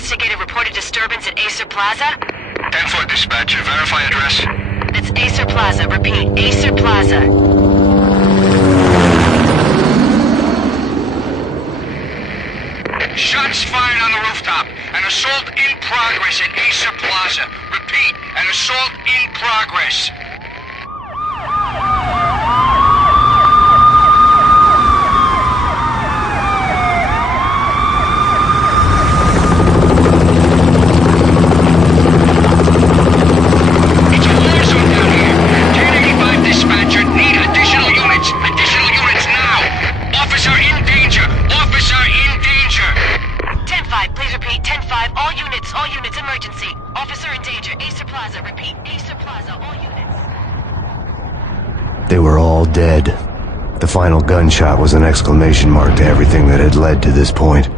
investigated reported disturbance at Acer Plaza? 10-4 dispatcher. Verify address. It's Acer Plaza. Repeat, Acer Plaza. Shots fired on the rooftop. An assault in progress at Acer Plaza. Repeat, an assault in progress. It's a war zone down here. 1085 dispatcher. Need additional units. Additional units now. Officer in danger. Officer in danger. 10-5, please repeat. 10-5, all units, emergency. Officer in danger, Acer Plaza. Repeat, Acer Plaza, all units. They were all dead. The final gunshot was an exclamation mark to everything that had led to this point.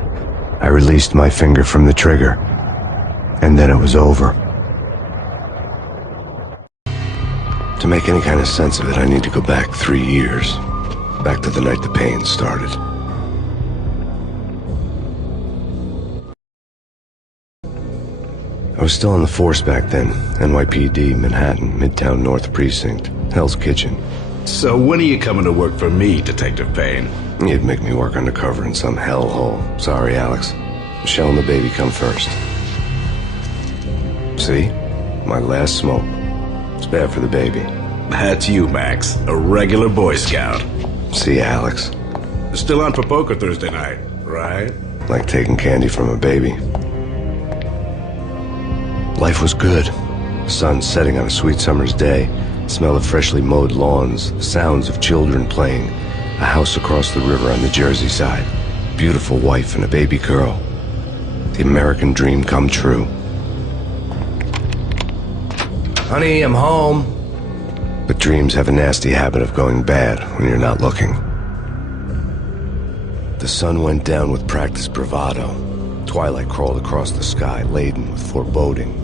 I released my finger from the trigger, and then it was over. To make any kind of sense of it, I need to go back 3 years. Back to the night the pain started. I was still on the force back then. NYPD, Manhattan, Midtown North Precinct, Hell's Kitchen. So when are you coming to work for me, Detective Payne? You'd make me work undercover in some hellhole. Sorry, Alex. Michelle and the baby come first. See? My last smoke. It's bad for the baby. That's you, Max. A regular Boy Scout. See, Alex. Still on for poker Thursday night, right? Like taking candy from a baby. Life was good. The sun setting on a sweet summer's day. The smell of freshly mowed lawns. The sounds of children playing. A house across the river on the Jersey side. Beautiful wife and a baby girl. The American dream come true. Honey, I'm home. But dreams have a nasty habit of going bad when you're not looking. The sun went down with practiced bravado. Twilight crawled across the sky, laden with foreboding.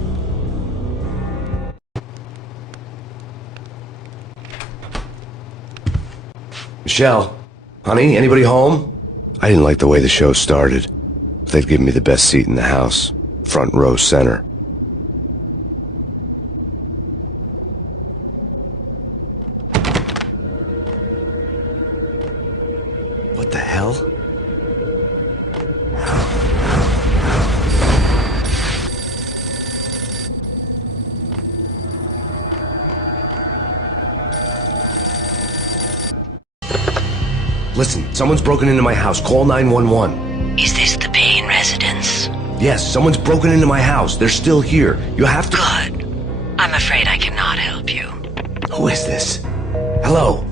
Michelle, honey, anybody home? I didn't like the way the show started. They'd given me the best seat in the house, front row center. What the hell? Listen, someone's broken into my house. Call 911. Is this the Payne residence? Yes, someone's broken into my house. They're still here. You have to... Good. I'm afraid I cannot help you. Who is this? Hello?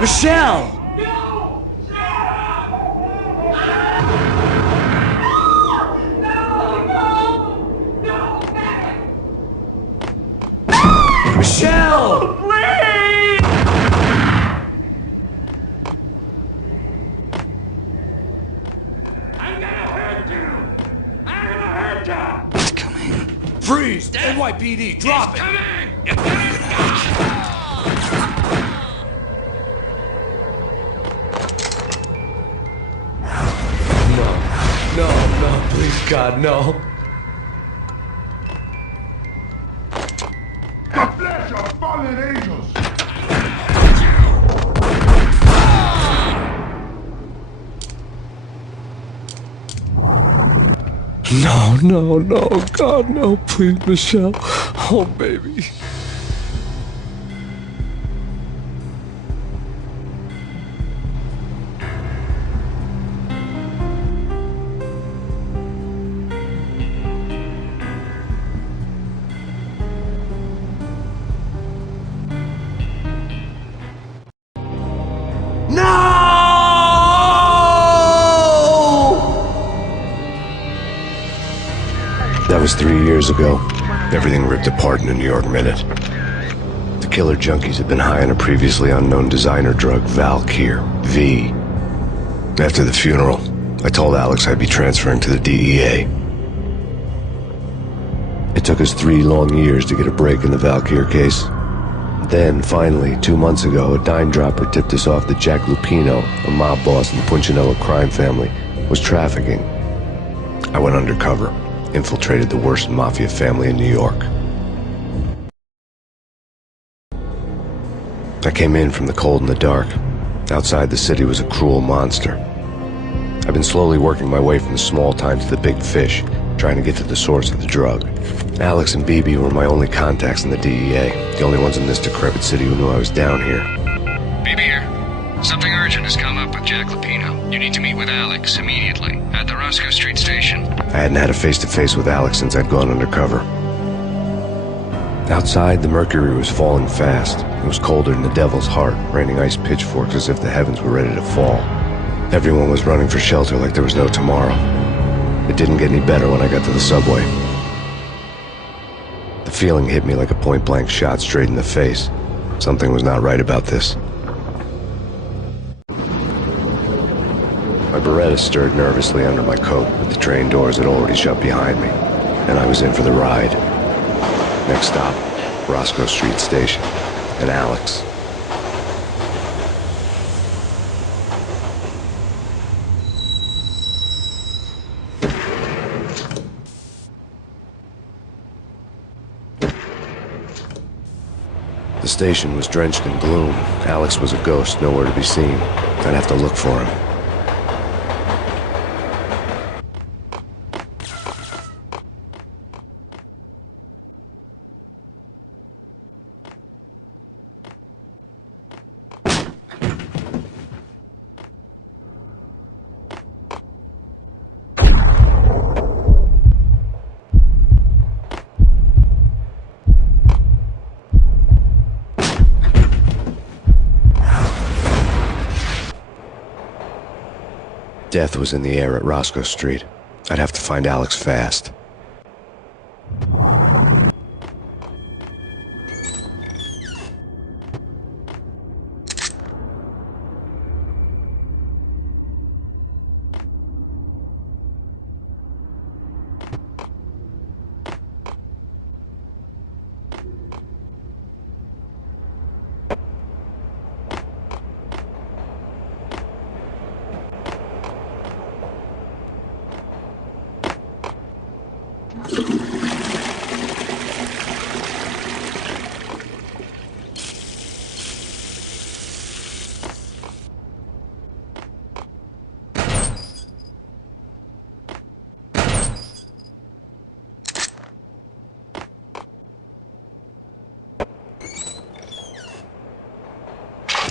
Michelle! Michelle! Please! I'm gonna hurt you! I'm gonna hurt you! It's coming. Freeze! NYPD, drop it! Coming! No, please, God, no. The flesh of fallen angels! No, God, no, please, Michelle. Oh, baby. That was 3 years ago. Everything ripped apart in a New York minute. The killer junkies had been high on a previously unknown designer drug, Valkyr, V. After the funeral, I told Alex I'd be transferring to the DEA. It took us 3 long years to get a break in the Valkyr case. Then, finally, 2 months ago, a dime dropper tipped us off that Jack Lupino, a mob boss in the Punchinello crime family, was trafficking. I went undercover, infiltrated the worst mafia family in New York. I came in from the cold and the dark. Outside the city was a cruel monster. I've been slowly working my way from the small time to the big fish, trying to get to the source of the drug. Alex and BB were my only contacts in the DEA, the only ones in this decrepit city who knew I was down here. BB here. Something urgent has come up with Jack Lupino. You need to meet with Alex immediately at the Roscoe Street station. I hadn't had a face-to-face with Alex since I'd gone undercover. Outside, the mercury was falling fast. It was colder than the devil's heart, raining ice pitchforks as if the heavens were ready to fall. Everyone was running for shelter like there was no tomorrow. It didn't get any better when I got to the subway. The feeling hit me like a point-blank shot straight in the face. Something was not right about this. My Beretta stirred nervously under my coat, but the train doors had already shut behind me, and I was in for the ride. Next stop, Roscoe Street Station, and Alex. The station was drenched in gloom. Alex was a ghost, nowhere to be seen. I'd have to look for him. Death was in the air at Roscoe Street. I'd have to find Alex fast.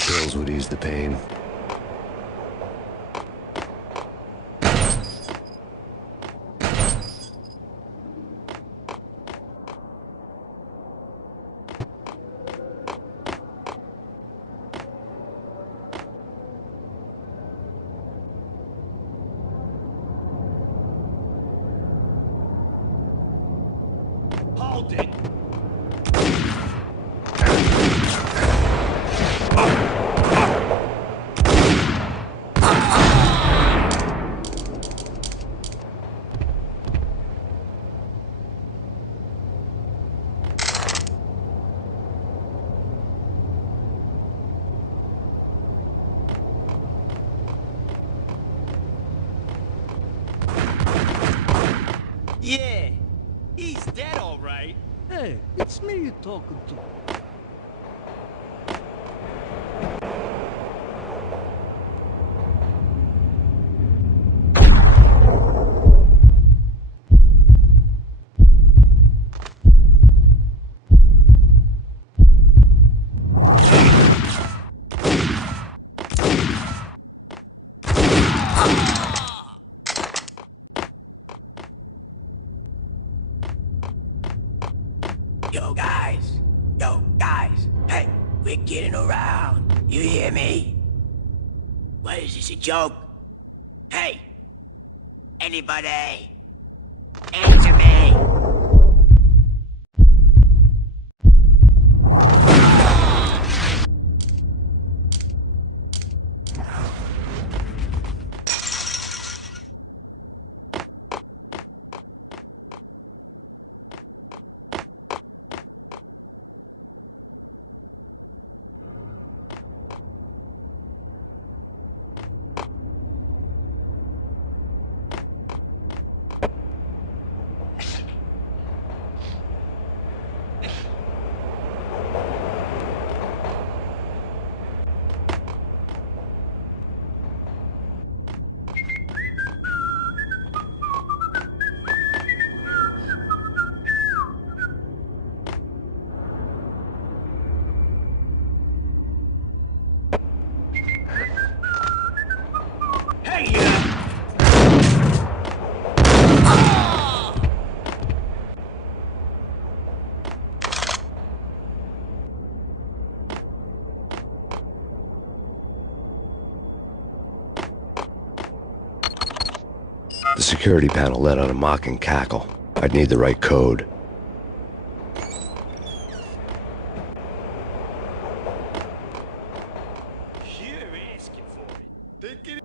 Pills would ease the pain. Hold it! Yeah, he's dead, all right. Hey, it's me you're talking to. Yo guys, hey, we're getting around. You hear me? What is this, a joke? Hey, anybody? Answer me. security panel let out a mocking cackle. I'd need the right code. You're asking for it. Take it.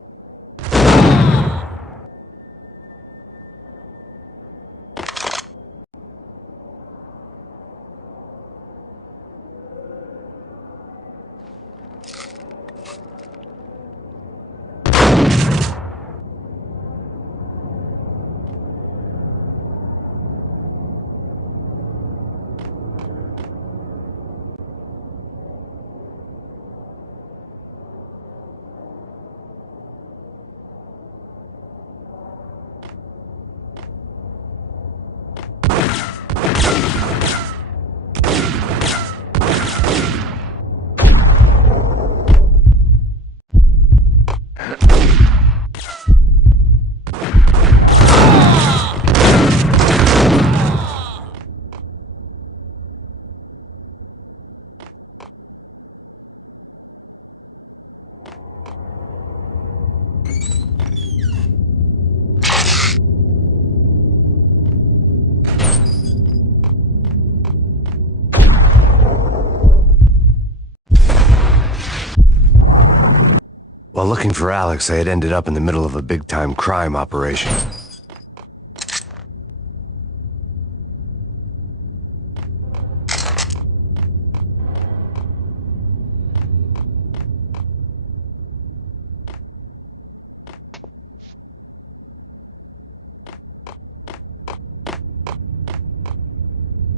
While looking for Alex, I had ended up in the middle of a big-time crime operation.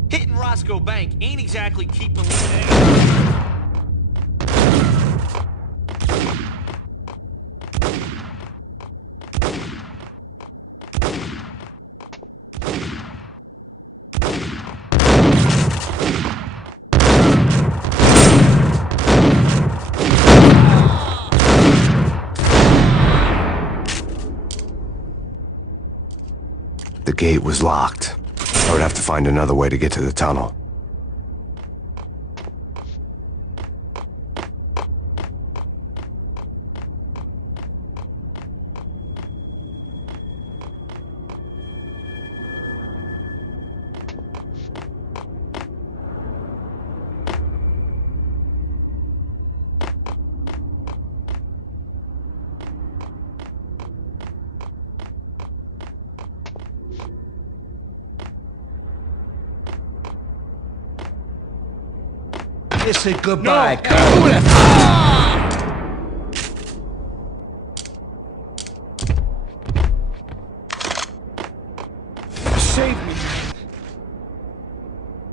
Hitting Roscoe Bank ain't exactly keeping me down. The gate was locked. I would have to find another way to get to the tunnel. It's a goodbye, Save me.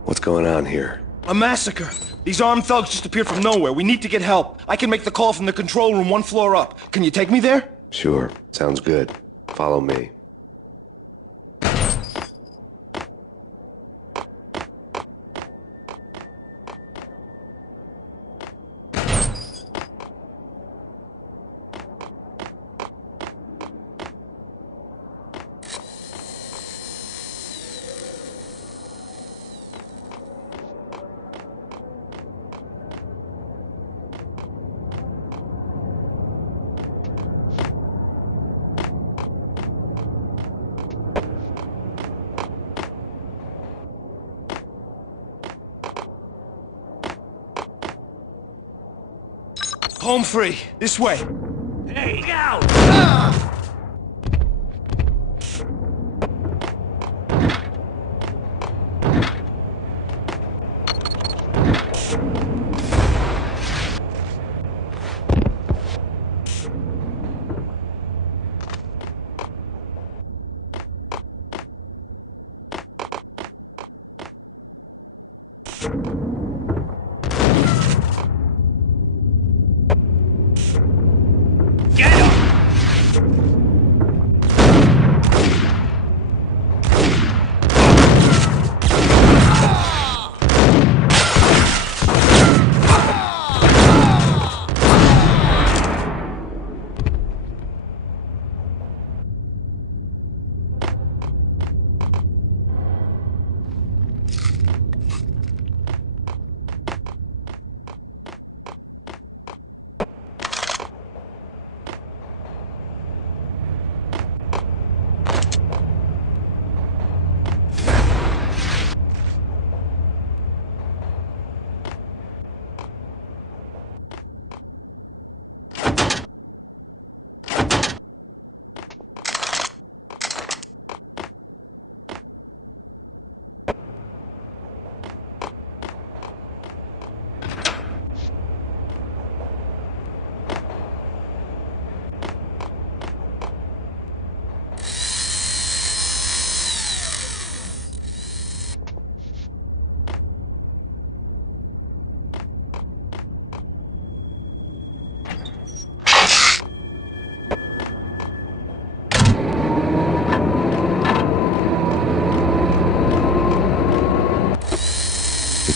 What's going on here? A massacre. These armed thugs just appeared from nowhere. We need to get help. I can make the call from the control room 1 floor up. Can you take me there? Sure, sounds good. Follow me. Home free. This way. Hey, go! Get him!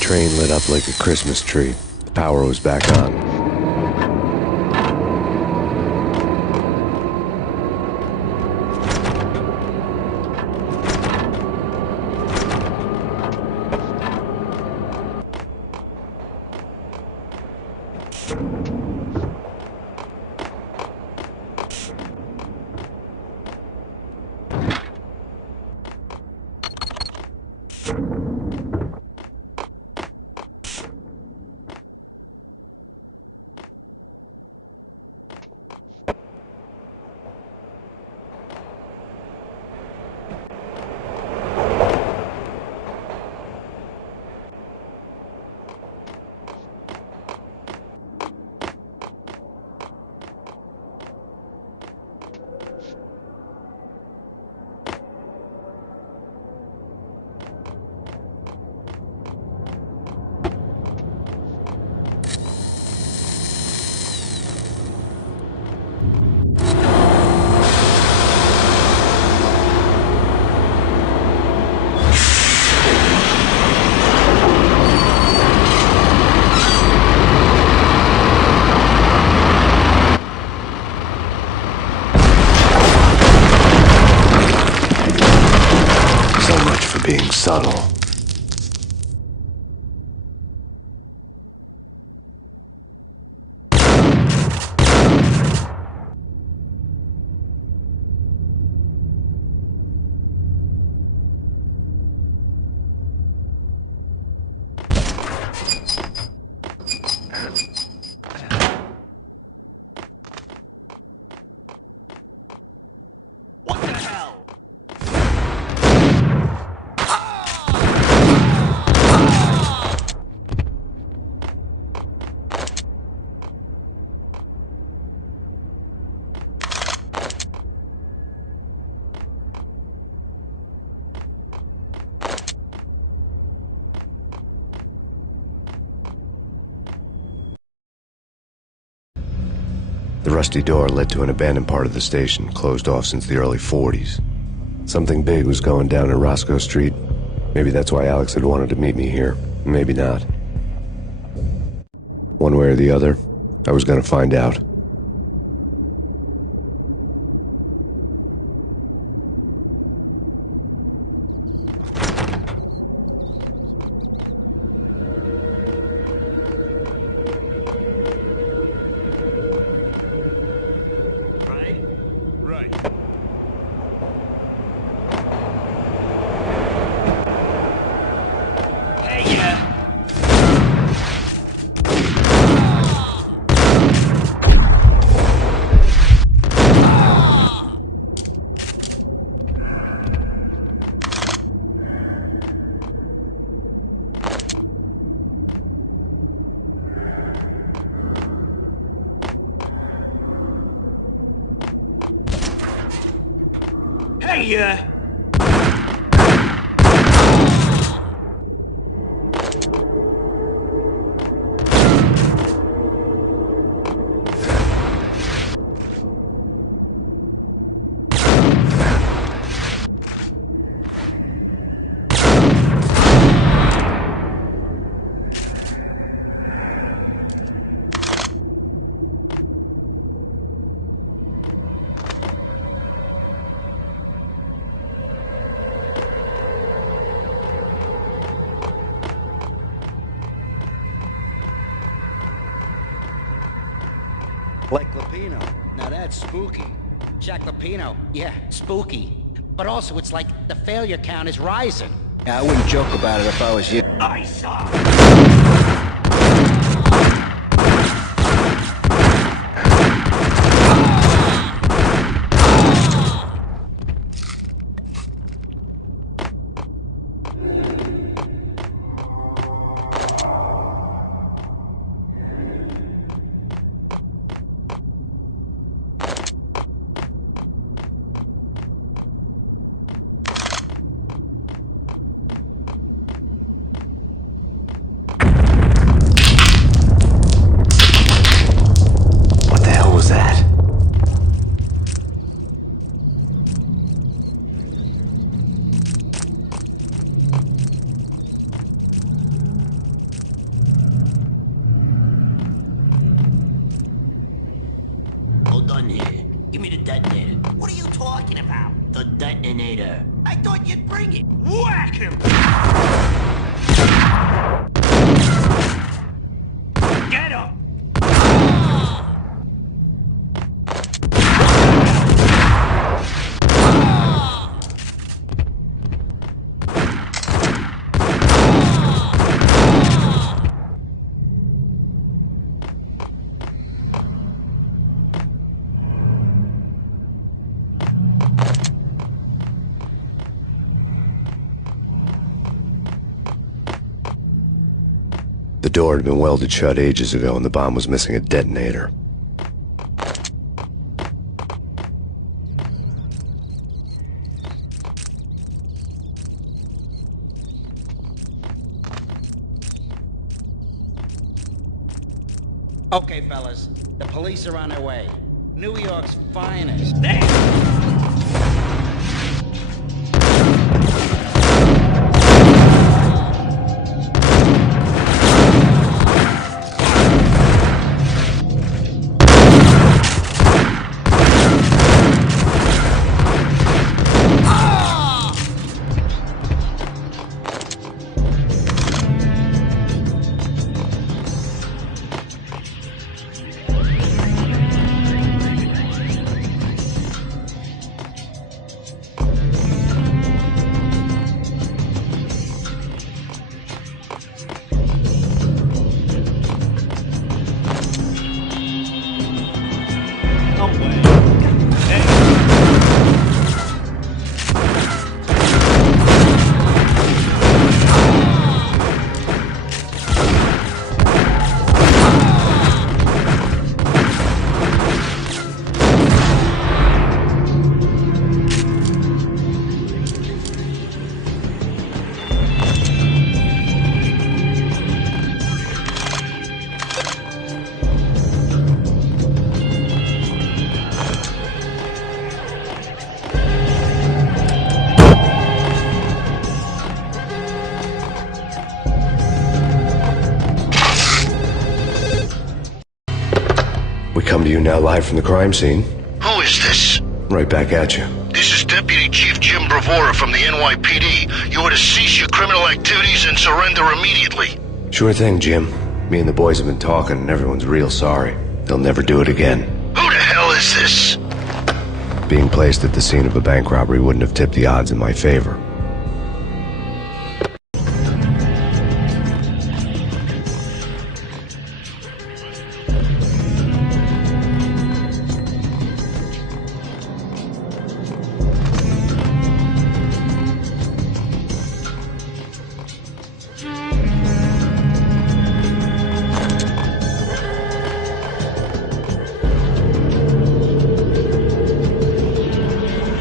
train lit up like a Christmas tree. The power was back on. Being subtle. What the hell? The rusty door led to an abandoned part of the station, closed off since the early 40s. Something big was going down in Roscoe Street. Maybe that's why Alex had wanted to meet me here. Maybe not. One way or the other, I was gonna find out. Right. Hey, Hey, Like Lapino. Now that's spooky. Jack Lapino. Yeah, spooky. But also, it's like the failure count is rising. Yeah, I wouldn't joke about it if I was you. I saw. done here. Give me the detonator. What are you talking about? The detonator. I thought you'd bring it. Whack him! Get him! The door had been welded shut ages ago and the bomb was missing a detonator. Okay, fellas. The police are on their way. New York's finest. We come to you now live from the crime scene. Who is this? Right back at you. This is Deputy Chief Jim Bravura from the NYPD. You are to cease your criminal activities and surrender immediately. Sure thing, Jim. Me and the boys have been talking and everyone's real sorry. They'll never do it again. Who the hell is this? Being placed at the scene of a bank robbery wouldn't have tipped the odds in my favor.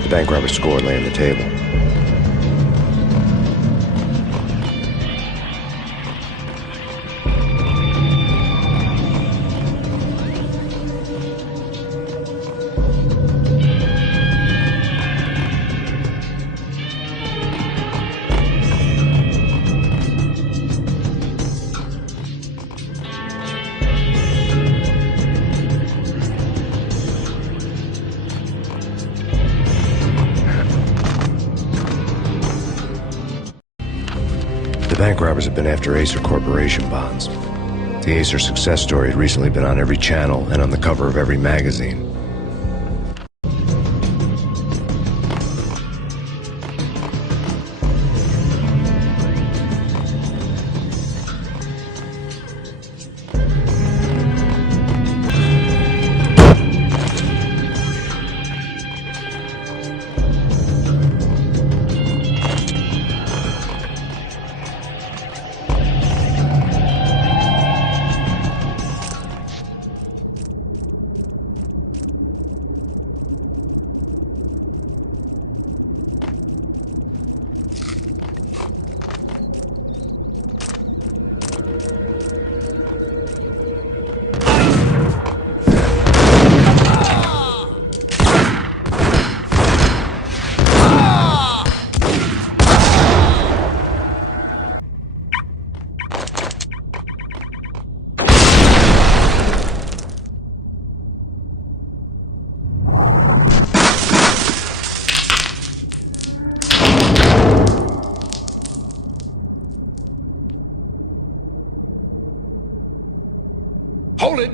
The bank robber's score lay on the table. The bank robbers have been after Acer Corporation bonds. The Acer success story had recently been on every channel and on the cover of every magazine. Hold it!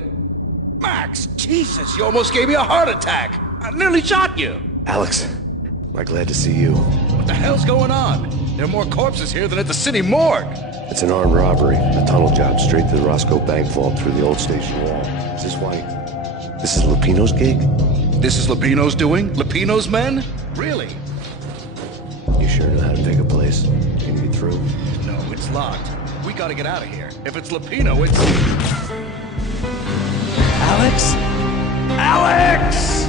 Max! Jesus, you almost gave me a heart attack! I nearly shot you! Alex, am I glad to see you. What the hell's going on? There are more corpses here than at the city morgue! It's an armed robbery, a tunnel job straight to the Roscoe Bank vault through the old station wall. Is this why... This is Lupino's gig? This is Lupino's doing? Lupino's men? Really? You sure know how to pick a place? Can you get through? No, it's locked. We gotta get out of here. If it's Lupino, it's... Alex? Alex!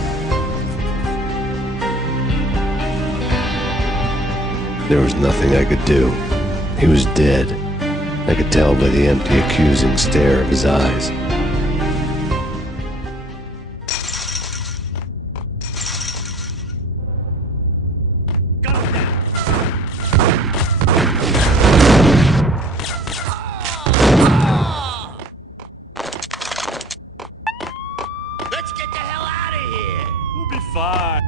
There was nothing I could do. He was dead. I could tell by the empty, accusing stare of his eyes. Let's get the hell out of here! We'll be fine.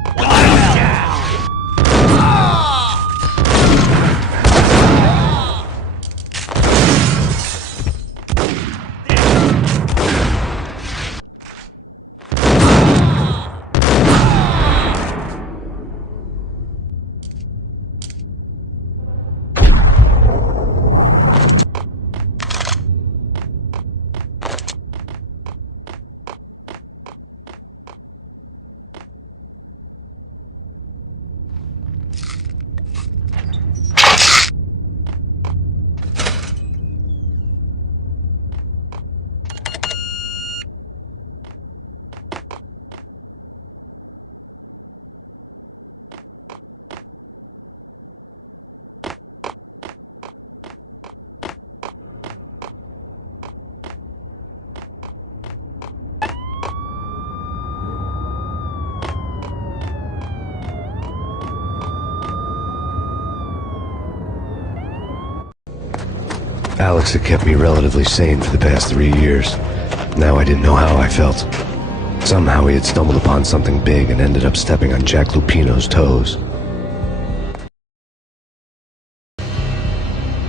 Alex had kept me relatively sane for the past 3 years. Now I didn't know how I felt. Somehow he had stumbled upon something big and ended up stepping on Jack Lupino's toes.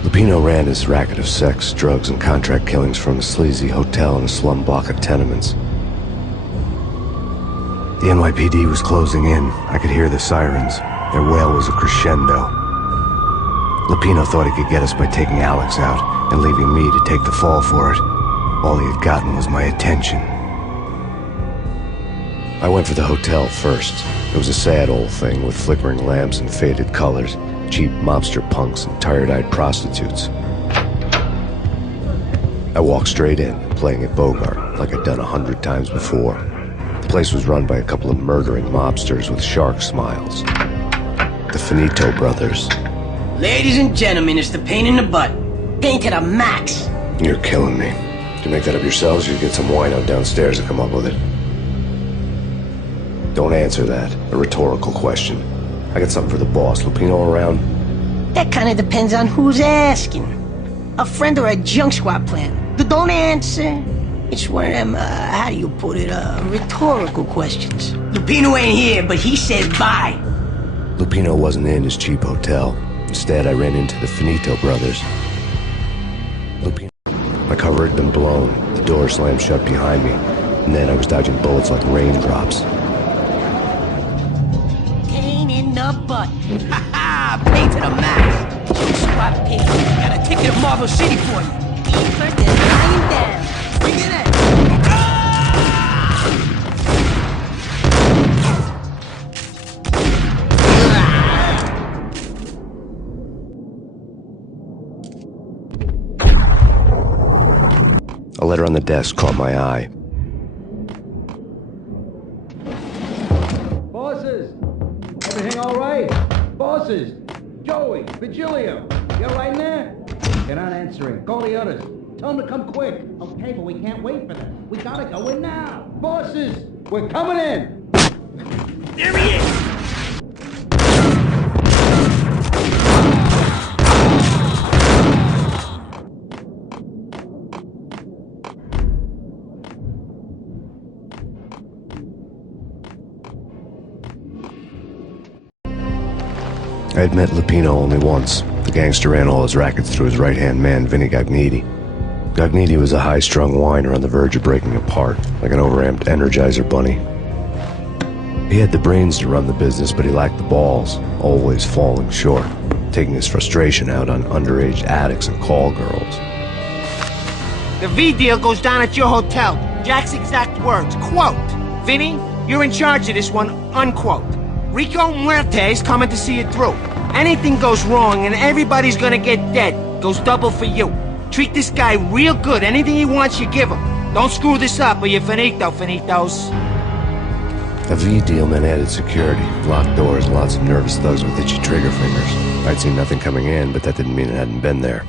Lupino ran his racket of sex, drugs, and contract killings from a sleazy hotel in a slum block of tenements. The NYPD was closing in. I could hear the sirens. Their wail was a crescendo. Lupino thought he could get us by taking Alex out and leaving me to take the fall for it. All he had gotten was my attention. I went for the hotel first. It was a sad old thing with flickering lamps and faded colors, cheap mobster punks and tired-eyed prostitutes. I walked straight in, playing at Bogart, like I'd done 100 times before. The place was run by a couple of murdering mobsters with shark smiles. The Finito brothers. Ladies and gentlemen, it's the pain in the butt. Pain to the max. You're killing me. Did you make that up yourselves, or you get some wino downstairs to come up with it? Don't answer that. A rhetorical question. I got something for the boss. Lupino around? That kind of depends on who's asking. A friend or a junk squad plan. Don't answer. It's one of them, how do you put it, rhetorical questions. Lupino ain't here, but he said bye. Lupino wasn't in his cheap hotel. Instead, I ran into the Finito brothers. Lupino. My cover had been blown. The door slammed shut behind me. And then I was dodging bullets like raindrops. Pain in the butt. Ha ha! Pain to the max. Junk squad pig. Got a ticket to Marble City for you. Eat first and lying down. Bring it in. A letter on the desk caught my eye. Bosses! Everything all right? Bosses! Joey! Vigilio! You all right in there? They're not answering. Call the others. Tell them to come quick. Okay, but we can't wait for them. We gotta go in now. Bosses! We're coming in! There he is! I had met Lupino only once. The gangster ran all his rackets through his right-hand man, Vinny Gagniti. Gognitti was a high-strung whiner on the verge of breaking apart, like an overamped Energizer bunny. He had the brains to run the business, but he lacked the balls, always falling short, taking his frustration out on underage addicts and call girls. The V deal goes down at your hotel. Jack's exact words, quote, "Vinny, you're in charge of this one," unquote. Rico Muerte's coming to see it through. Anything goes wrong and everybody's gonna get dead. Goes double for you. Treat this guy real good. Anything he wants, you give him. Don't screw this up or you're finito, finitos. A V deal meant added security, locked doors, and lots of nervous thugs with itchy trigger fingers. I'd seen nothing coming in, but that didn't mean it hadn't been there.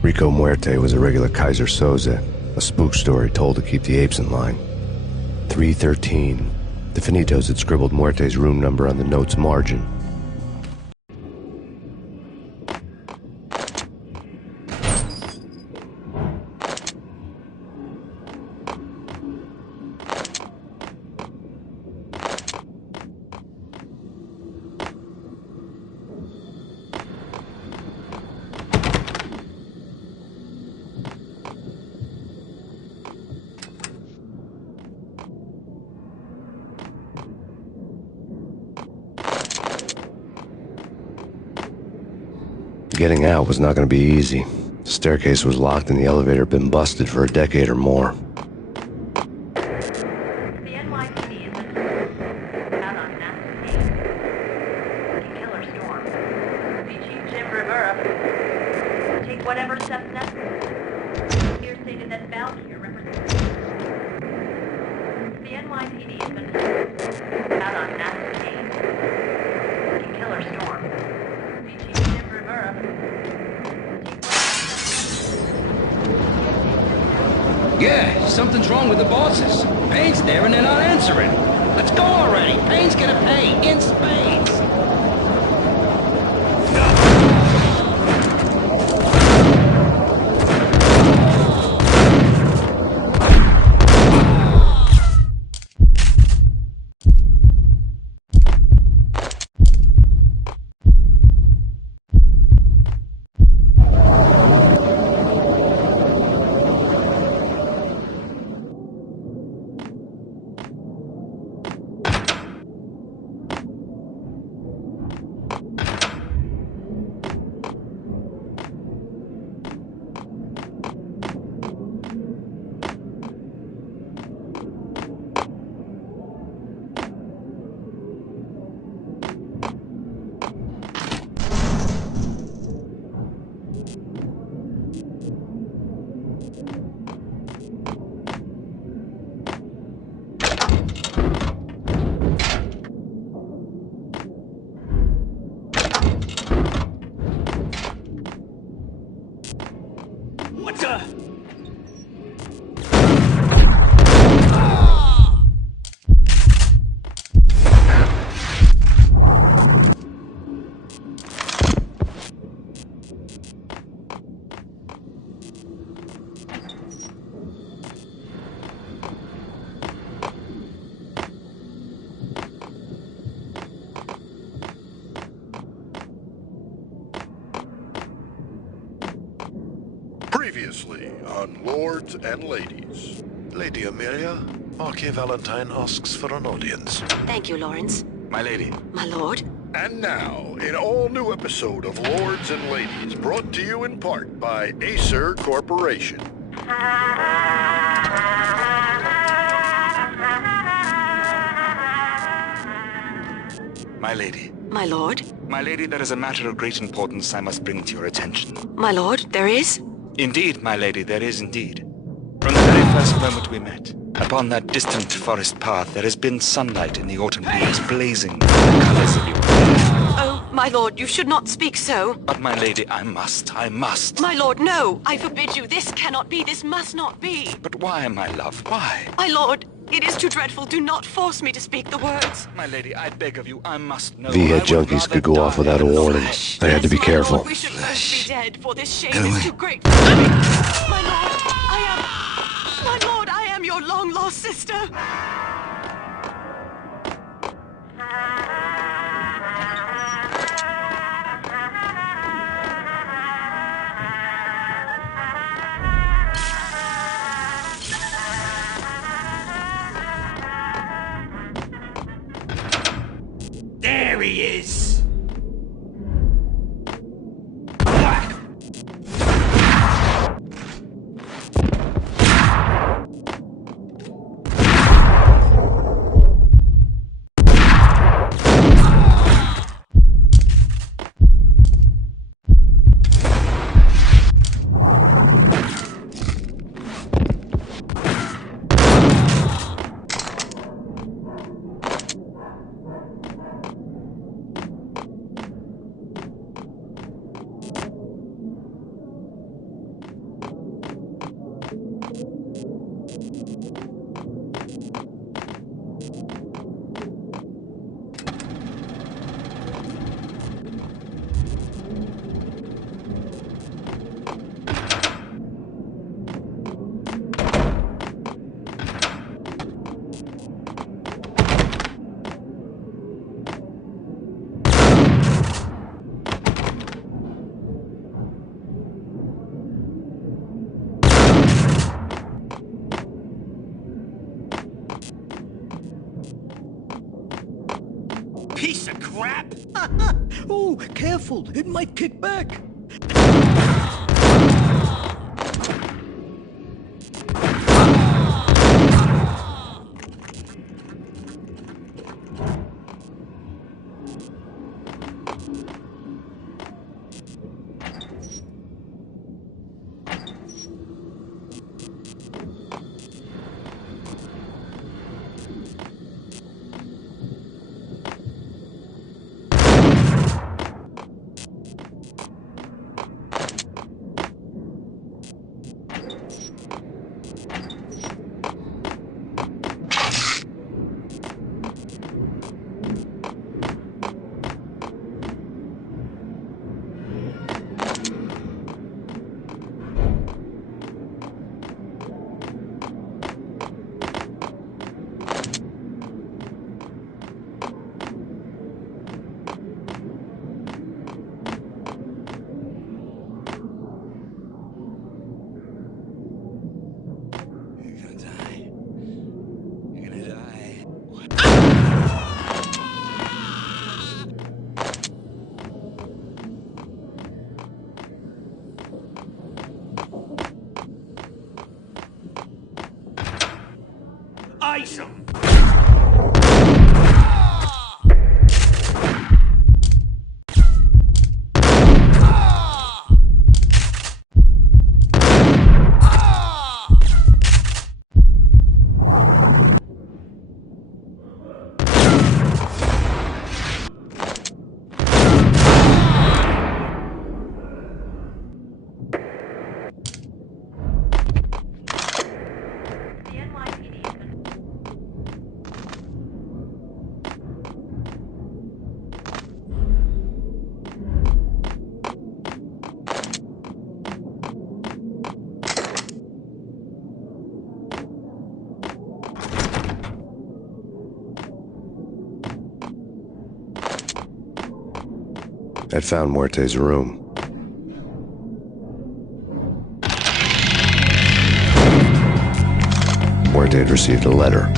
Rico Muerte was a regular Kaiser Soze, a spook story told to keep the apes in line. 313. The Finitos had scribbled Muerte's room number on the note's margin. Getting out was not going to be easy. The staircase was locked and the elevator had been busted for a decade or more. The NYPD has been out on Max Payne. Killer storm. The Chief Jim Rivera. Take whatever steps necessary. Here stated that Val here represents. The NYPD has been out on Max Payne. Killer storm. The Chief Jim Rivera. Yeah, something's wrong with the bosses. Payne's there and they're not answering. Let's go already. Payne's gonna pay in spades. Previously on Lords and Ladies. Lady Amelia, Marquis Valentine asks for an audience. Thank you, Lawrence. My lady. My lord. And now, an all-new episode of Lords and Ladies, brought to you in part by Acer Corporation. My lady. My lord. My lady, there is a matter of great importance I must bring to your attention. My lord, there is? Indeed, my lady, there is indeed. From the very first moment we met, upon that distant forest path, there has been sunlight in the autumn leaves blazing with the colors of your hair. Oh, my lord, you should not speak so. But my lady, I must. My lord, no! I forbid you. This cannot be. This must not be. But why, my love, why? My lord, it is too dreadful. Do not force me to speak the words. My lady, I beg of you, I must know. V-head junkies could go off without a warning. I had to be careful. Lord, we should both be dead, for this shame is too great for me. My lord, I am your long-lost sister. he is! Piece of crap! Oh, careful. It might kick back. Ice him! The NYPD is I'd found Muerte's room. Muerte had received a letter.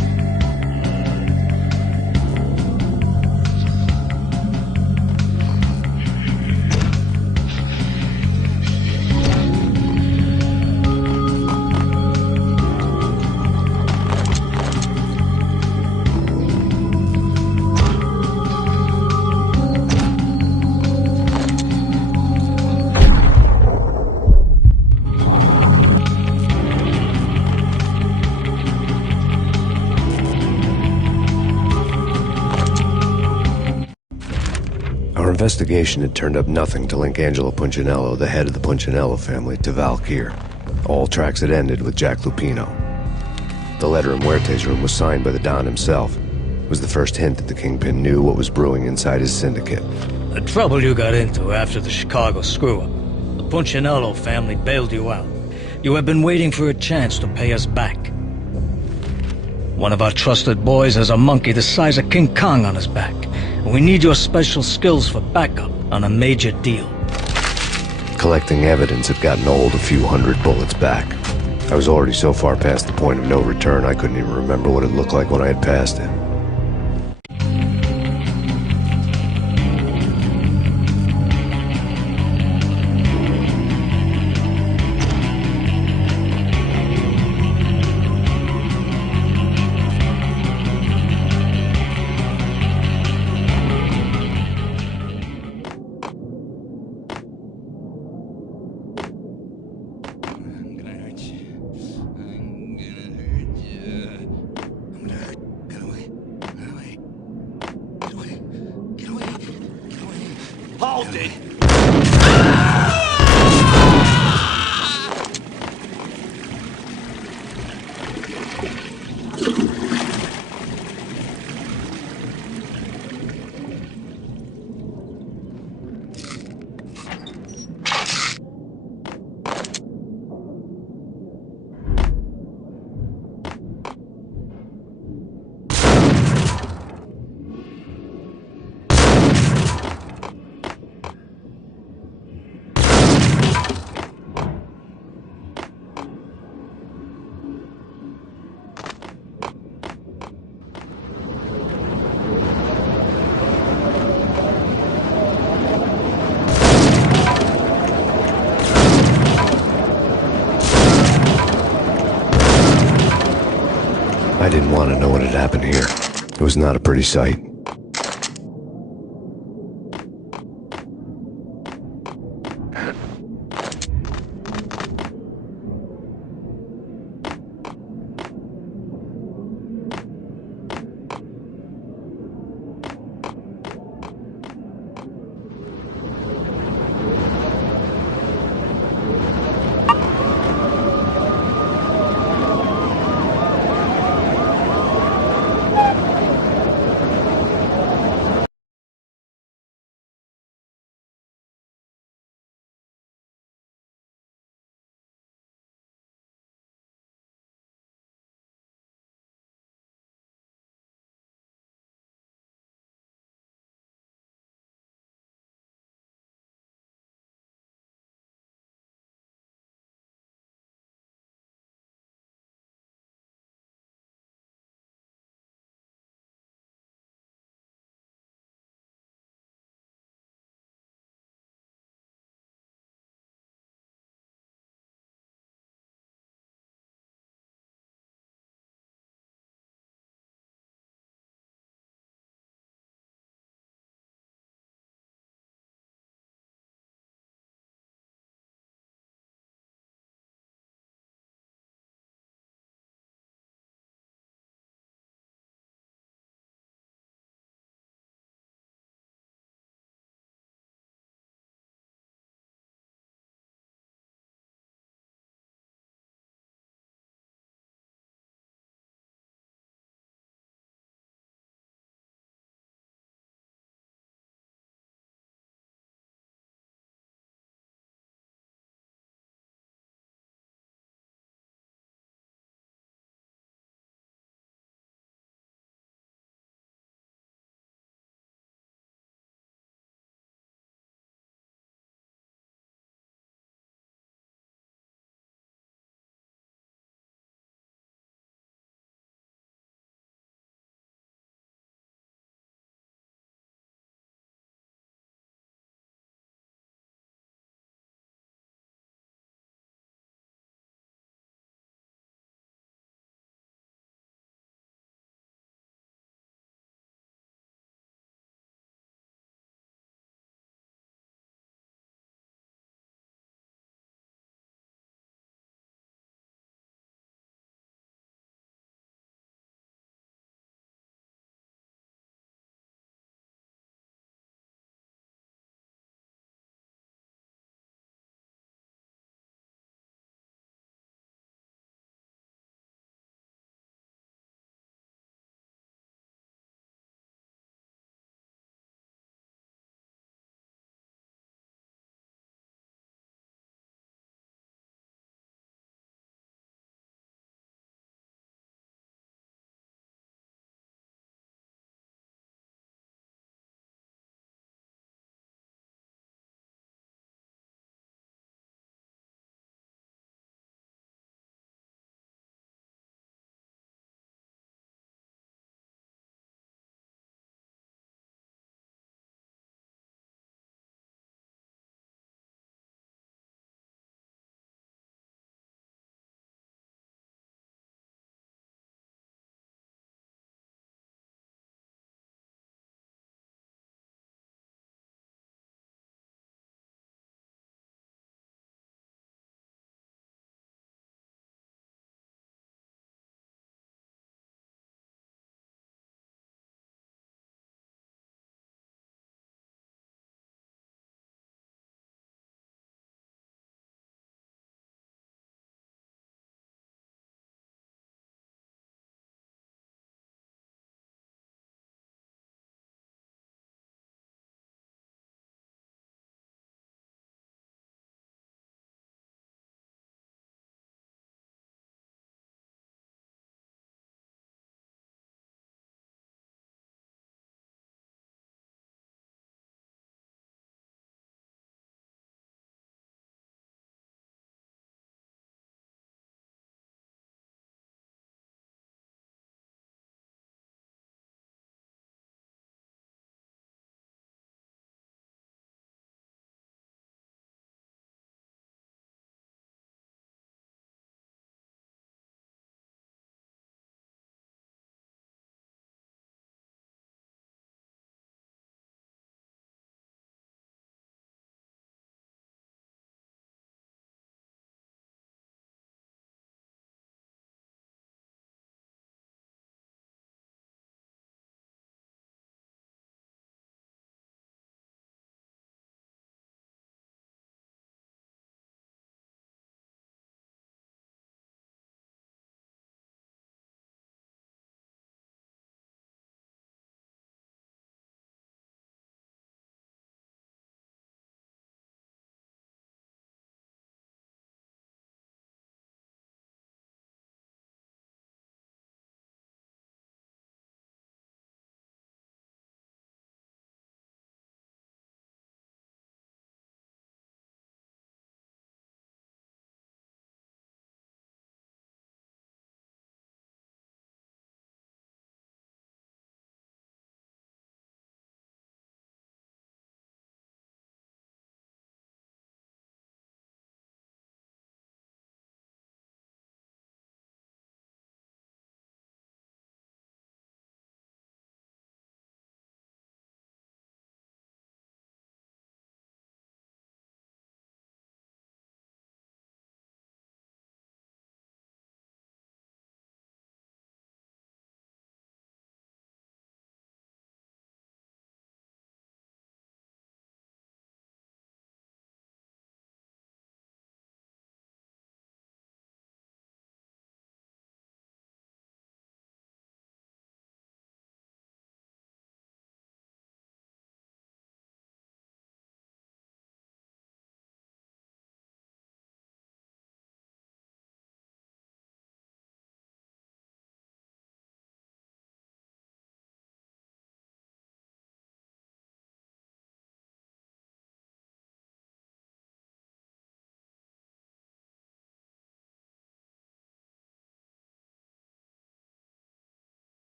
Our investigation had turned up nothing to link Angelo Punchinello, the head of the Punchinello family, to Val Kier. All tracks had ended with Jack Lupino. The letter in Muerte's room was signed by the Don himself. It was the first hint that the Kingpin knew what was brewing inside his syndicate. The trouble you got into after the Chicago screw-up. The Punchinello family bailed you out. You have been waiting for a chance to pay us back. One of our trusted boys has a monkey the size of King Kong on his back. We need your special skills for backup on a major deal. Collecting evidence had gotten old a few hundred bullets back. I was already so far past the point of no return I couldn't even remember what it looked like when I had passed it. Hold it. I didn't want to know what had happened here. It was not a pretty sight.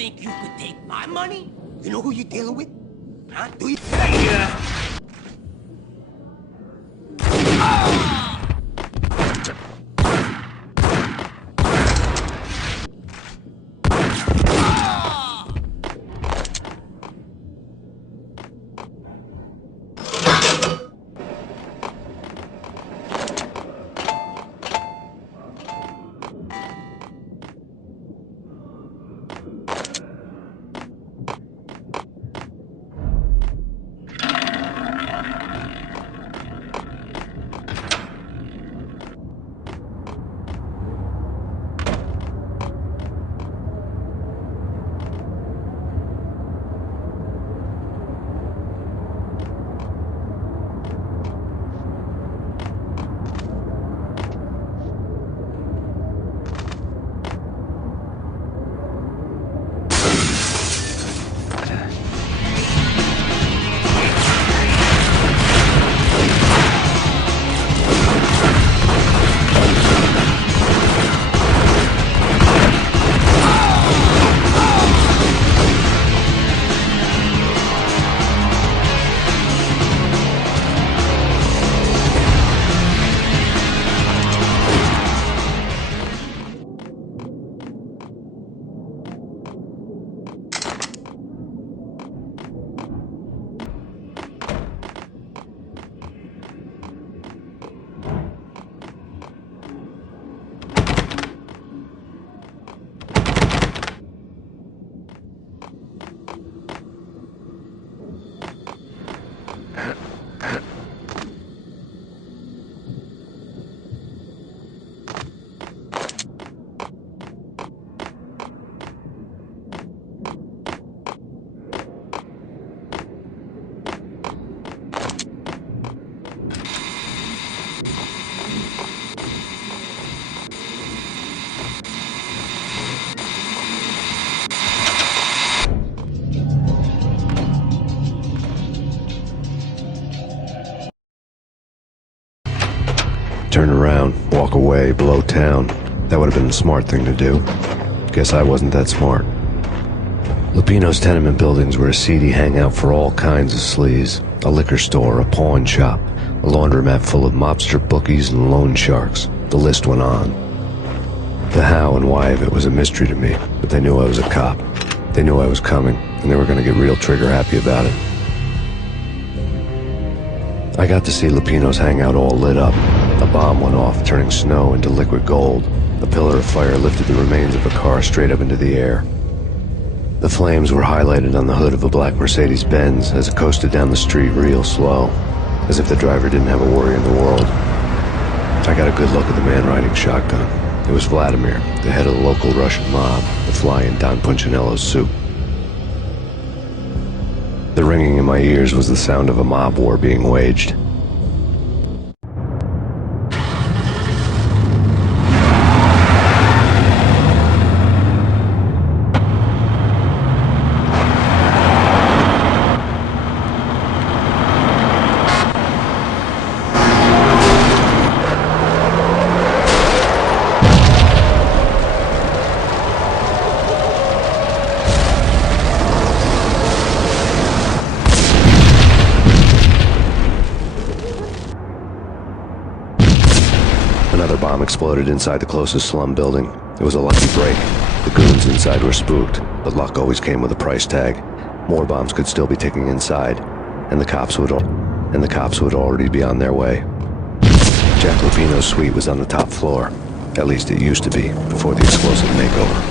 think you could take my money? You know who you're dealing with? Huh? Do you? Turn around, walk away, blow town. That would have been the smart thing to do. Guess I wasn't that smart. Lupino's tenement buildings were a seedy hangout for all kinds of sleaze. A liquor store, a pawn shop, a laundromat full of mobster bookies and loan sharks. The list went on. The how and why of it was a mystery to me, but they knew I was a cop. They knew I was coming, and they were going to get real trigger happy about it. I got to see Lupino's hangout all lit up. A bomb went off, turning snow into liquid gold. A pillar of fire lifted the remains of a car straight up into the air. The flames were highlighted on the hood of a black Mercedes-Benz as it coasted down the street real slow, as if the driver didn't have a worry in the world. I got a good look at the man riding shotgun. It was Vladimir, the head of the local Russian mob, the fly in Don Punchinello's soup. The ringing in my ears was the sound of a mob war being waged. Another bomb exploded inside the closest slum building. It was a lucky break. The goons inside were spooked, but luck always came with a price tag. More bombs could still be ticking inside, and the cops would already be on their way. Jack Lupino's suite was on the top floor. At least it used to be, before the explosive makeover.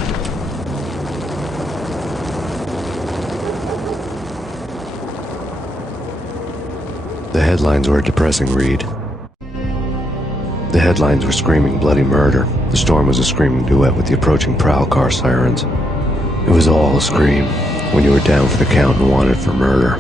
The headlines were a depressing read. The headlines were screaming bloody murder. The storm was a screaming duet with the approaching prowl car sirens. It was all a scream when you were down for the count and wanted for murder.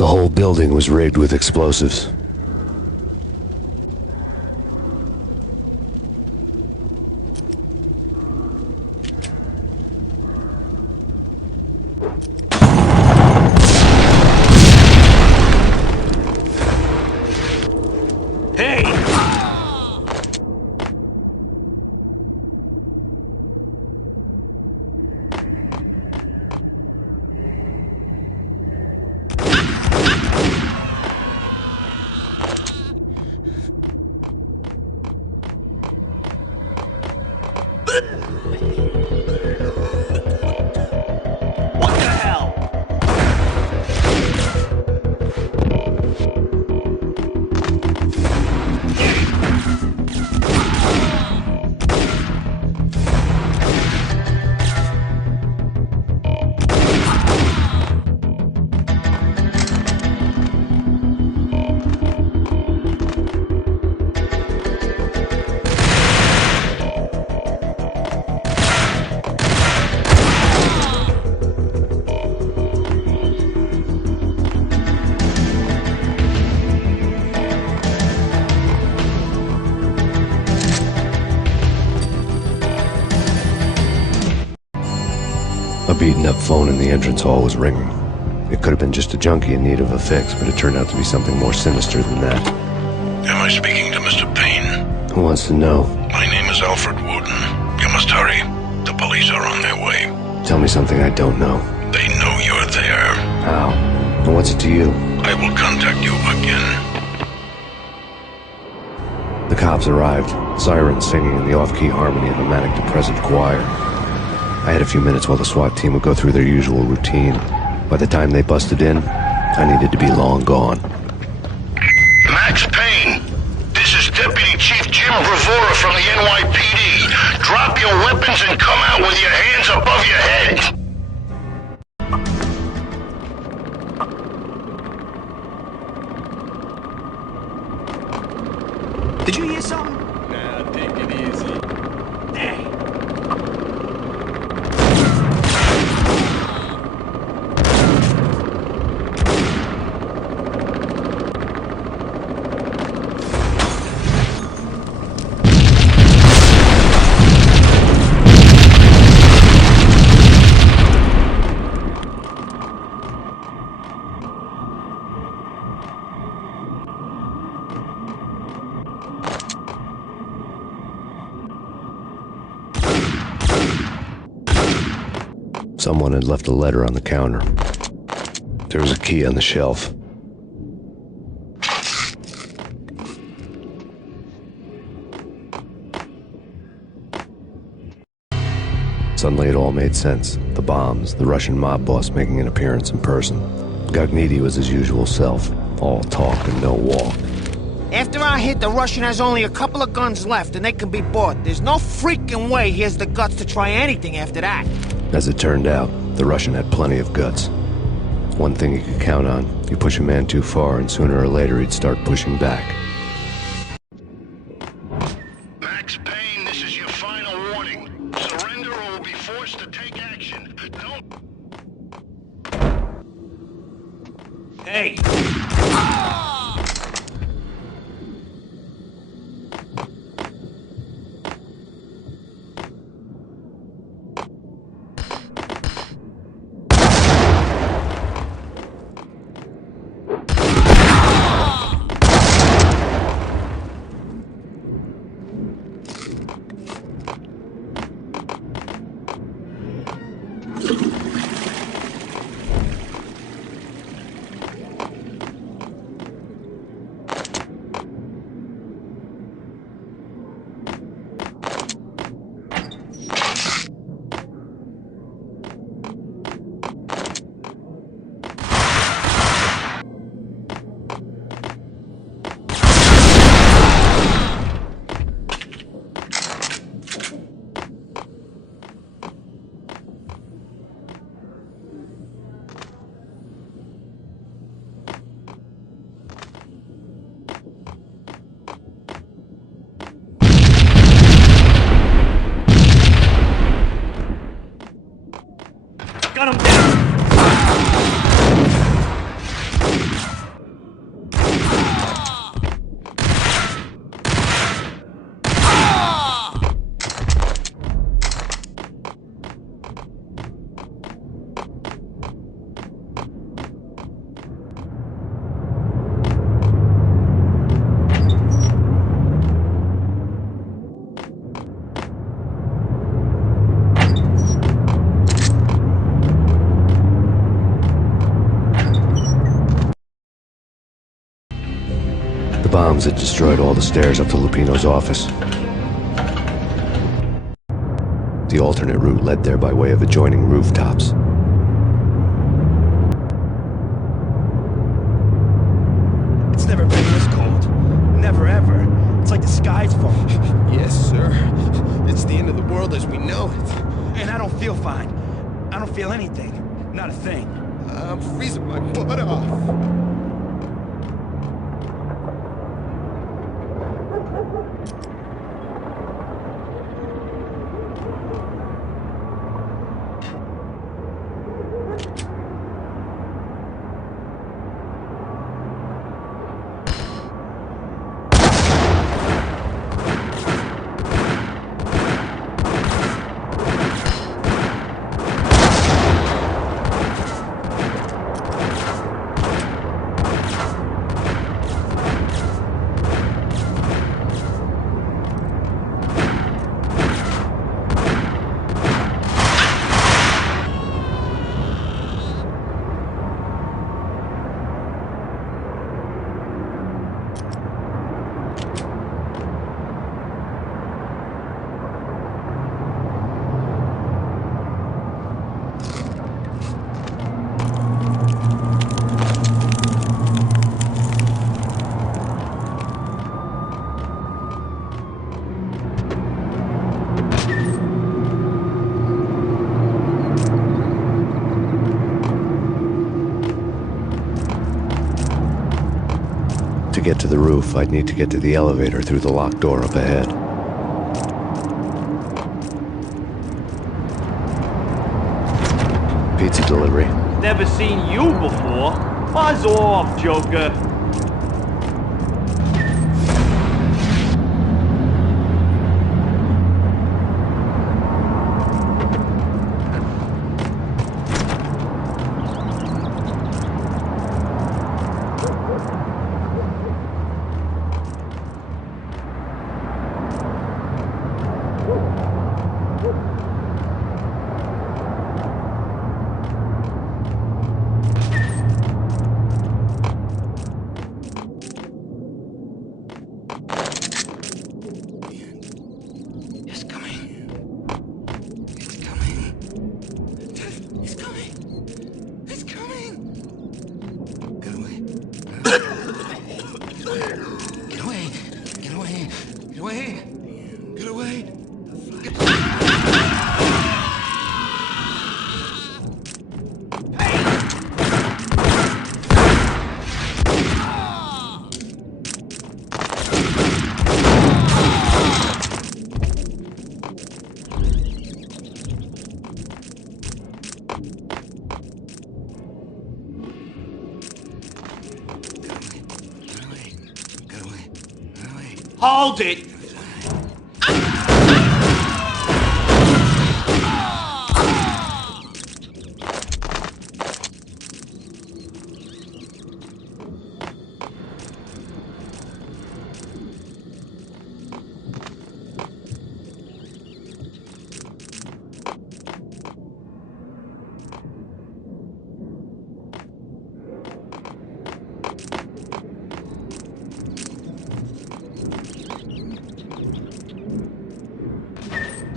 The whole building was rigged with explosives. A beaten-up phone in the entrance hall was ringing. It could have been just a junkie in need of a fix, but it turned out to be something more sinister than that. Am I speaking to Mr. Payne? Who wants to know? My name is Alfred Wooden. You must hurry. The police are on their way. Tell me something I don't know. They know you're there. How? And what's it to you? I will contact you again. The cops arrived, sirens singing in the off-key harmony of a manic-depressive choir. I had a few minutes while the SWAT team would go through their usual routine. By the time they busted in, I needed to be long gone. Max Payne, this is Deputy Chief Jim Bravura from the NYPD. Drop your weapons and come out with your hands above your head. Did you hear something? Nah, take it easy. Hey. Someone had left a letter on the counter. There was a key on the shelf. Suddenly it all made sense. The bombs, the Russian mob boss making an appearance in person. Gagniti was his usual self, all talk and no walk. After our hit, the Russian has only a couple of guns left, and they can be bought. There's no freaking way he has the guts to try anything after that. As it turned out, the Russian had plenty of guts. One thing you could count on, you push a man too far and sooner or later he'd start pushing back. Max Payne, this is your final warning. Surrender or we'll be forced to take action. Don't... Hey! bombs had destroyed all the stairs up to Lupino's office. The alternate route led there by way of adjoining rooftops. It's never been this cold. Never ever. It's like the sky's falling. Yes, sir. It's the end of the world as we know it. And I don't feel fine. I don't feel anything. Not a thing. I'm freezing my butt off. To get to the roof, I'd need to get to the elevator through the locked door up ahead. Pizza delivery. Never seen you before. Buzz off, Joker. Hold it!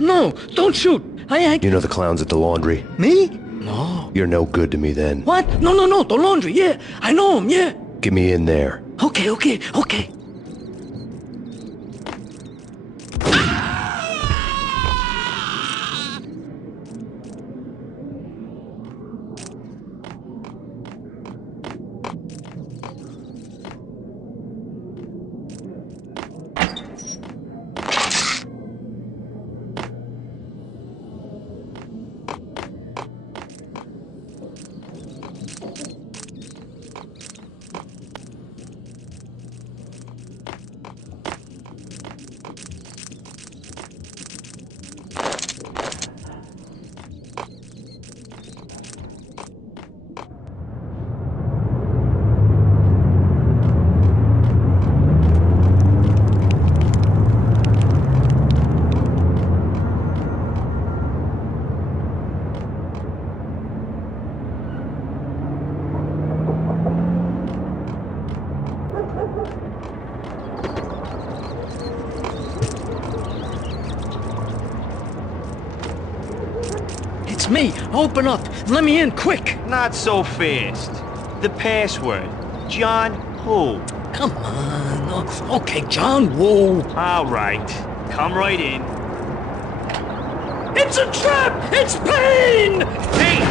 No, don't shoot. You know the clowns at the laundry? Me? No. You're no good to me then. What? No, the laundry, yeah. I know him, yeah. Get me in there. Okay. It's me. Open up. Let me in, quick. Not so fast. The password. John who? Come on. Okay, John Woo. All right. Come right in. It's a trap! It's Payne! Hey!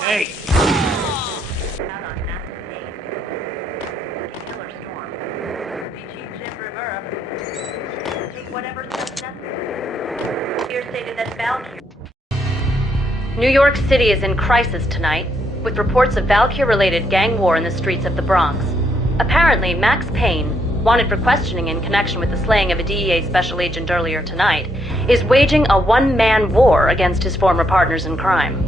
Hey! Out on Max Payne. Killer Storm. VG Jim Rivera. Take whatever steps necessary. Here stated that Valkyrie. New York City is in crisis tonight, with reports of Valkyrie-related gang war in the streets of the Bronx. Apparently, Max Payne, wanted for questioning in connection with the slaying of a DEA special agent earlier tonight, is waging a one-man war against his former partners in crime.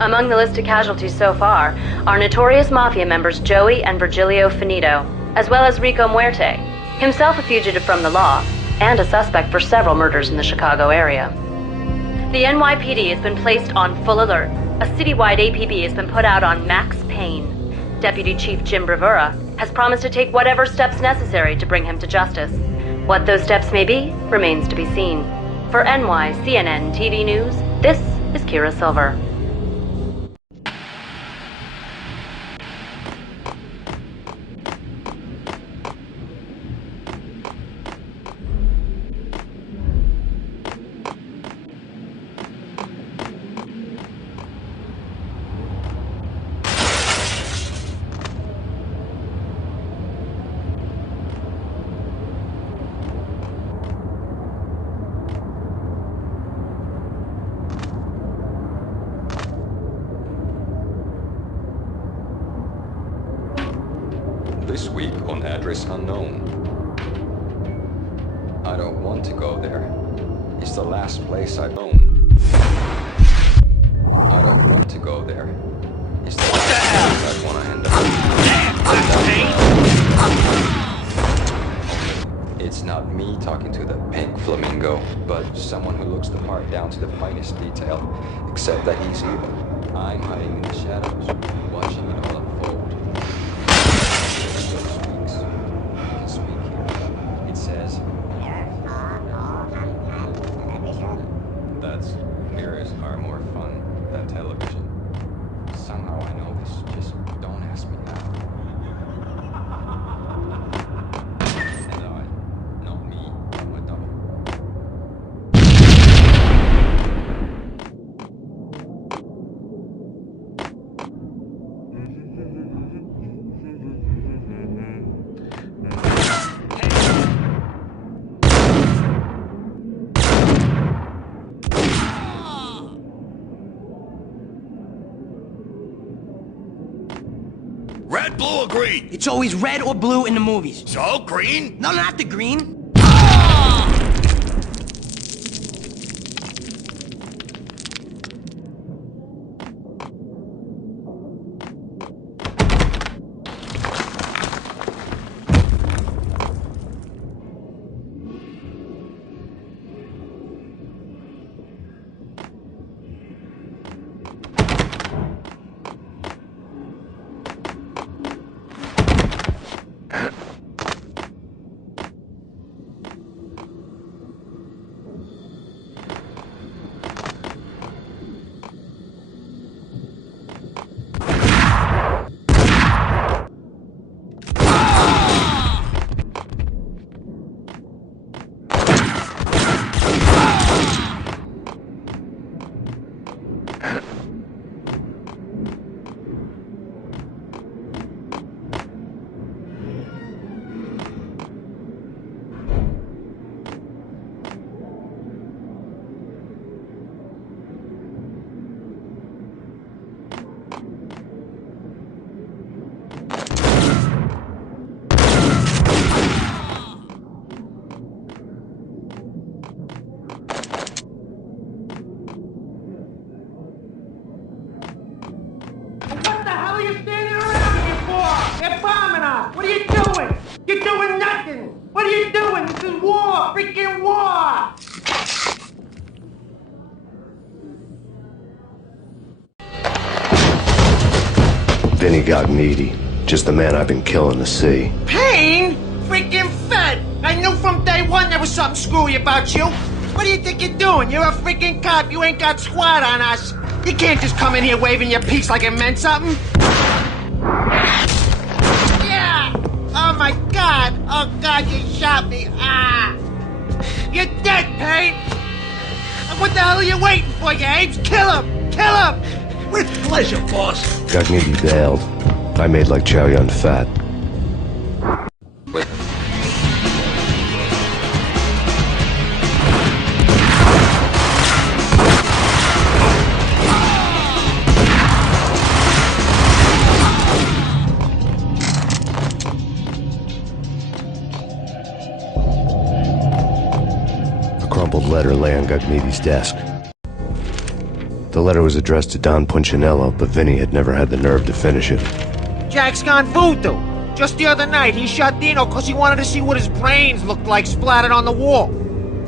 Among the listed casualties so far are notorious mafia members Joey and Virgilio Finito, as well as Rico Muerte, himself a fugitive from the law, and a suspect for several murders in the Chicago area. The NYPD has been placed on full alert. A citywide APB has been put out on Max Payne. Deputy Chief Jim Rivera has promised to take whatever steps necessary to bring him to justice. What those steps may be remains to be seen. For NYCNN TV News, this is Kira Silver. This week on Address Unknown. I don't want to go there. It's the last place I've known. I don't want to go there. It's the last place I want to end up. It's not me talking to the pink flamingo, but someone who looks the part down to the finest detail, except that he's evil. I'm hiding in the shadows, watching it all unfold. That's mirrors are more fun than television. Somehow I know this, just don't ask me now. And I, not me, I'm a double. Red, blue, or green? It's always red or blue in the movies. So, green? No, not the green. What the hell are you standing around here for? They're bombing us! What are you doing? You're doing nothing! What are you doing? This is war! Freaking war! Vinny got needy. Just the man I've been killing to see. Payne? Freaking fed! I knew from day one there was something screwy about you. What do you think you're doing? You're a freaking cop. You ain't got squat on us. You can't just come in here waving your piece like it meant something. Yeah! Oh my God! Oh God, you shot me! Ah! You're dead, Payne! What the hell are you waiting for, you apes? Kill him! Kill him! With pleasure, boss. Got needy bailed. I made like Chow Yun Fat. A crumpled letter lay on Gugneedy's desk. The letter was addressed to Don Punchinello, but Vinny had never had the nerve to finish it. Jack's gone voodoo. Just the other night, he shot Dino because he wanted to see what his brains looked like splattered on the wall.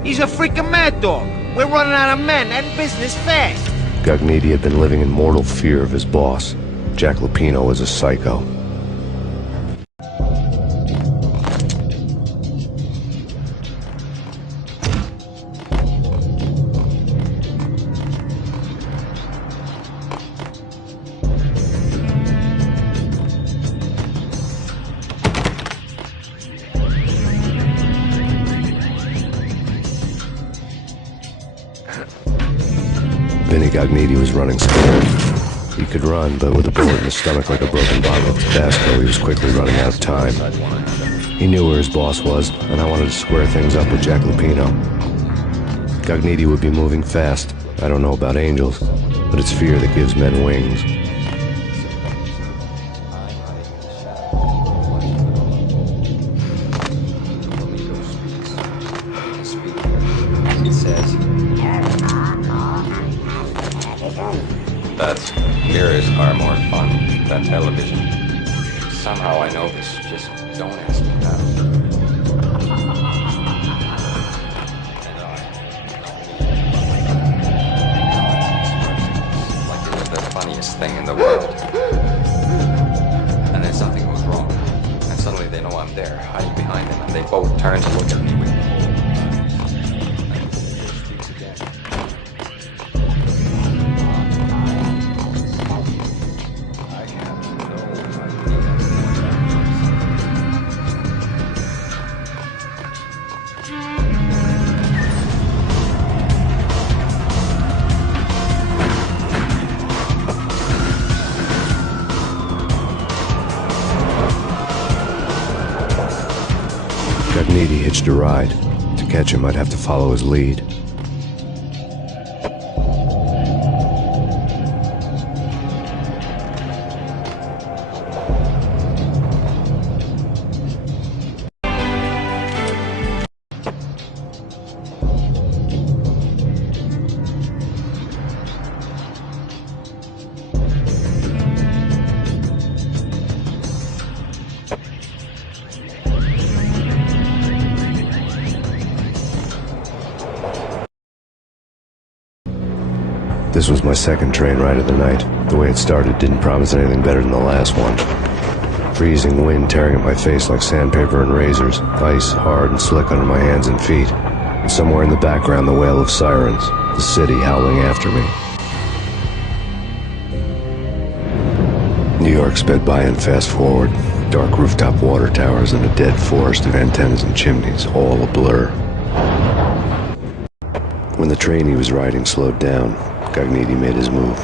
He's a freaking mad dog. We're running out of men and business fast. Gugneedy had been living in mortal fear of his boss. Jack Lupino was a psycho. Vinny Gugneedy was running scared. He could run, but with a bullet in his stomach like a broken bottle of Tabasco, he was quickly running out of time. He knew where his boss was, and I wanted to square things up with Jack Lupino. Gugneedy would be moving fast. I don't know about angels, but it's fear that gives men wings. He says, that mirrors are more fun than television. Somehow I know this, just don't ask me how. Like it was the funniest thing in the world. And then something goes wrong. And suddenly they know I'm there, hiding behind them, and they both turn to look at me with Gugneedy hitched a ride. To catch him, I'd have to follow his lead. This was my second train ride of the night. The way it started didn't promise anything better than the last one. Freezing wind tearing at my face like sandpaper and razors, ice hard and slick under my hands and feet. And somewhere in the background, the wail of sirens, the city howling after me. New York sped by in fast forward. Dark rooftop water towers and a dead forest of antennas and chimneys, all a blur. When the train he was riding slowed down, Cogniti made his move.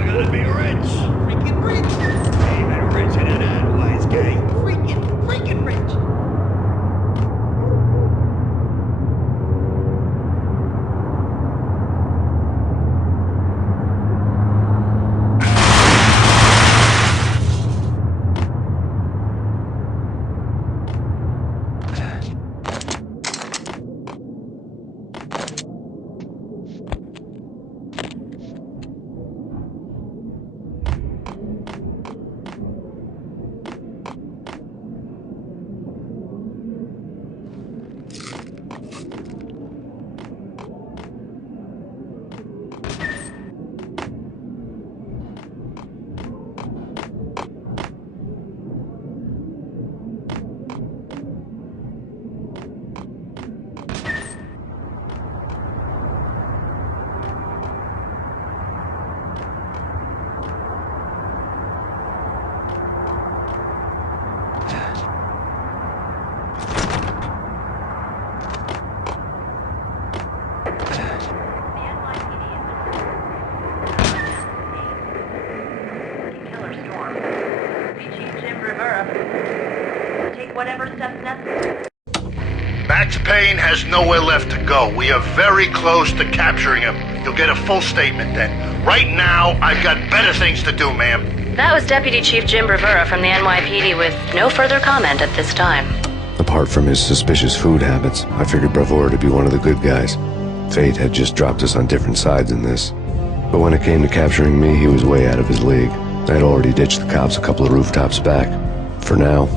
We're gonna be rich. Freaking rich. Even richer than that, wise guy. Freaking rich. Max Payne has nowhere left to go. We are very close to capturing him. You'll get a full statement then. Right now, I've got better things to do, ma'am. That was Deputy Chief Jim Rivera from the NYPD with no further comment at this time. Apart from his suspicious food habits, I figured Bravura to be one of the good guys. Fate had just dropped us on different sides in this. But when it came to capturing me, he was way out of his league. I had already ditched the cops a couple of rooftops back. For now.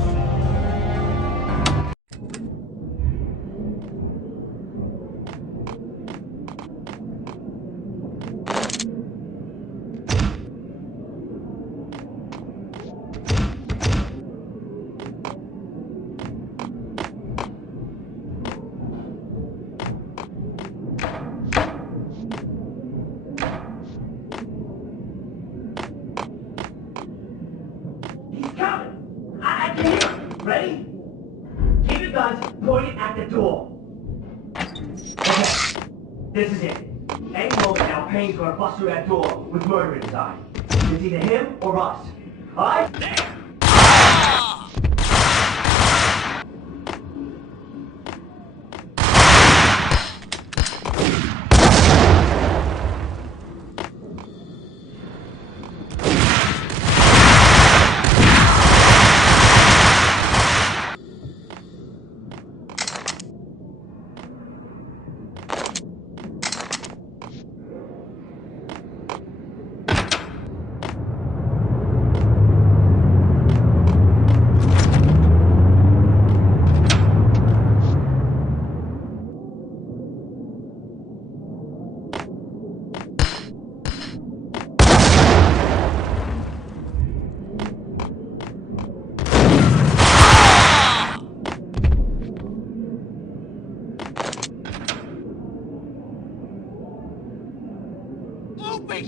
Ready? Keep your guns pointed at the door. Okay, this is it. Any moment now, Payne's gonna bust through that door with murder in his eye. It's either him or us. Alright?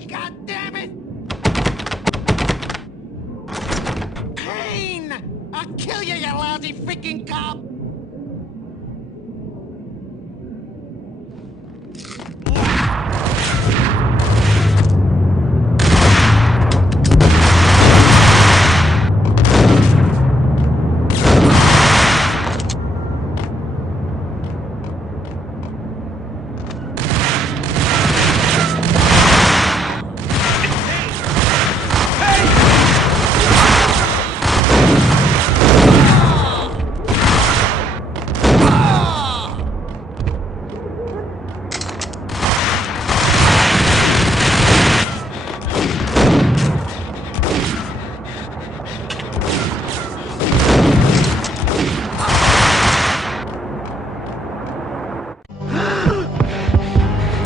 God damn it! Payne! I'll kill you, you lousy freaking cop!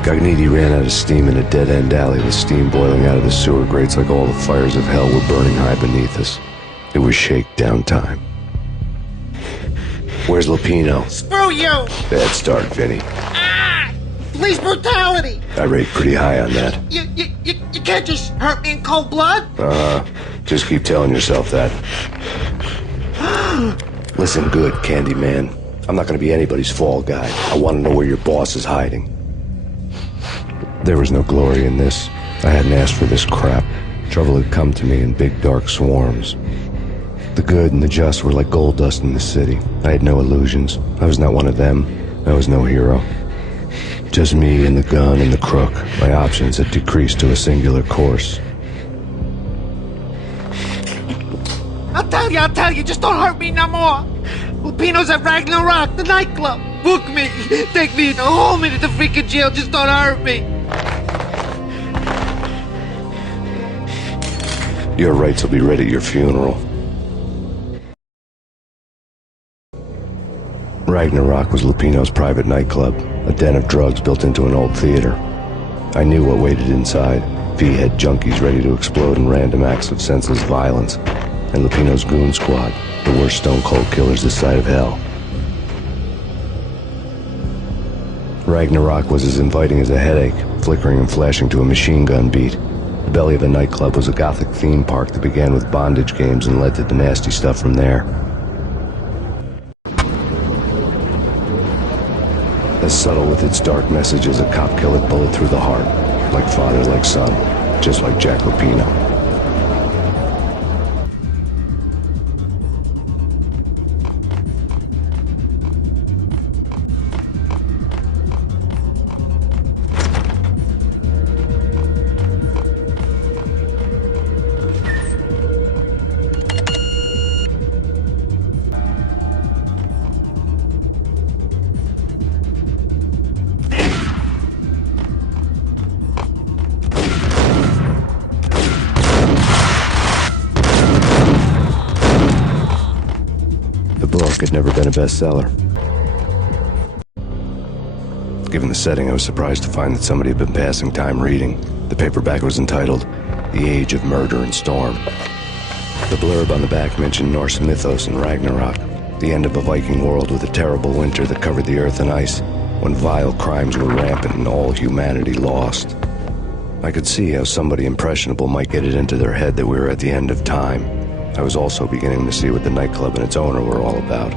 Gagniti ran out of steam in a dead-end alley with steam boiling out of the sewer grates like all the fires of hell were burning high beneath us. It was shakedown time. Where's Lupino? Screw you! Bad start, Vinny. Ah! Police brutality! I rate pretty high on that. You can't just hurt me in cold blood? Just keep telling yourself that. Listen good, Candyman. I'm not gonna be anybody's fall guy. I want to know where your boss is hiding. There was no glory in this. I hadn't asked for this crap. Trouble had come to me in big dark swarms. The good and the just were like gold dust in the city. I had no illusions. I was not one of them. I was no hero. Just me and the gun and the crook. My options had decreased to a singular course. I'll tell you, just don't hurt me no more. Lupino's at Ragnarok, the nightclub. Book me, take me, hold me to the freaking jail, just don't hurt me. Your rights will be read at your funeral. Ragnarok was Lupino's private nightclub, a den of drugs built into an old theater. I knew what waited inside. V-head junkies ready to explode in random acts of senseless violence. And Lupino's goon squad, the worst stone-cold killers this side of hell. Ragnarok was as inviting as a headache, flickering and flashing to a machine gun beat. The belly of the nightclub was a gothic theme park that began with bondage games and led to the nasty stuff from there. As subtle with its dark message as a cop-killer bullet through the heart. Like father, like son, just like Jack Lupino. Had never been a bestseller. Given the setting, I was surprised to find that somebody had been passing time reading. The paperback was entitled The Age of Murder and Storm. The blurb on the back mentioned Norse mythos and Ragnarok, the end of a Viking world with a terrible winter that covered the earth in ice, when vile crimes were rampant and all humanity lost. I could see how somebody impressionable might get it into their head that we were at the end of time. I was also beginning to see what the nightclub and its owner were all about.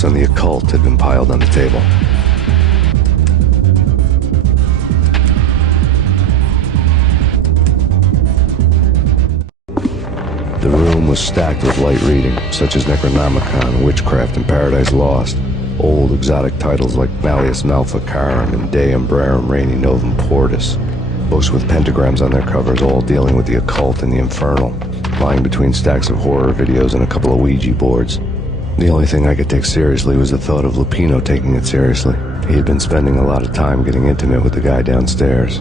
books on the occult had been piled on the table. The room was stacked with light reading, such as Necronomicon, Witchcraft, and Paradise Lost. Old exotic titles like Malleus Maleficarum and De Umbrarum Reini Novum Portus. Books with pentagrams on their covers, all dealing with the occult and the infernal, lying between stacks of horror videos and a couple of Ouija boards. The only thing I could take seriously was the thought of Lupino taking it seriously. He had been spending a lot of time getting intimate with the guy downstairs.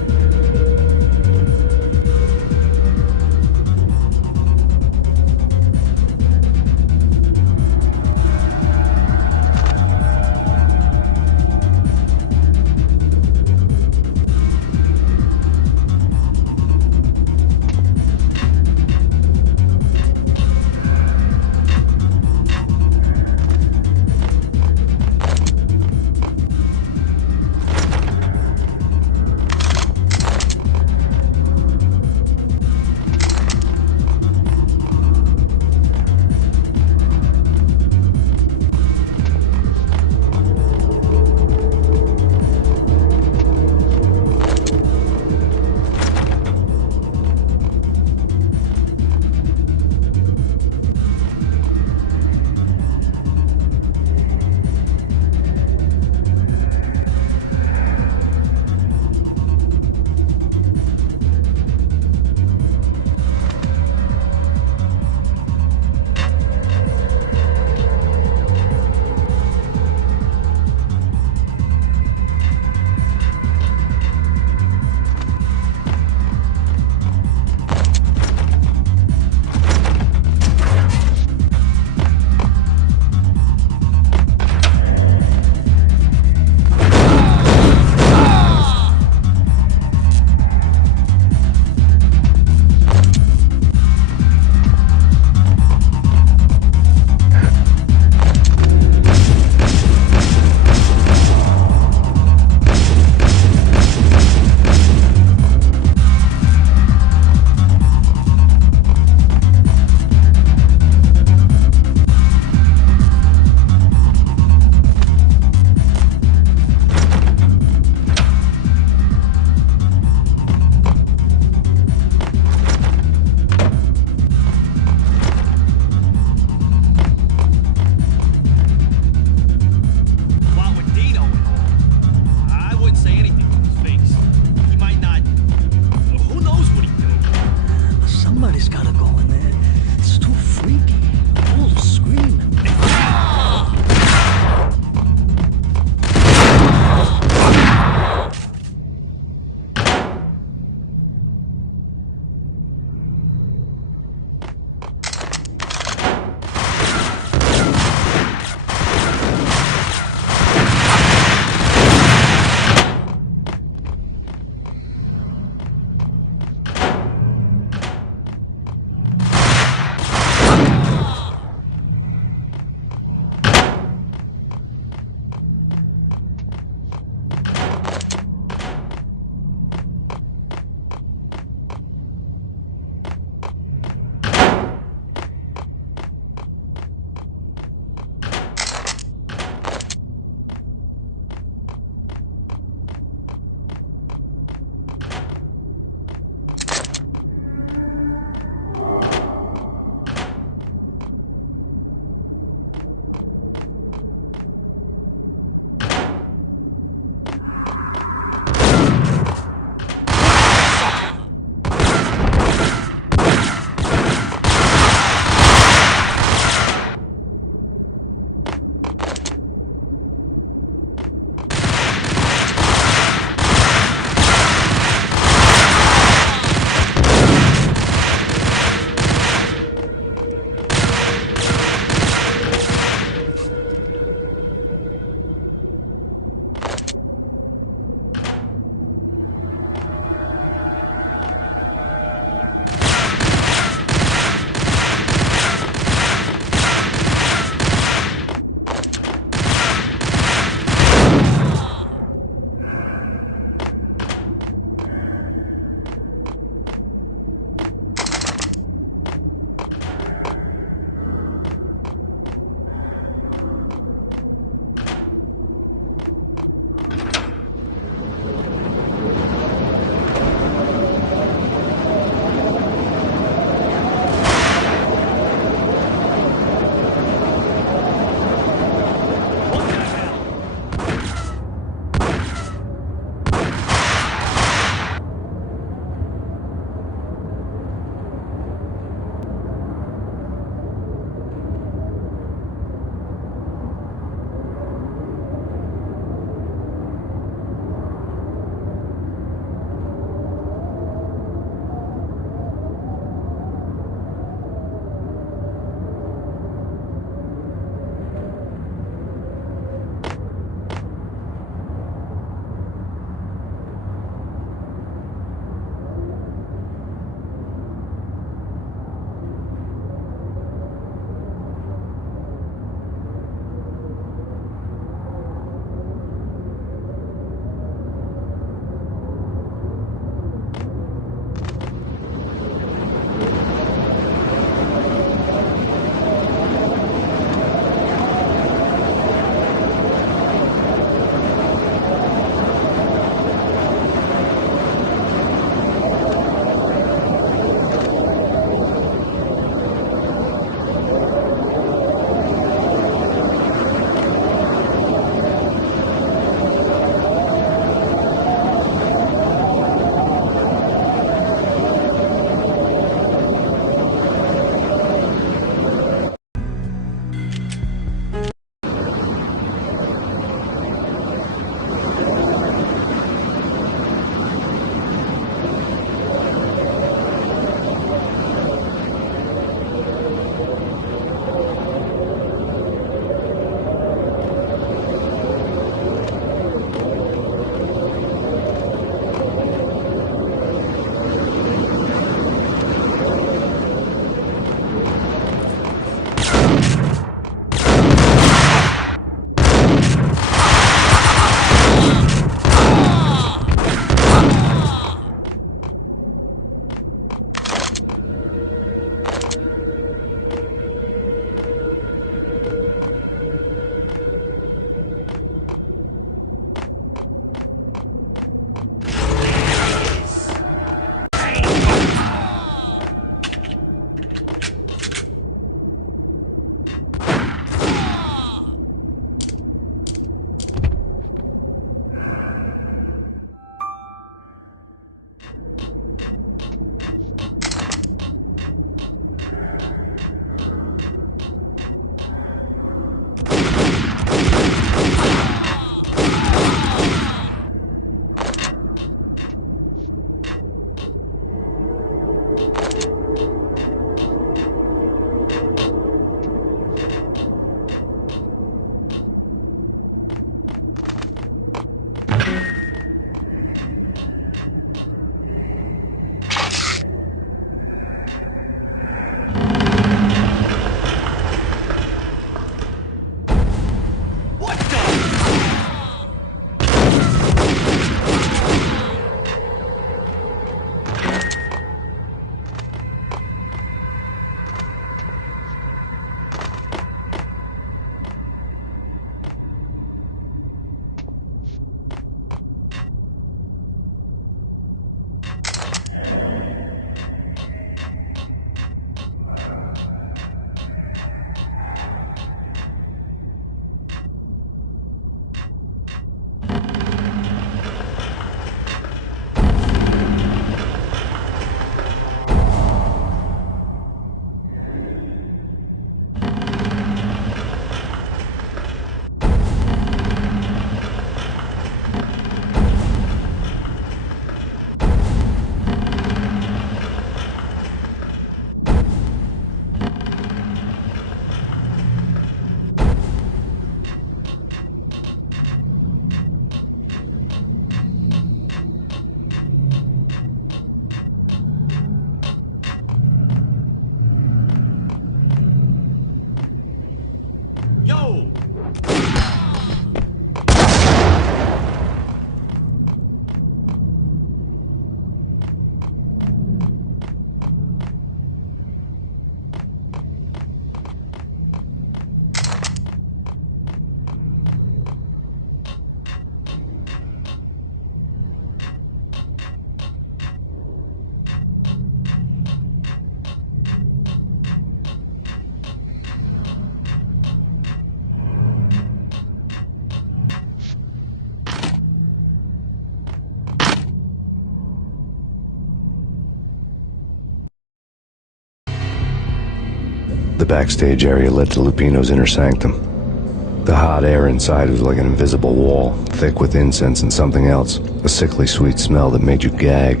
The backstage area led to Lupino's inner sanctum. The hot air inside was like an invisible wall, thick with incense and something else, a sickly sweet smell that made you gag.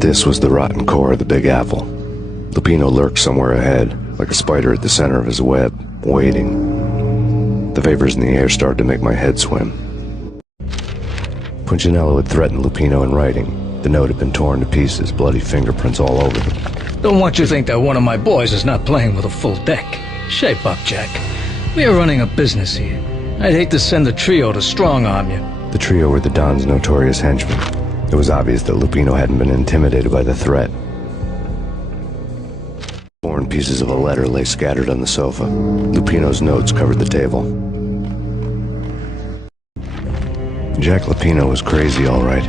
This was the rotten core of the Big Apple. Lupino lurked somewhere ahead, like a spider at the center of his web, waiting. The vapors in the air started to make my head swim. Punchinello had threatened Lupino in writing. The note had been torn to pieces, bloody fingerprints all over them. Don't want you to think that one of my boys is not playing with a full deck. Shape up, Jack. We are running a business here. I'd hate to send the trio to strong-arm you. The trio were the Don's notorious henchmen. It was obvious that Lupino hadn't been intimidated by the threat. Torn pieces of a letter lay scattered on the sofa. Lupino's notes covered the table. Jack Lupino was crazy, all right.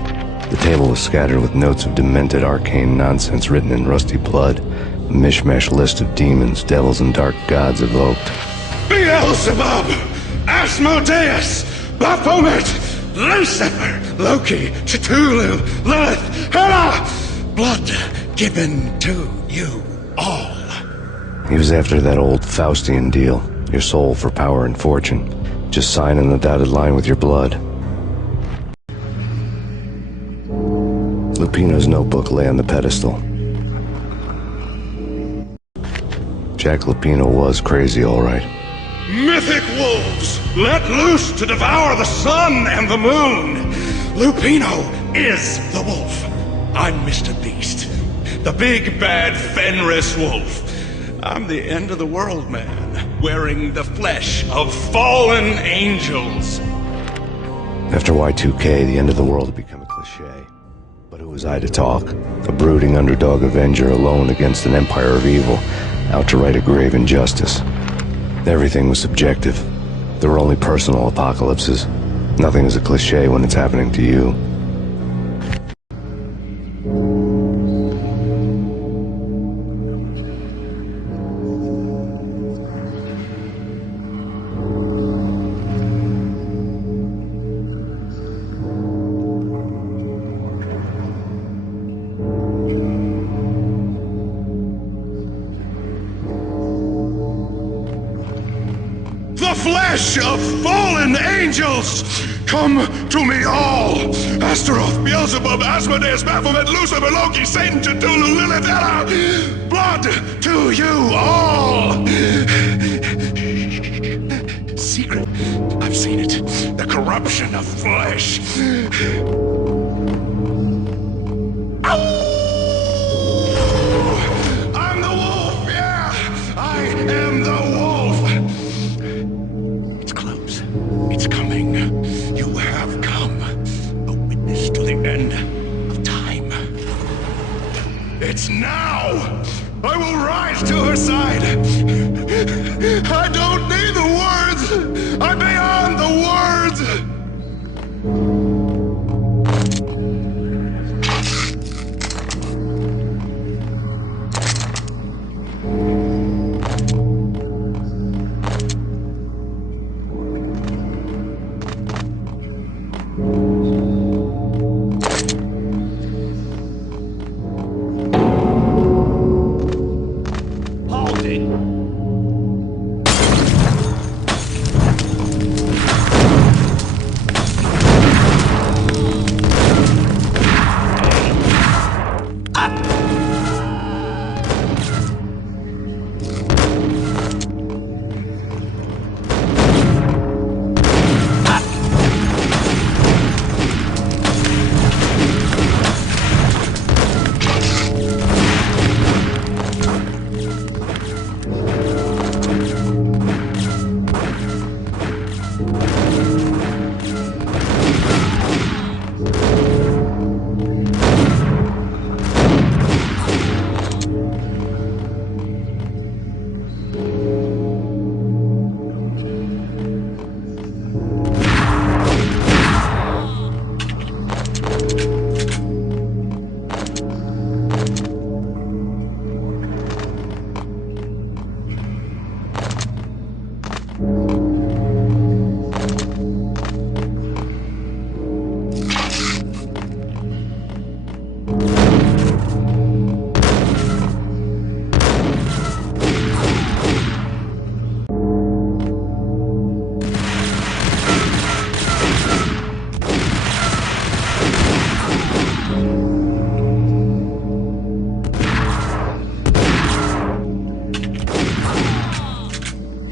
The table was scattered with notes of demented arcane nonsense written in rusty blood. A mishmash list of demons, devils, and dark gods evoked. Beelzebub! Asmodeus! Baphomet! Lucifer! Loki! Cthulhu! Lilith! Hela! Blood given to you all. He was after that old Faustian deal. Your soul for power and fortune. Just sign on the dotted line with your blood. Lupino's notebook lay on the pedestal. Jack Lupino was crazy, all right. Mythic wolves, let loose to devour the sun and the moon. Lupino is the wolf. I'm Mr. Beast, the big bad Fenris wolf. I'm the end of the world man, wearing the flesh of fallen angels. After Y2K, the end of the world had become a cliché. But who was I to talk? A brooding underdog avenger alone against an empire of evil, out to right a grave injustice. Everything was subjective. There were only personal apocalypses. Nothing is a cliché when it's happening to you. The flesh of fallen angels! Come to me all! Astaroth, Beelzebub, Asmodeus, Baphomet, Lucifer, Loki, Satan, Cthulhu, Lilith, Hela! Blood to you all! Secret. I've seen it. The corruption of flesh. I'm the wolf, yeah! I am the wolf! It's close. It's coming. You have come. A witness to the end of time. It's now! I will rise to her side! I don't need the words! I'm beyond the words!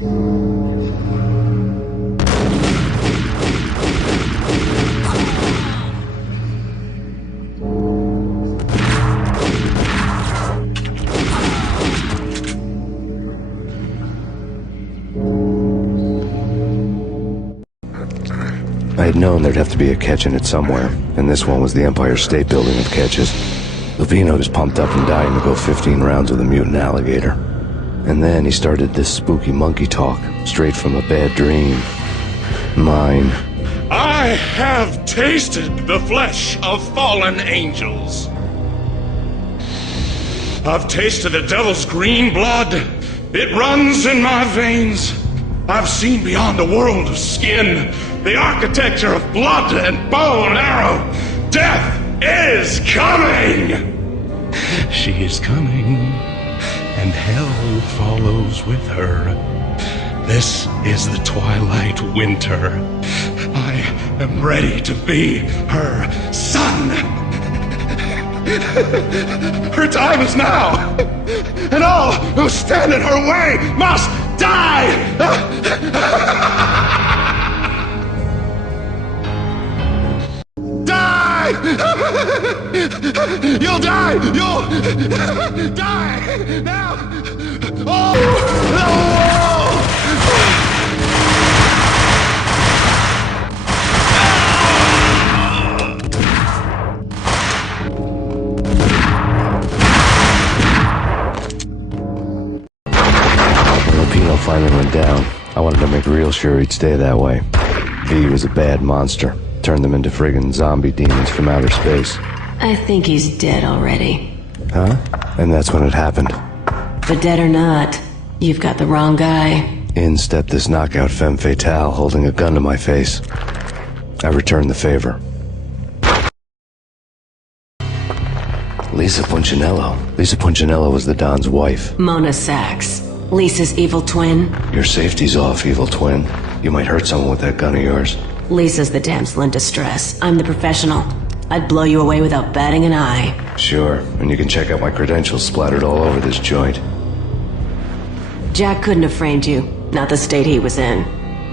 I had known there'd have to be a catch in it somewhere, and this one was the Empire State Building of catches. Lupino was pumped up and dying to go 15 rounds with a mutant alligator. And then he started this spooky monkey talk, straight from a bad dream. Mine. I have tasted the flesh of fallen angels. I've tasted the devil's green blood. It runs in my veins. I've seen beyond a world of skin, the architecture of blood and bow and arrow. Death is coming! She is coming, and hell follows with her. This is the twilight winter. I am ready to be her son. Her time is now, and all who stand in her way must die! Die! You'll die! You'll die! Now! Oh! No! When Lupino finally went down, I wanted to make real sure he'd stay that way. V was a bad monster. Turned them into friggin' zombie demons from outer space. I think he's dead already. Huh? And that's when it happened. But dead or not, you've got the wrong guy. In stepped this knockout femme fatale holding a gun to my face. I returned the favor. Lisa Punchinello. Lisa Punchinello was the Don's wife. Mona Sachs. Lisa's evil twin. Your safety's off, evil twin. You might hurt someone with that gun of yours. Lisa's the damsel in distress. I'm the professional. I'd blow you away without batting an eye. Sure, and you can check out my credentials splattered all over this joint. Jack couldn't have framed you. Not the state he was in.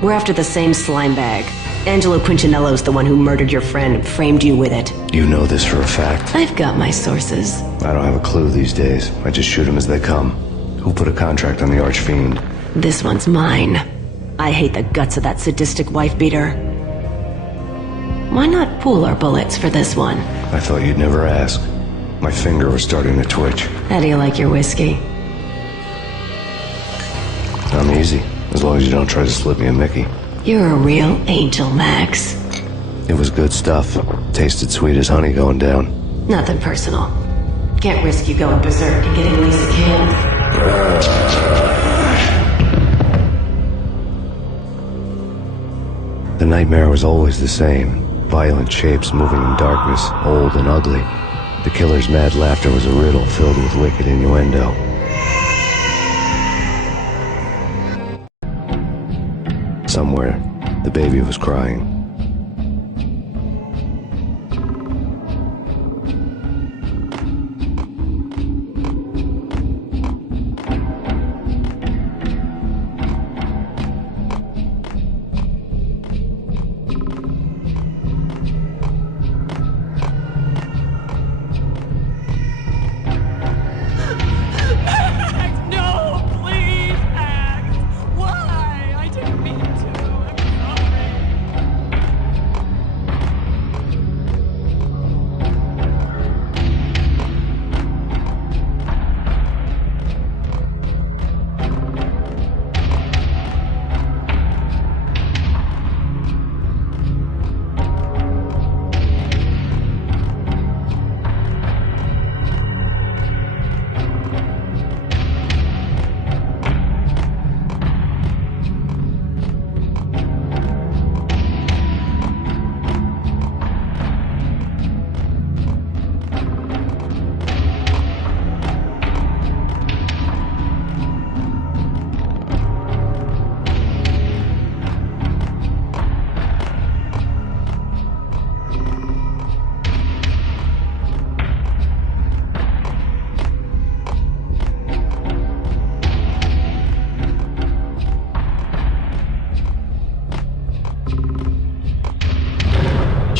We're after the same slime bag. Angelo Punchinello's the one who murdered your friend and framed you with it. You know this for a fact? I've got my sources. I don't have a clue these days. I just shoot them as they come. Who put a contract on the Archfiend? This one's mine. I hate the guts of that sadistic wife-beater. Why not pool our bullets for this one? I thought you'd never ask. My finger was starting to twitch. How do you like your whiskey? I'm easy, as long as you don't try to slip me a Mickey. You're a real angel, Max. It was good stuff. Tasted sweet as honey going down. Nothing personal. Can't risk you going berserk and getting Lisa killed. The nightmare was always the same. Violent shapes moving in darkness, old and ugly. The killer's mad laughter was a riddle filled with wicked innuendo. Somewhere, the baby was crying.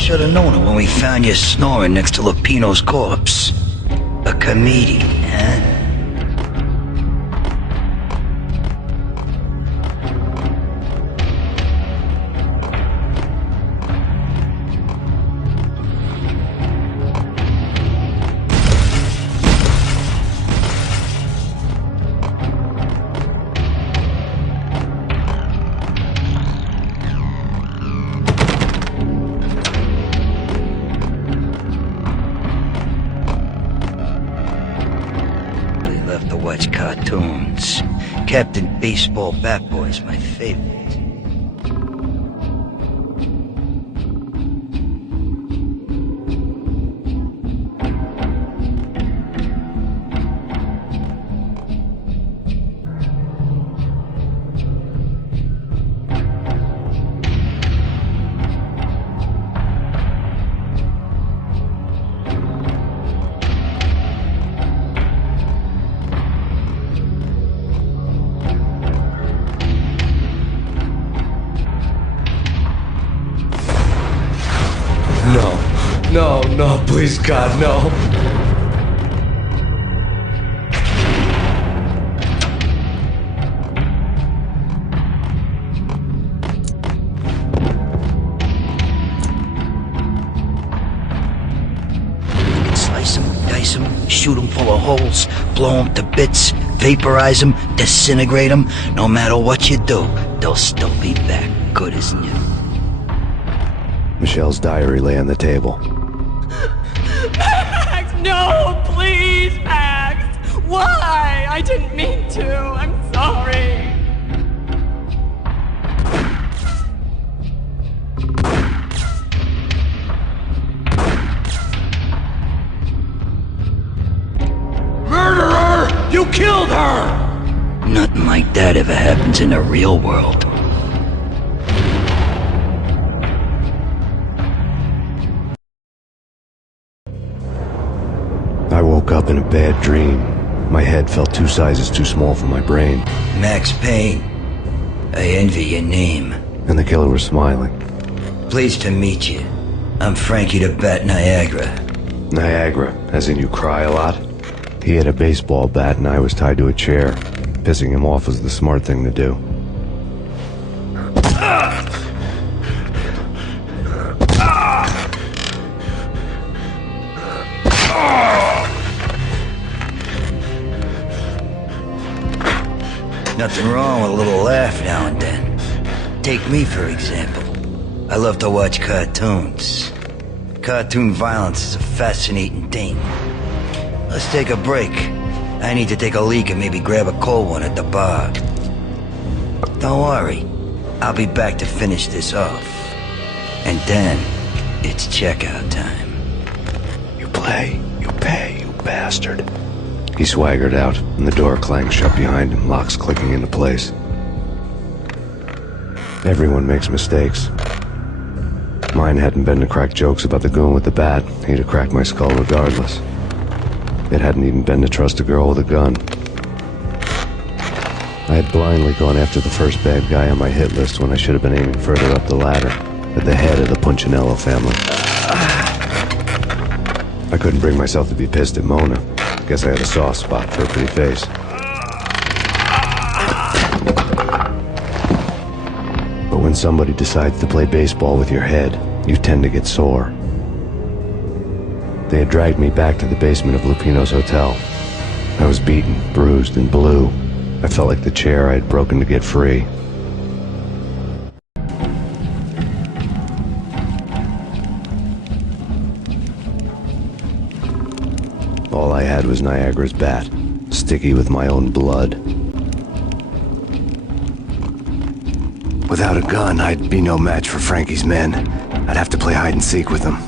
should have known it when we found you snoring next to Lupino's corpse. A comedian, huh? Left to watch cartoons. Captain Baseball Bat Boy's my favorite. No, please, God, no. Slice 'em, dice 'em, shoot 'em full of holes, blow 'em to bits, vaporize 'em, disintegrate 'em. No matter what you do, they'll still be back, good as new. Michelle's diary lay on the table. Max, no, please, Max. Why? I didn't mean to. I'm sorry. Murderer! You killed her! Nothing like that ever happens in the real world. I woke up in a bad dream. My head felt 2 sizes too small for my brain. Max Payne. I envy your name. And the killer was smiling. Pleased to meet you. I'm Frankie the Bat Niagara. Niagara, as in you cry a lot? He had a baseball bat and I was tied to a chair. Pissing him off was the smart thing to do. Nothing wrong with a little laugh now and then. Take me, for example. I love to watch cartoons. Cartoon violence is a fascinating thing. Let's take a break. I need to take a leak and maybe grab a cold one at the bar. Don't worry. I'll be back to finish this off. And then, it's checkout time. You play, you pay, you bastard. He swaggered out, and the door clanged shut behind him, locks clicking into place. Everyone makes mistakes. Mine hadn't been to crack jokes about the goon with the bat. He'd have cracked my skull regardless. It hadn't even been to trust a girl with a gun. I had blindly gone after the first bad guy on my hit list when I should have been aiming further up the ladder, at the head of the Punchinello family. I couldn't bring myself to be pissed at Mona. Guess I had a soft spot for her pretty face. But when somebody decides to play baseball with your head, you tend to get sore. They had dragged me back to the basement of Lupino's hotel. I was beaten, bruised, and blue. I felt like the chair I had broken to get free. All I had was Niagara's bat, sticky with my own blood. Without a gun, I'd be no match for Frankie's men. I'd have to play hide and seek with them.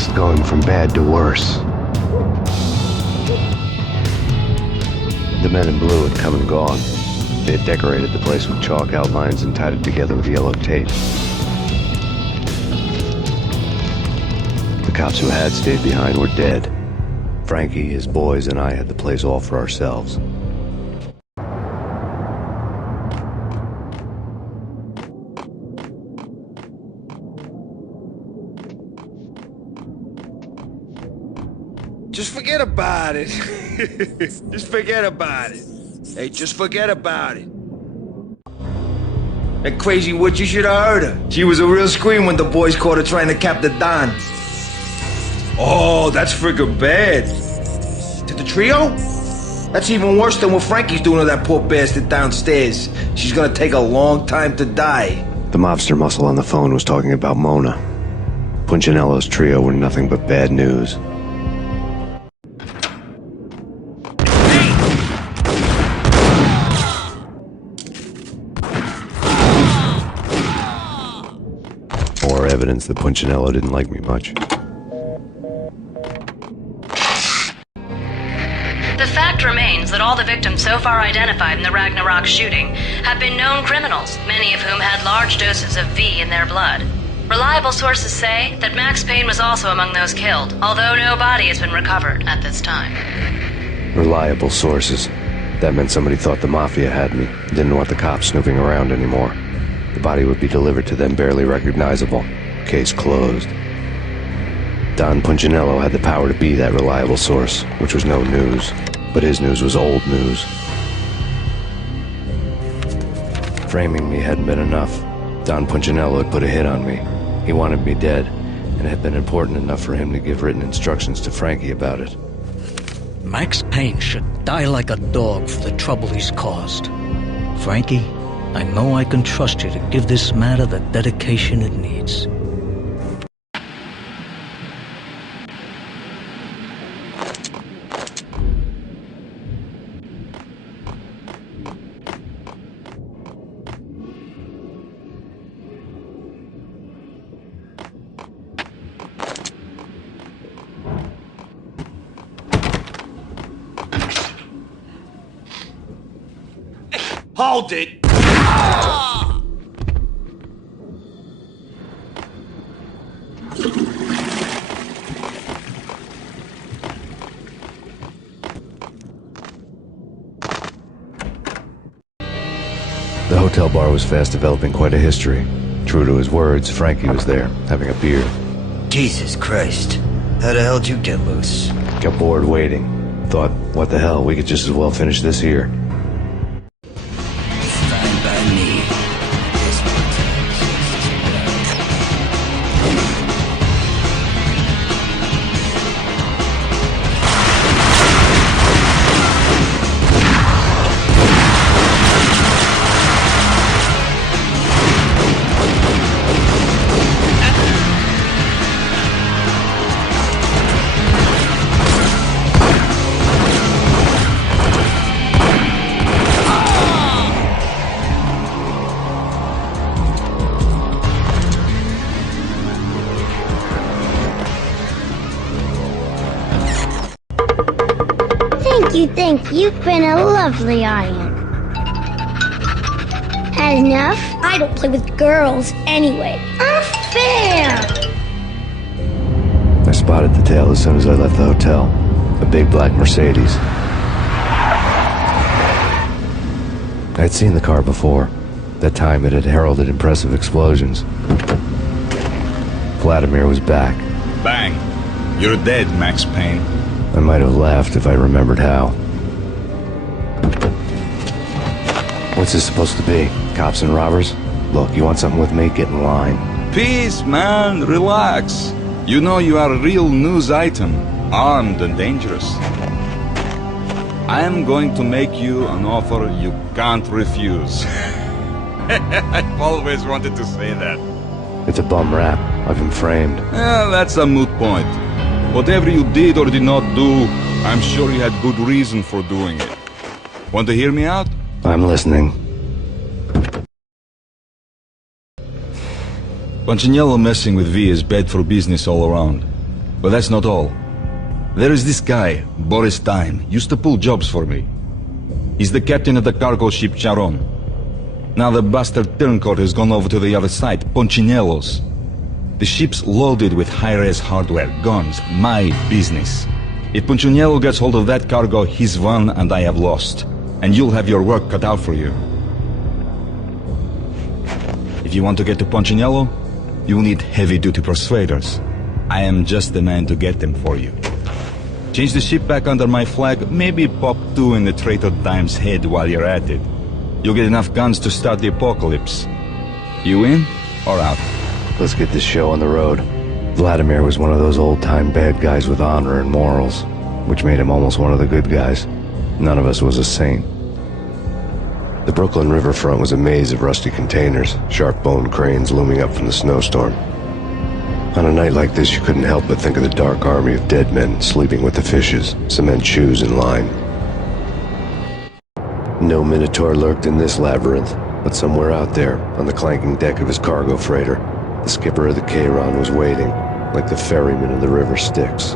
fast going from bad to worse. The men in blue had come and gone. They had decorated the place with chalk outlines and tied it together with yellow tape. The cops who had stayed behind were dead. Frankie, his boys, and I had the place all for ourselves. Just forget about it. Just forget about it. Hey, just forget about it. That crazy witch, you should have heard her. She was a real scream when the boys caught her trying to cap the Don. Oh, that's friggin' bad. To the trio? That's even worse than what Frankie's doing to that poor bastard downstairs. She's gonna take a long time to die. The mobster muscle on the phone was talking about Mona. Punchinello's trio were nothing but bad news. More evidence that Punchinello didn't like me much. The fact remains that all the victims so far identified in the Ragnarok shooting have been known criminals, many of whom had large doses of V in their blood. Reliable sources say that Max Payne was also among those killed, although no body has been recovered at this time. Reliable sources. That meant somebody thought the Mafia had me, didn't want the cops snooping around anymore. The body would be delivered to them barely recognizable. Case closed. Don Punchinello had the power to be that reliable source, which was no news. But his news was old news. Framing me hadn't been enough. Don Punchinello had put a hit on me. He wanted me dead, and it had been important enough for him to give written instructions to Frankie about it. Max Payne should die like a dog for the trouble he's caused. Frankie, I know I can trust you to give this matter the dedication it needs. Hold it! The hotel bar was fast developing quite a history. True to his words, Frankie was there, having a beer. Jesus Christ. How the hell did you get loose? Got bored waiting. Thought, what the hell, we could just as well finish this here. Fine by me. Thank you. You've been a lovely audience. Had enough? I don't play with girls anyway. Unfair! I spotted the tail as soon as I left the hotel. A big black Mercedes. I'd seen the car before. That time it had heralded impressive explosions. Vladimir was back. Bang. You're dead, Max Payne. I might have laughed if I remembered how. What's this supposed to be? Cops and robbers? Look, you want something with me? Get in line. Peace, man. Relax. You know you are a real news item. Armed and dangerous. I am going to make you an offer you can't refuse. I've always wanted to say that. It's a bum rap. I've been framed. That's a moot point. Whatever you did or did not do, I'm sure you had good reason for doing it. Want to hear me out? I'm listening. Punchinello messing with V is bad for business all around. But that's not all. There is this guy, Boris Time, used to pull jobs for me. He's the captain of the cargo ship Charon. Now the bastard turncoat has gone over to the other side, Punchinello's. The ship's loaded with high-res hardware, guns, my business. If Punchinello gets hold of that cargo, he's won and I have lost. And you'll have your work cut out for you. If you want to get to Punchinello, you'll need heavy-duty persuaders. I am just the man to get them for you. Change the ship back under my flag, maybe pop 2 in the Traitor Time's head while you're at it. You'll get enough guns to start the apocalypse. You in or out? Let's get this show on the road. Vladimir was one of those old-time bad guys with honor and morals, which made him almost one of the good guys. None of us was a saint. The Brooklyn riverfront was a maze of rusty containers, sharp-boned cranes looming up from the snowstorm. On a night like this, you couldn't help but think of the dark army of dead men sleeping with the fishes, cement shoes in line. No Minotaur lurked in this labyrinth, but somewhere out there, on the clanking deck of his cargo freighter, the skipper of the Chiron was waiting, like the ferryman of the river Styx.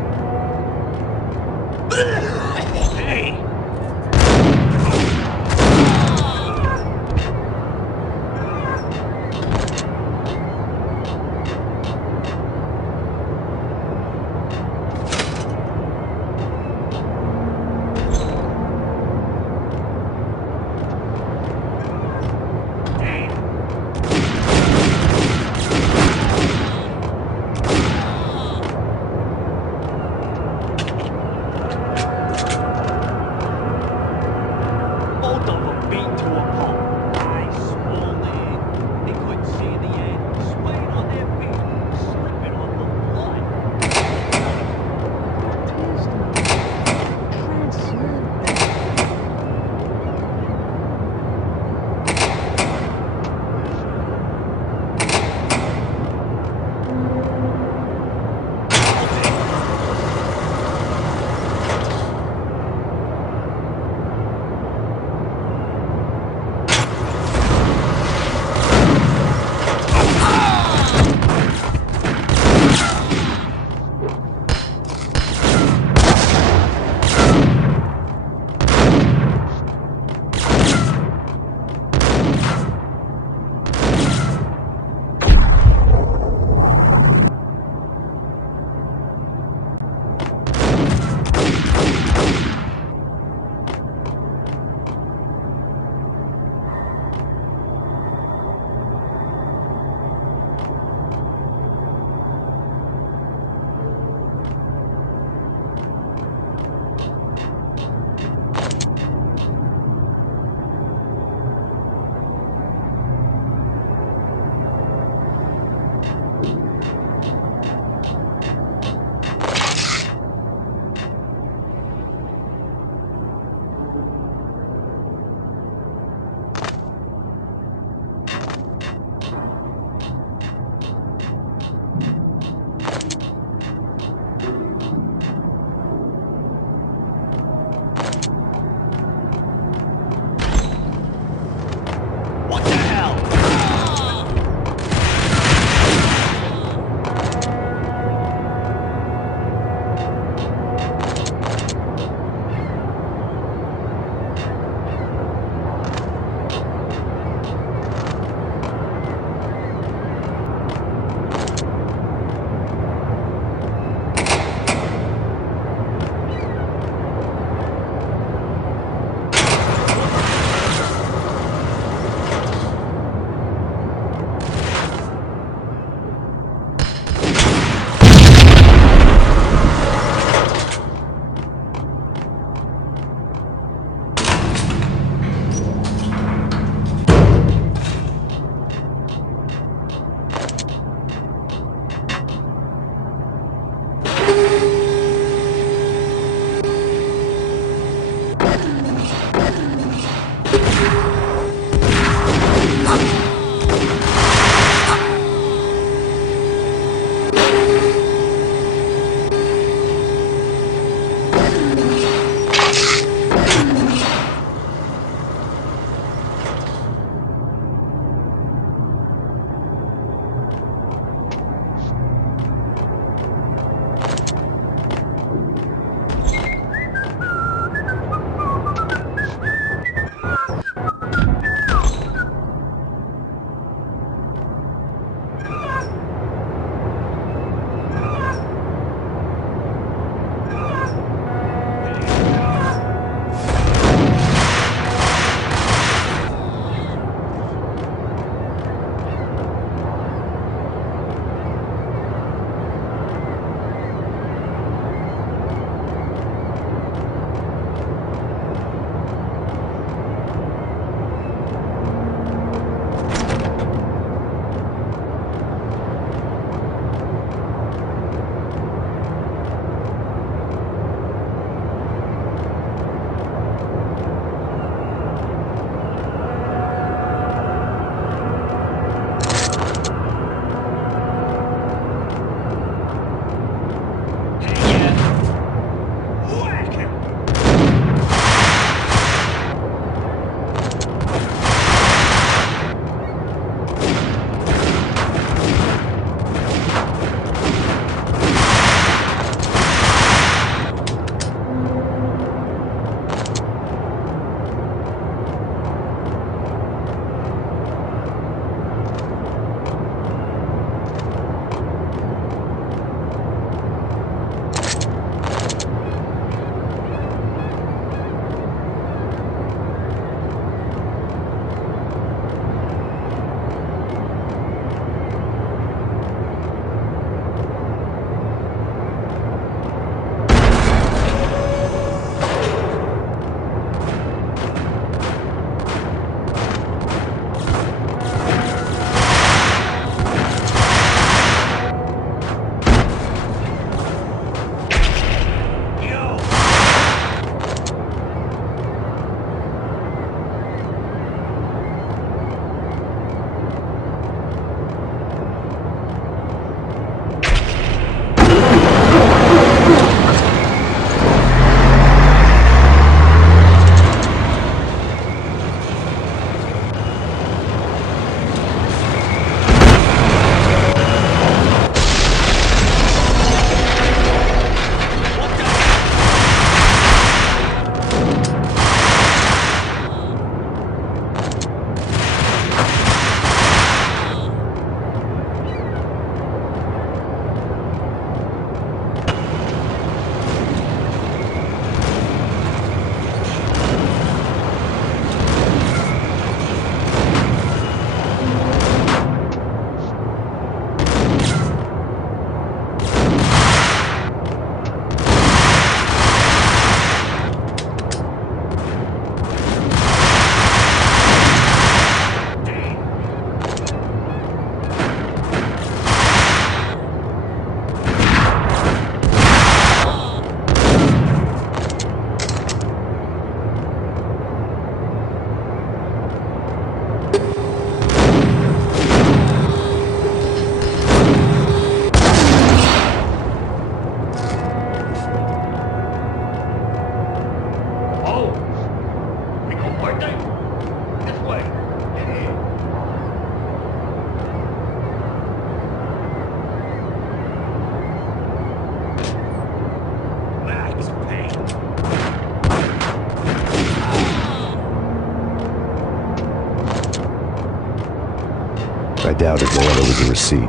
I doubted the letter was a receipt.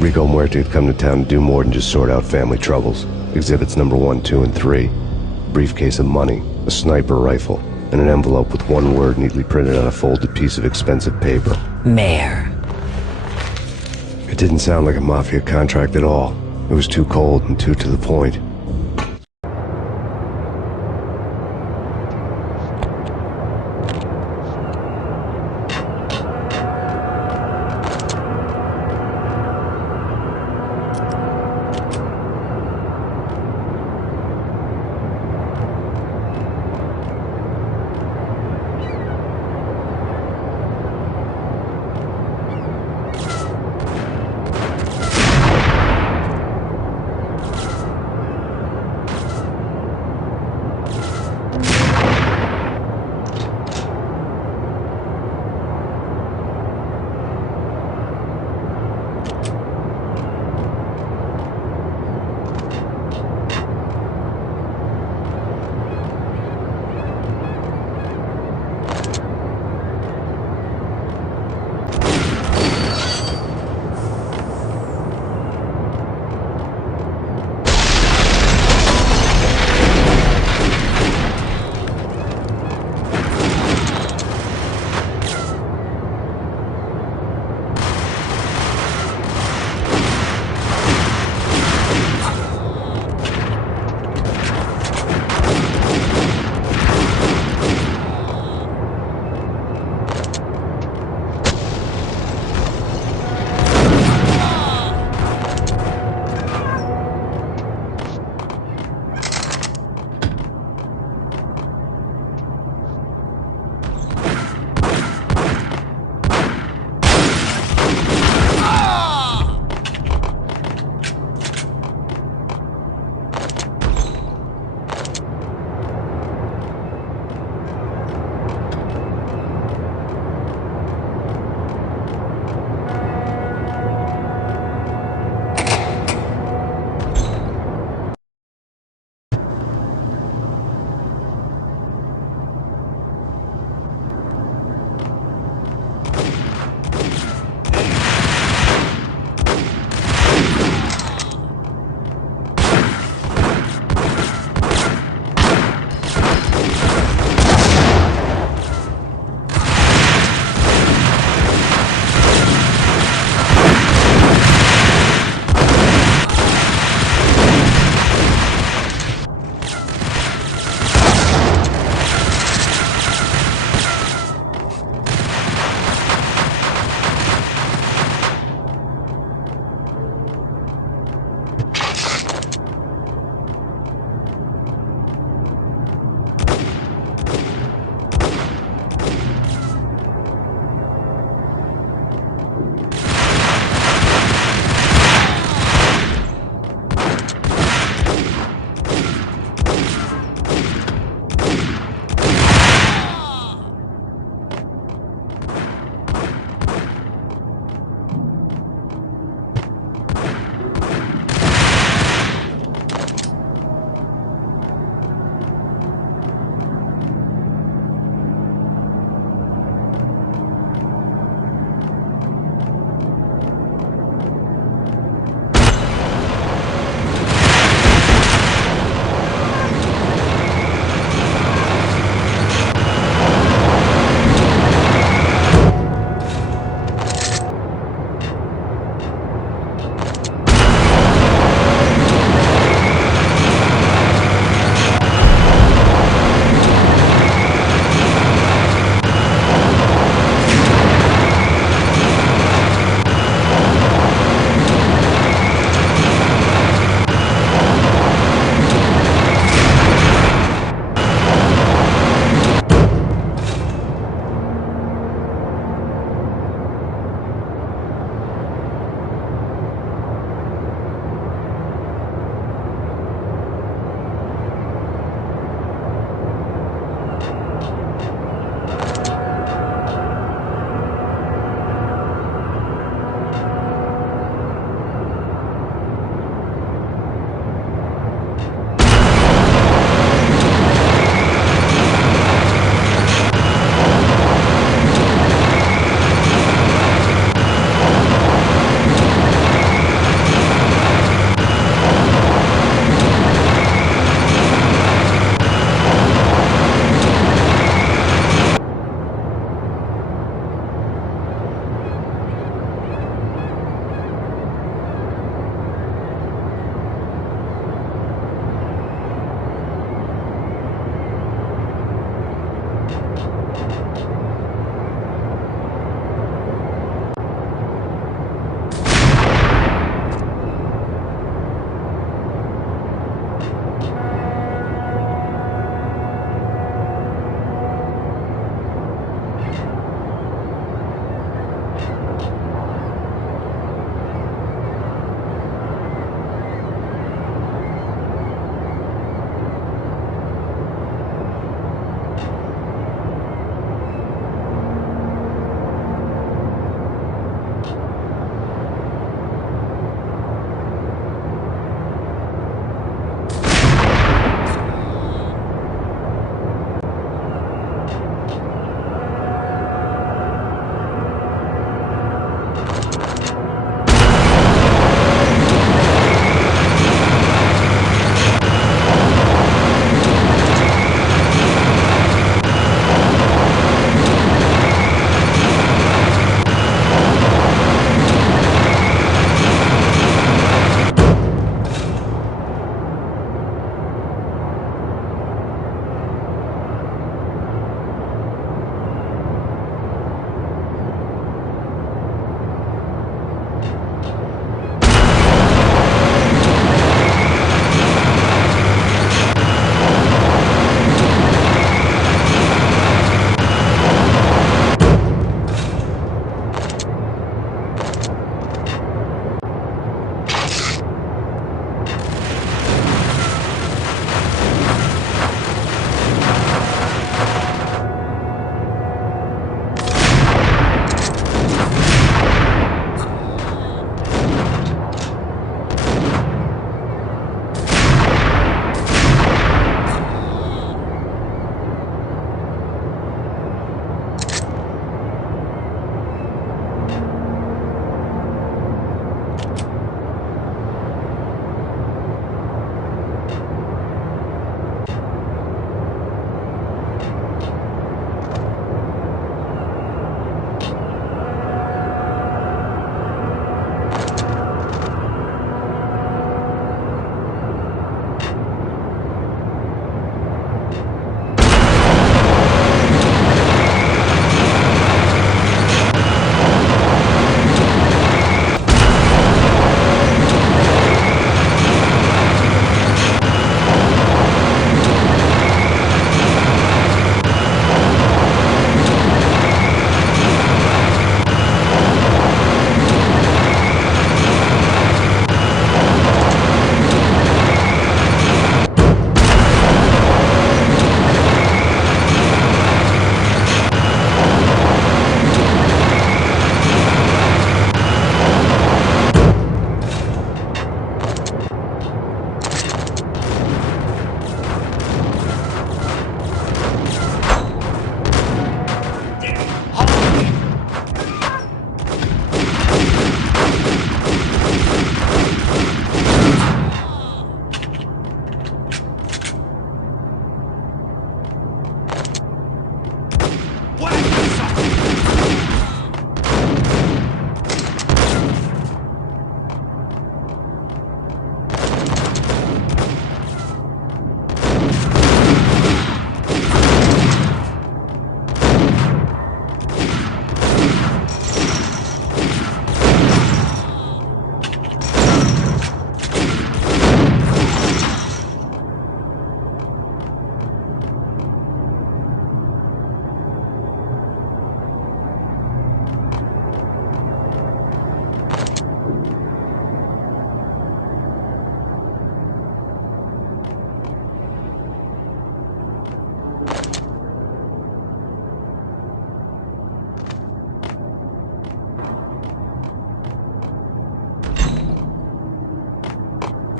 Rico Muerte had come to town to do more than just sort out family troubles. Exhibits number 1, 2, and 3. A briefcase of money, a sniper rifle, and an envelope with one word neatly printed on a folded piece of expensive paper. Mayor. It didn't sound like a mafia contract at all. It was too cold and too to the point.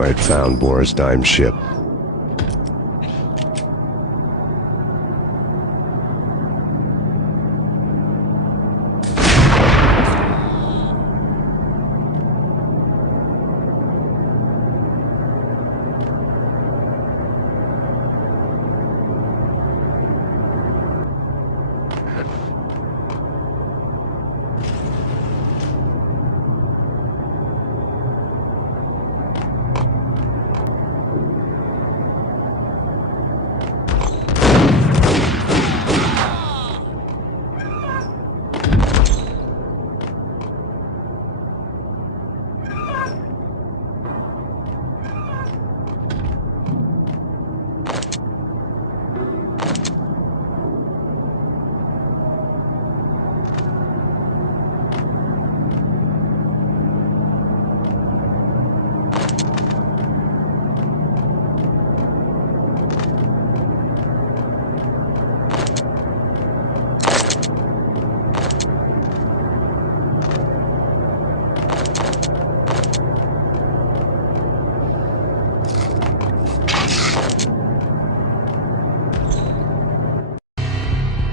Alright, found Boris Dime's ship.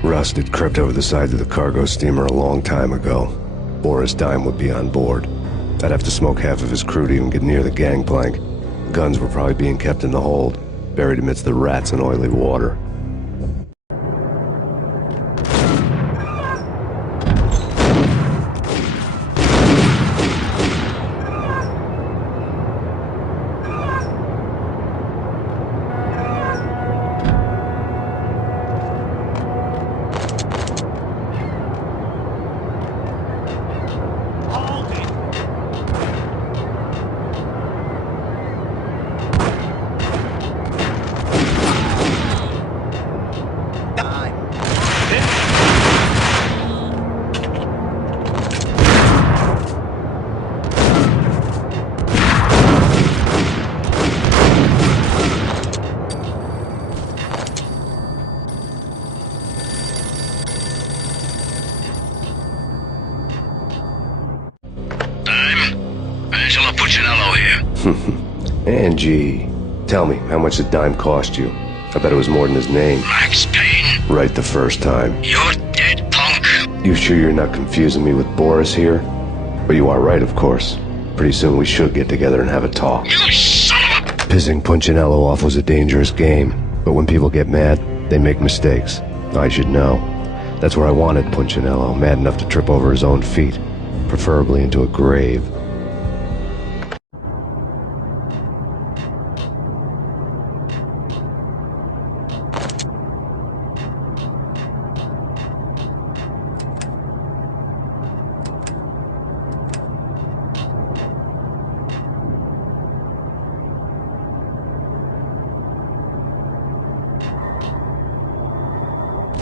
Rust had crept over the sides of the cargo steamer a long time ago. Boris Dime would be on board. I'd have to smoke half of his crew to even get near the gangplank. The guns were probably being kept in the hold, buried amidst the rats and oily water. Angie, tell me, how much did Dime cost you? I bet it was more than his name. Max Payne. Right the first time. You're dead, punk. You sure you're not confusing me with Boris here? But you are right, of course. Pretty soon we should get together and have a talk. You son of a... Pissing Punchinello off was a dangerous game, but when people get mad, they make mistakes. I should know. That's where I wanted Punchinello, mad enough to trip over his own feet, preferably into a grave.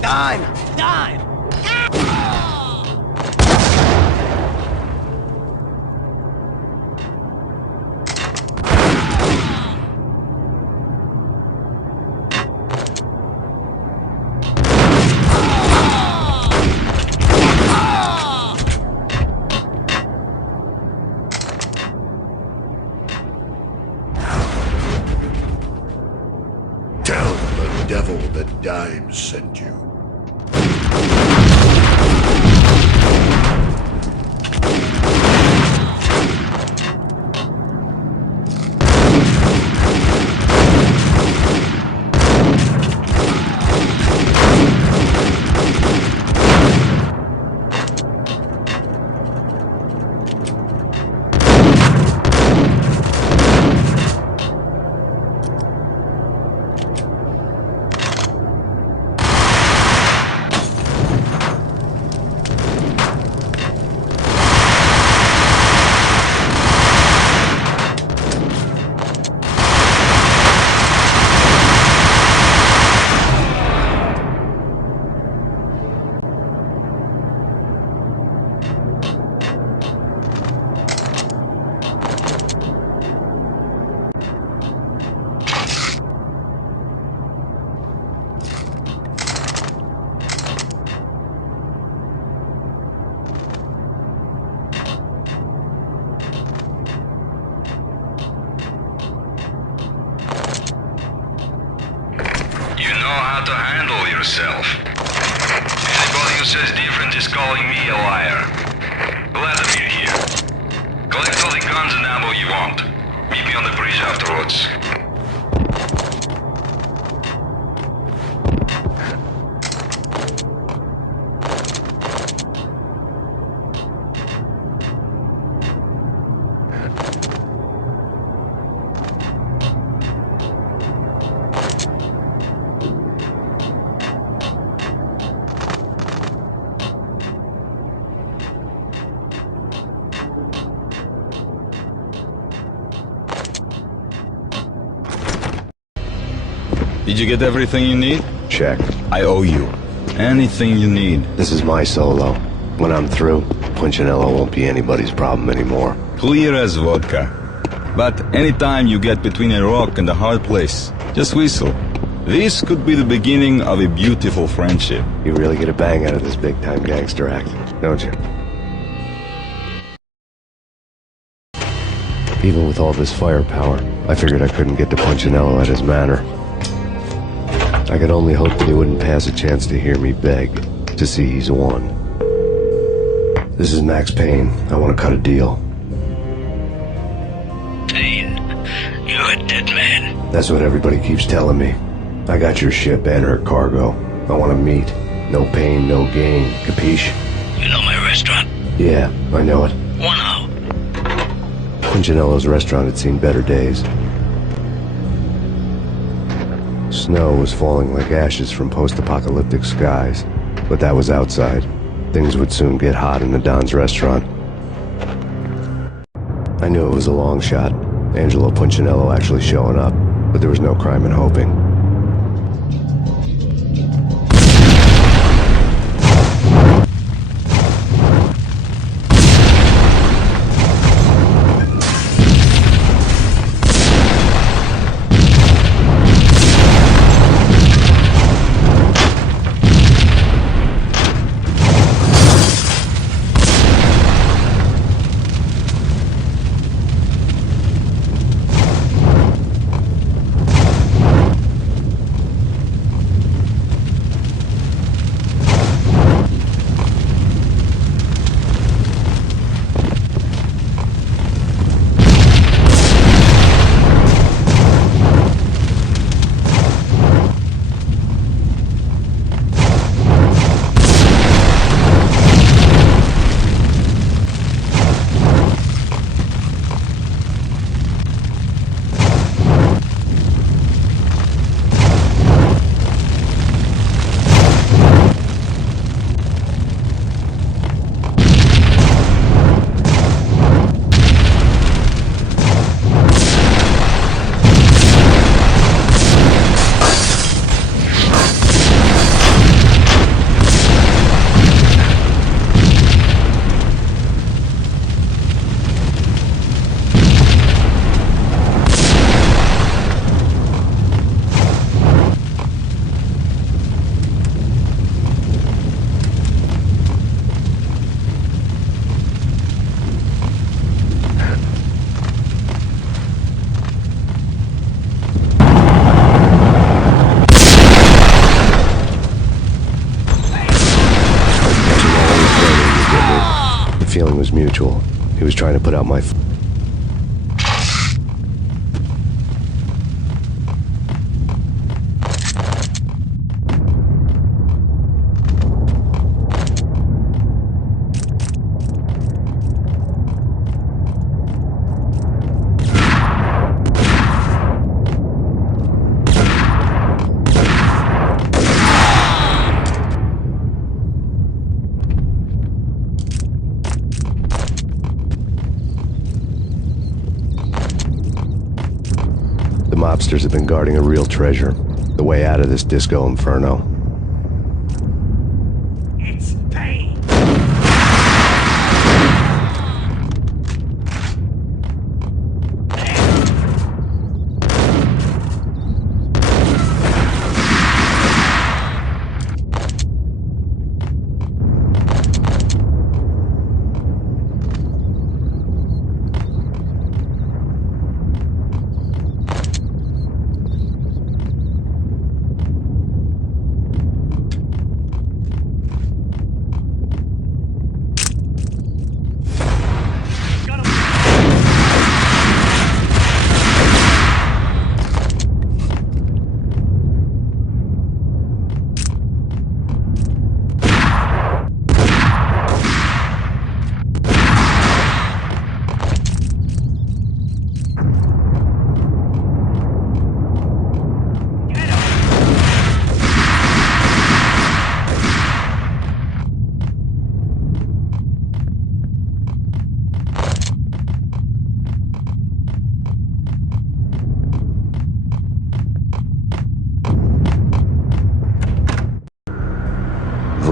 Dime! Dime! Tell the devil that Dime sent you. You know how to handle yourself. Anybody who says different is calling me a liar. Glad that you're here. Collect all the guns and ammo you want. Meet me on the bridge afterwards. Did you get everything you need? Check. I owe you. Anything you need. This is my solo. When I'm through, Punchinello won't be anybody's problem anymore. Clear as vodka. But anytime you get between a rock and a hard place, just whistle. This could be the beginning of a beautiful friendship. You really get a bang out of this big-time gangster act, don't you? Even with all this firepower, I figured I couldn't get to Punchinello at his manor. I could only hope that he wouldn't pass a chance to hear me beg, to see he's won. This is Max Payne. I want to cut a deal. Payne, you're a dead man. That's what everybody keeps telling me. I got your ship and her cargo. I want to meet. No pain, no gain. Capiche? You know my restaurant? Yeah, I know it. 1 hour. Punchinello's restaurant had seen better days. Snow was falling like ashes from post-apocalyptic skies, but that was outside. Things would soon get hot in the Don's restaurant. I knew it was a long shot, Angelo Punchinello actually showing up, but there was no crime in hoping. The feeling was mutual. He was trying to put out my... The mobsters have been guarding a real treasure. The way out of this disco inferno. It's Payne!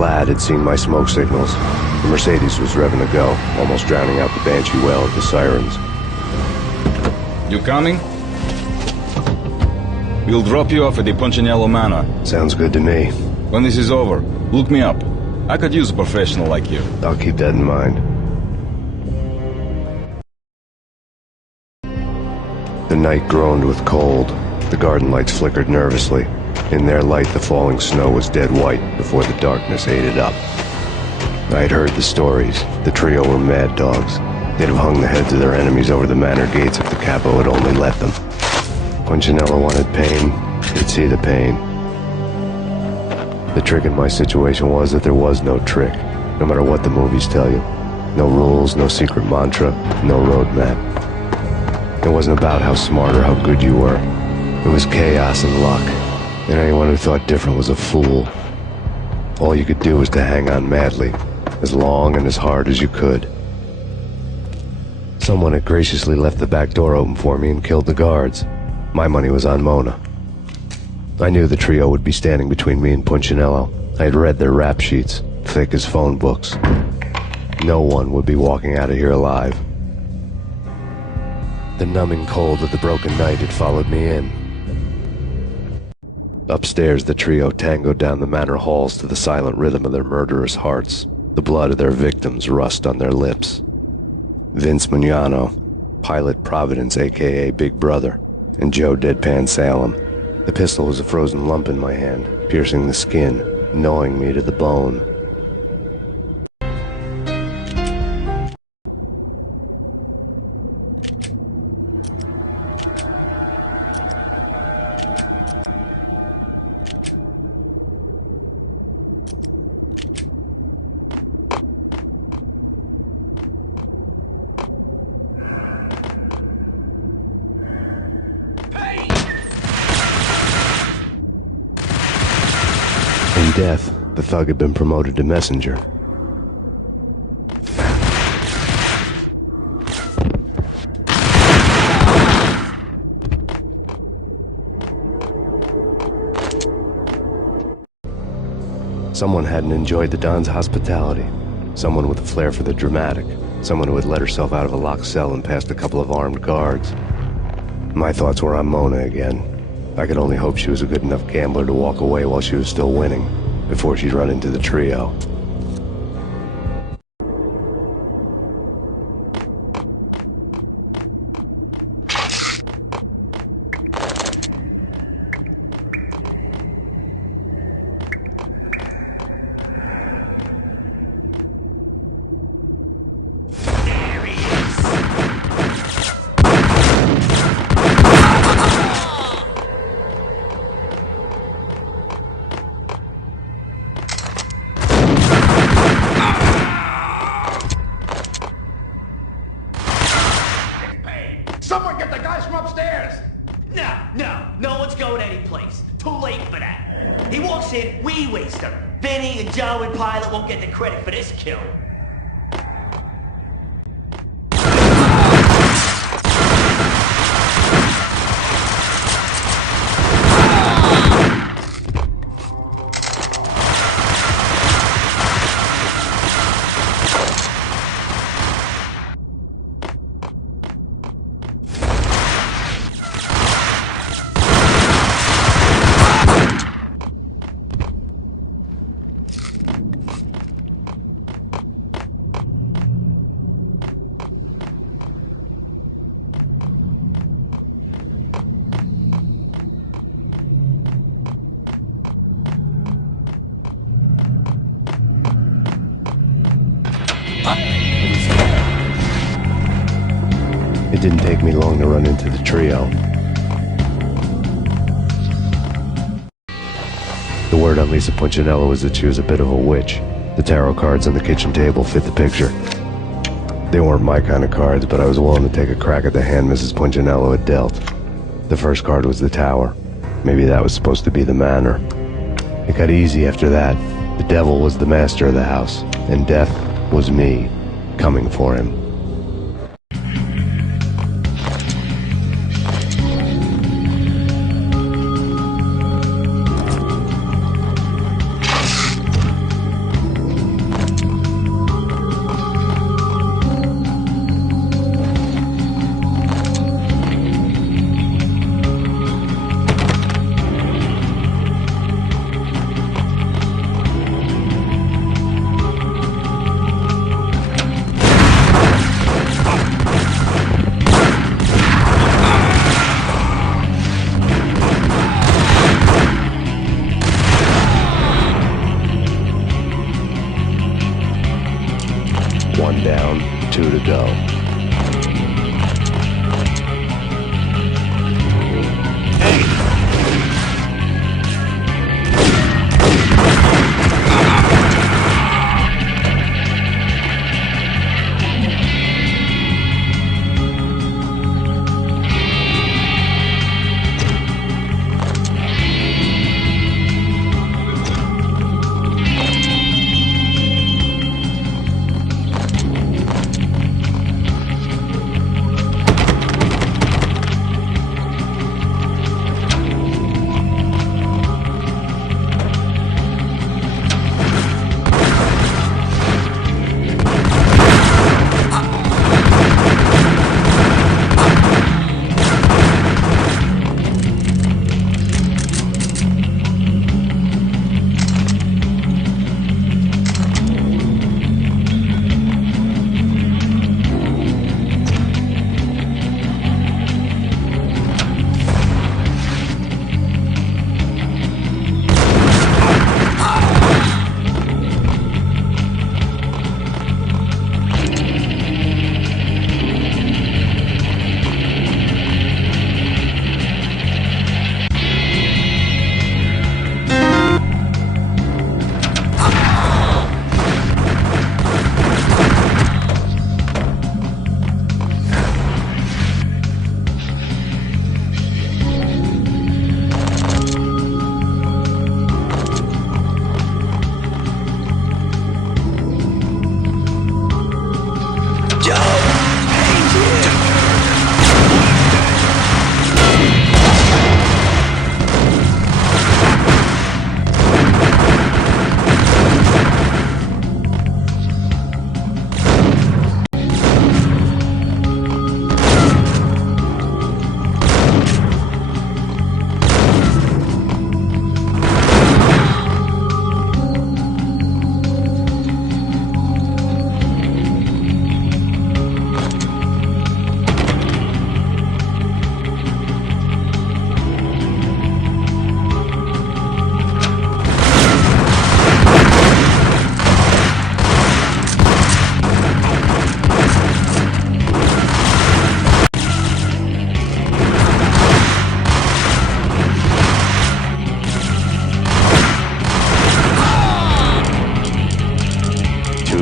lad had seen my smoke signals. The Mercedes was revving to go, almost drowning out the banshee wail of the sirens. You coming? We'll drop you off at the Punchinello Manor. Sounds good to me. When this is over, look me up. I could use a professional like you. I'll keep that in mind. The night groaned with cold. The garden lights flickered nervously. In their light, the falling snow was dead white before the darkness ate it up. I had heard the stories. The trio were mad dogs. They'd have hung the heads of their enemies over the manor gates if the capo had only let them. Punchinello wanted pain. He'd see the pain. The trick in my situation was that there was no trick, no matter what the movies tell you. No rules, no secret mantra, no roadmap. It wasn't about how smart or how good you were. It was chaos and luck, and anyone who thought different was a fool. All you could do was to hang on madly, as long and as hard as you could. Someone had graciously left the back door open for me and killed the guards. My money was on Mona. I knew the trio would be standing between me and Punchinello. I had read their rap sheets, thick as phone books. No one would be walking out of here alive. The numbing cold of the broken night had followed me in. Upstairs, the trio tangoed down the manor halls to the silent rhythm of their murderous hearts, the blood of their victims rust on their lips. Vince Mugnano, Pilot Providence, a.k.a. Big Brother, and Joe Deadpan Salem. The pistol was a frozen lump in my hand, piercing the skin, gnawing me to the bone. In death, the thug had been promoted to messenger. Someone hadn't enjoyed the Don's hospitality. Someone with a flair for the dramatic. Someone who had let herself out of a locked cell and past a couple of armed guards. My thoughts were on Mona again. I could only hope she was a good enough gambler to walk away while she was still winning, before she'd run into the trio. Someone get the guys from upstairs! No one's going anyplace. Too late for that. He walks in, we waste him. Vinny and Joe and Pilot won't get the credit for this kill. It didn't take me long to run into the trio. The word on Lisa Punchinello was that she was a bit of a witch. The tarot cards on the kitchen table fit the picture. They weren't my kind of cards, but I was willing to take a crack at the hand Mrs. Punchinello had dealt. The first card was the tower. Maybe that was supposed to be the manor. It got easy after that. The devil was the master of the house, and death was me, coming for him. go.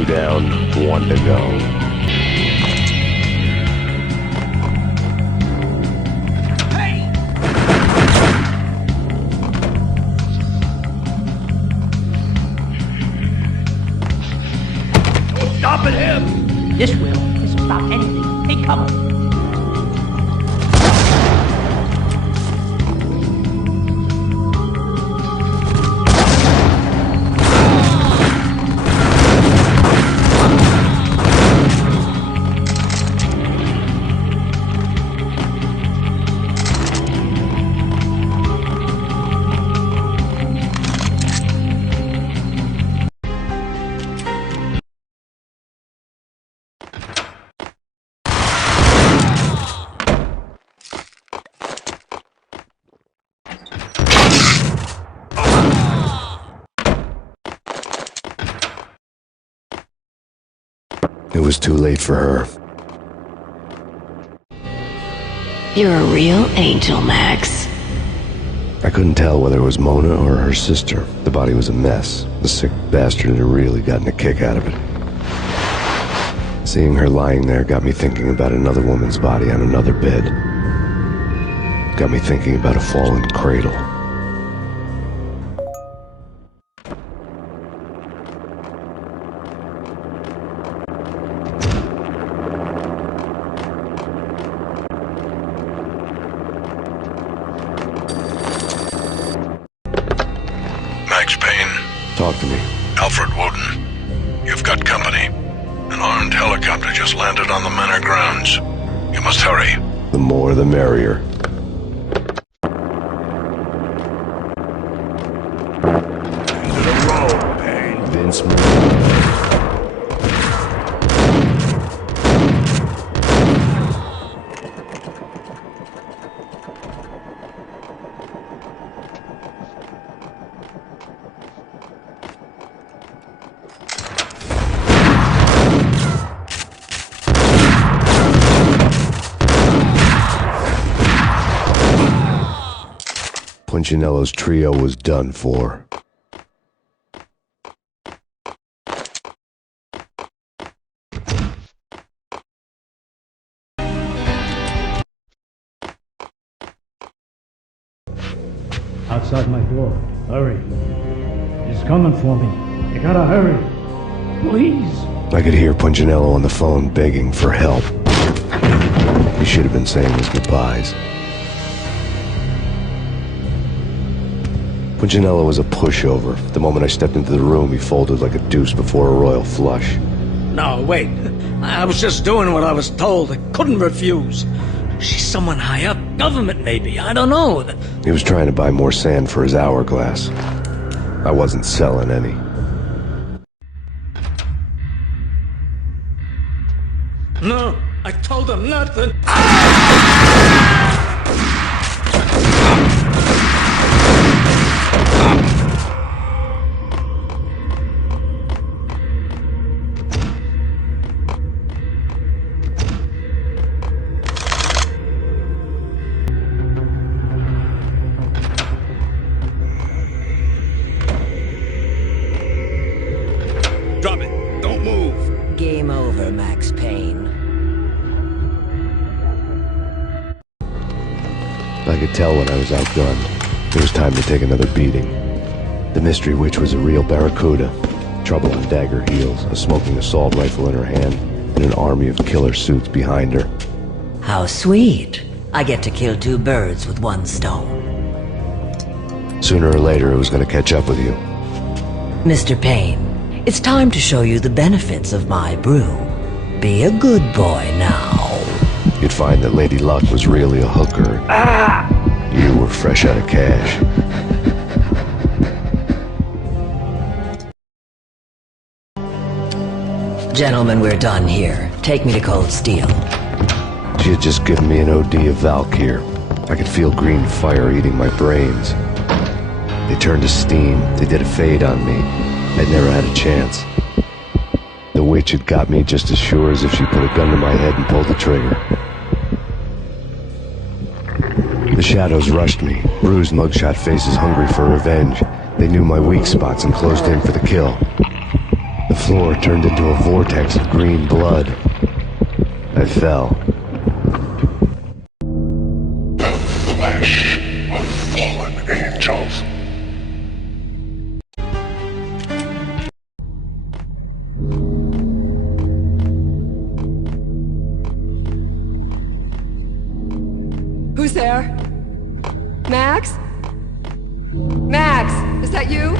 Down, one to go. Stopping him! This will stop anything. Take cover. It was too late for her. You're a real angel, Max. I couldn't tell whether it was Mona or her sister. The body was a mess. The sick bastard had really gotten a kick out of it. Seeing her lying there got me thinking about another woman's body on another bed. Got me thinking about a fallen cradle. Max Payne. Talk to me. Alfred Woden. You've got company. An armed helicopter just landed on the manor grounds. You must hurry. The more the merrier. End of the road, Payne. Vince Punchinello's trio was done for. Outside my door. Hurry. He's coming for me. You gotta hurry. Please. I could hear Punchinello on the phone begging for help. He should have been saying his goodbyes. Punchinello was a pushover. The moment I stepped into the room, he folded like a deuce before a royal flush. No, wait. I was just doing what I was told. I couldn't refuse. She's someone high up. Government, maybe. I don't know. He was trying to buy more sand for his hourglass. I wasn't selling any. No, I told him nothing. Drop it. Don't move. Game over, Max Payne. I could tell when I was outgunned. It was time to take another beating. The mystery witch was a real barracuda. Trouble on dagger heels, a smoking assault rifle in her hand, and an army of killer suits behind her. How sweet. I get to kill two birds with one stone. Sooner or later, it was going to catch up with you. Mr. Payne, it's time to show you the benefits of my brew. Be a good boy now. You'd find that Lady Luck was really a hooker. You were fresh out of cash. Gentlemen, we're done here. Take me to Cold Steel. She had just given me an OD of Valkyr. I could feel green fire eating my brains. They turned to steam. They did a fade on me. I'd never had a chance. The witch had got me just as sure as if she put a gun to my head and pulled the trigger. The shadows rushed me, bruised mugshot faces hungry for revenge. They knew my weak spots and closed in for the kill. The floor turned into a vortex of green blood. I fell. The flesh of fallen angels. Who's there? Max? Max, is that you?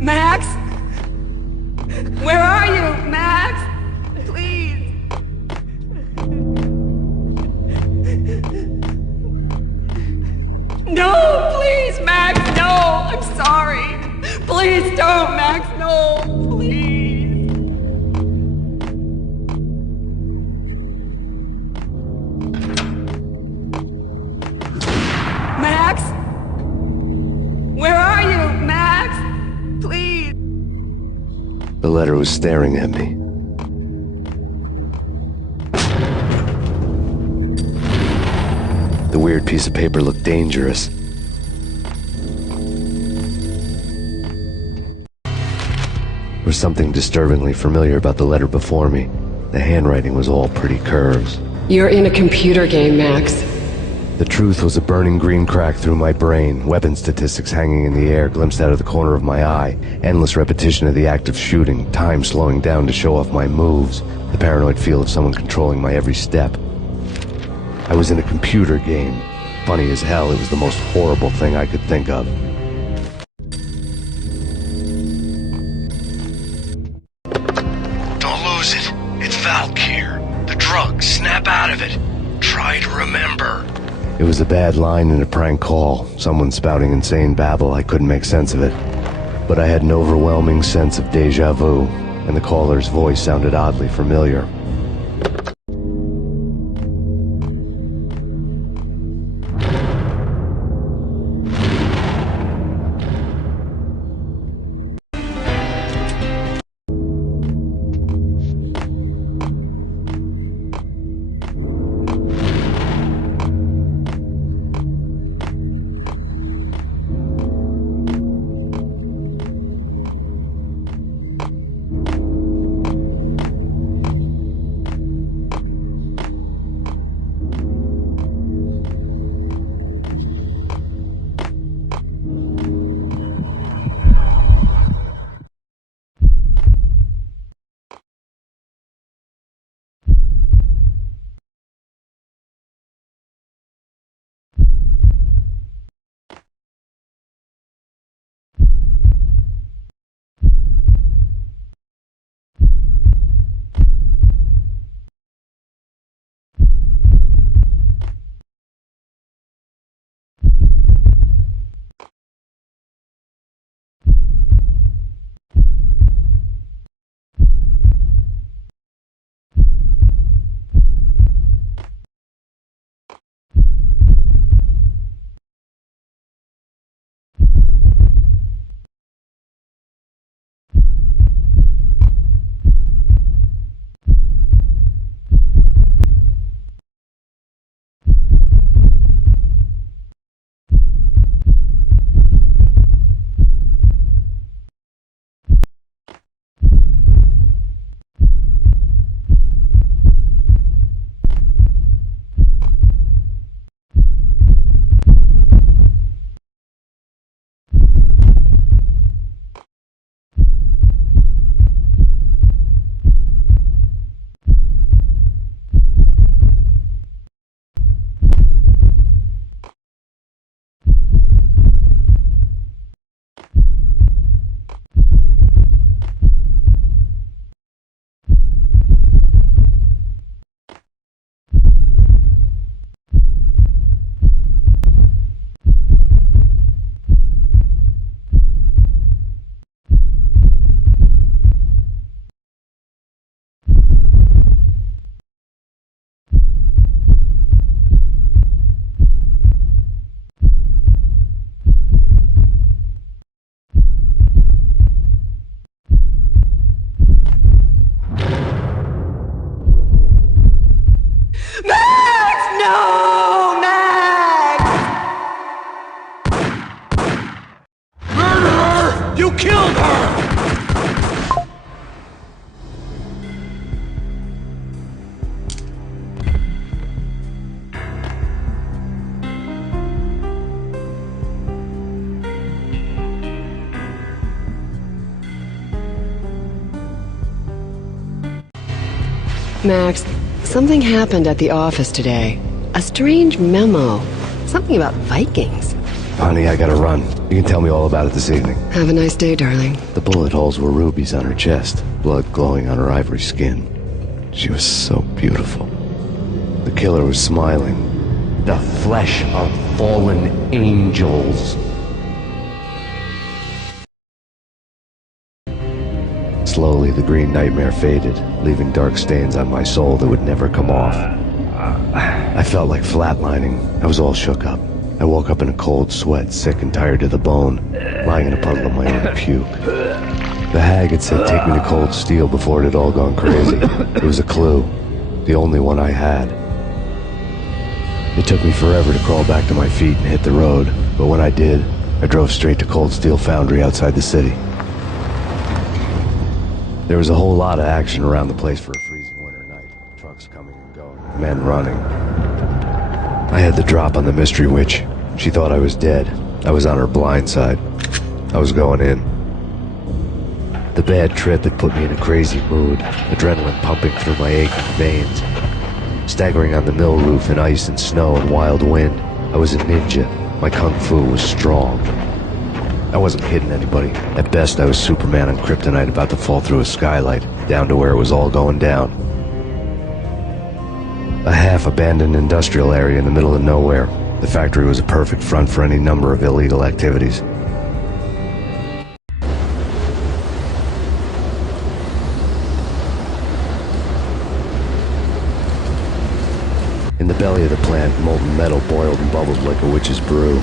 Max? Where are you, Max? Please. No, please, Max, no. I'm sorry. Please don't, Max, no, please. Max? Where are you, Max? Please. The letter was staring at me. The weird piece of paper looked dangerous. There was something disturbingly familiar about the letter before me. The handwriting was all pretty curves. You're in a computer game, Max. The truth was a burning green crack through my brain, weapon statistics hanging in the air, glimpsed out of the corner of my eye, endless repetition of the act of shooting, time slowing down to show off my moves, the paranoid feel of someone controlling my every step. I was in a computer game. Funny as hell, it was the most horrible thing I could think of. Don't lose it. It's Valkyr. The drug. Snap out of it. Try to remember. It was a bad line in a prank call, someone spouting insane babble. I couldn't make sense of it. But I had an overwhelming sense of deja vu, and the caller's voice sounded oddly familiar. Max, something happened at the office today. A strange memo. Something about Vikings. Honey, I gotta run. You can tell me all about it this evening. Have a nice day, darling. The bullet holes were rubies on her chest, blood glowing on her ivory skin. She was so beautiful. The killer was smiling. The flesh of fallen angels. Slowly, the green nightmare faded, leaving dark stains on my soul that would never come off. I felt like flatlining. I was all shook up. I woke up in a cold sweat, sick and tired to the bone, lying in a puddle of my own puke. The hag had said take me to Cold Steel before it had all gone crazy. It was a clue, the only one I had. It took me forever to crawl back to my feet and hit the road, but when I did, I drove straight to Cold Steel Foundry outside the city. There was a whole lot of action around the place for a freezing winter night. Trucks coming and going, men running. I had the drop on the mystery witch. She thought I was dead. I was on her blind side. I was going in. The bad trip had put me in a crazy mood, adrenaline pumping through my aching veins. Staggering on the mill roof in ice and snow and wild wind, I was a ninja. My kung fu was strong. I wasn't hitting anybody. At best, I was Superman on kryptonite about to fall through a skylight, down to where it was all going down. A half-abandoned industrial area in the middle of nowhere. The factory was a perfect front for any number of illegal activities. In the belly of the plant, molten metal boiled and bubbled like a witch's brew.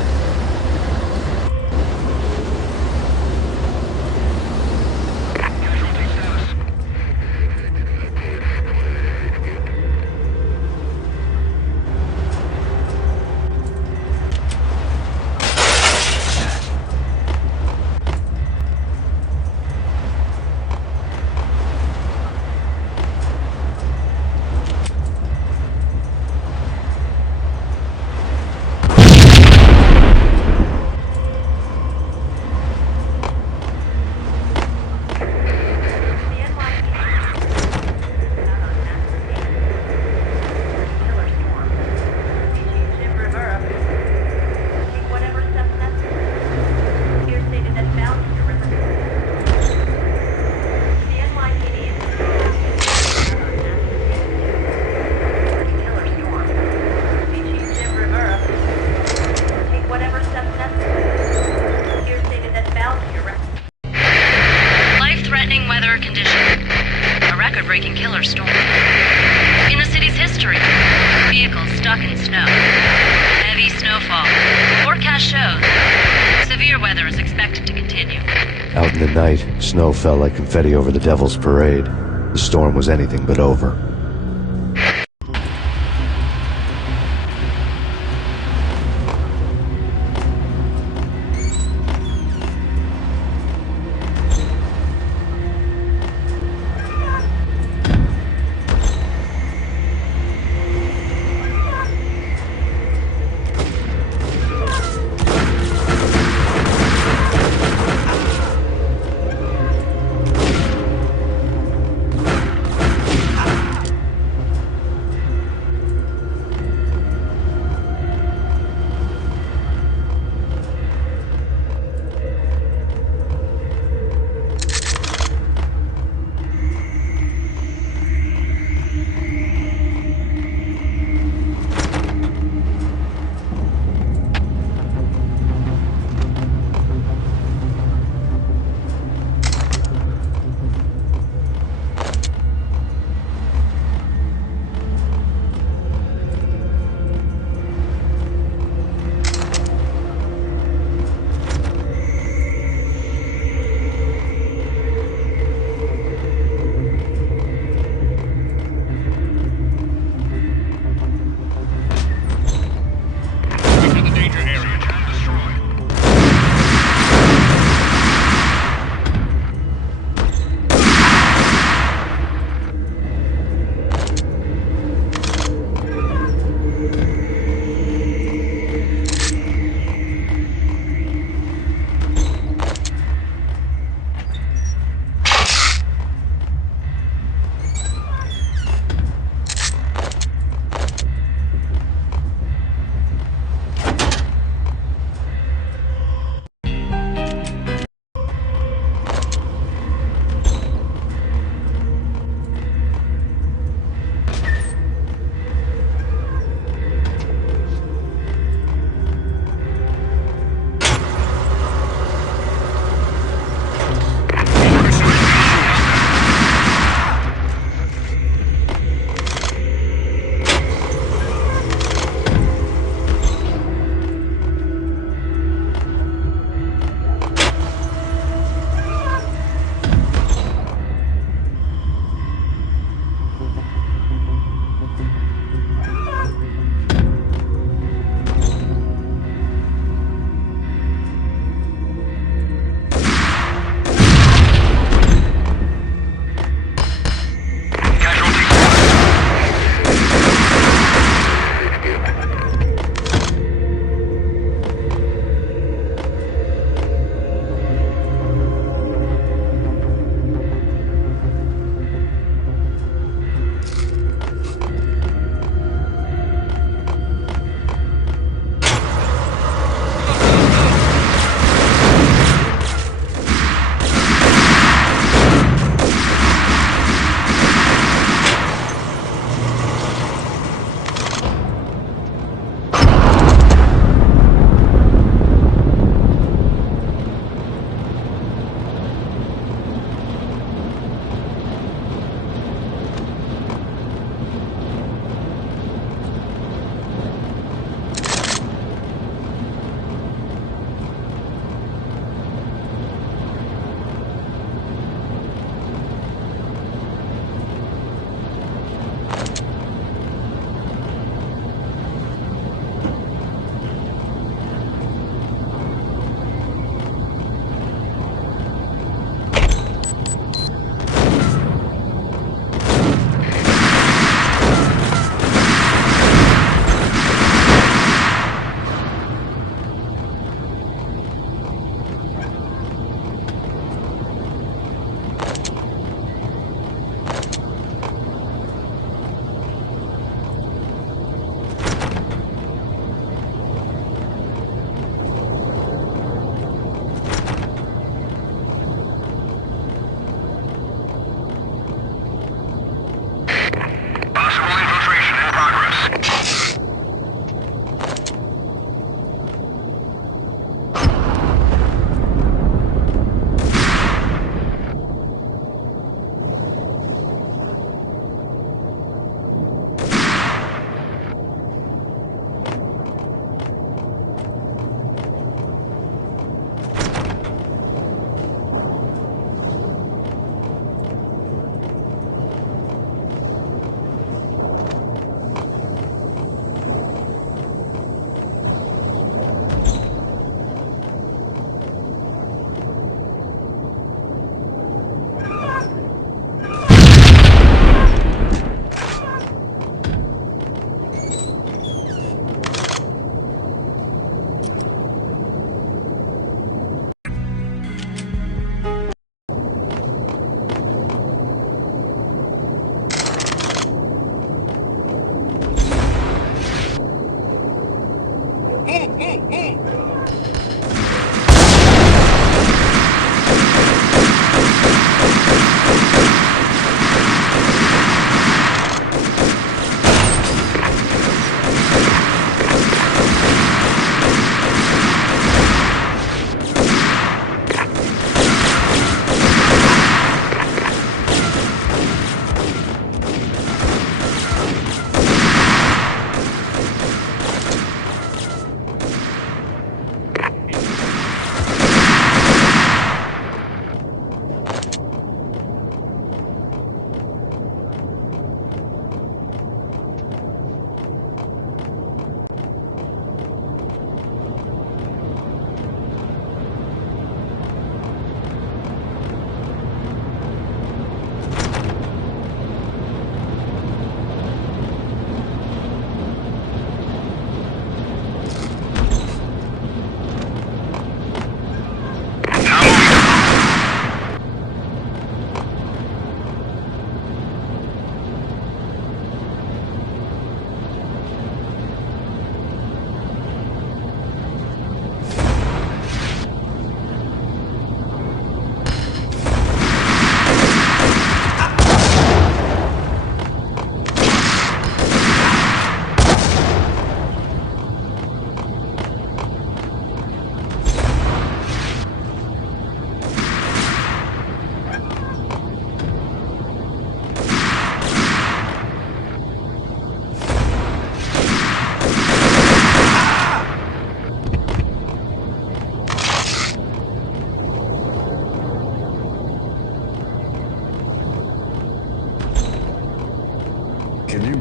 killer storm. In the city's history, vehicles stuck in snow. Heavy snowfall. Forecast shows severe weather is expected to continue. Out in the night, snow fell like confetti over the Devil's Parade. The storm was anything but over.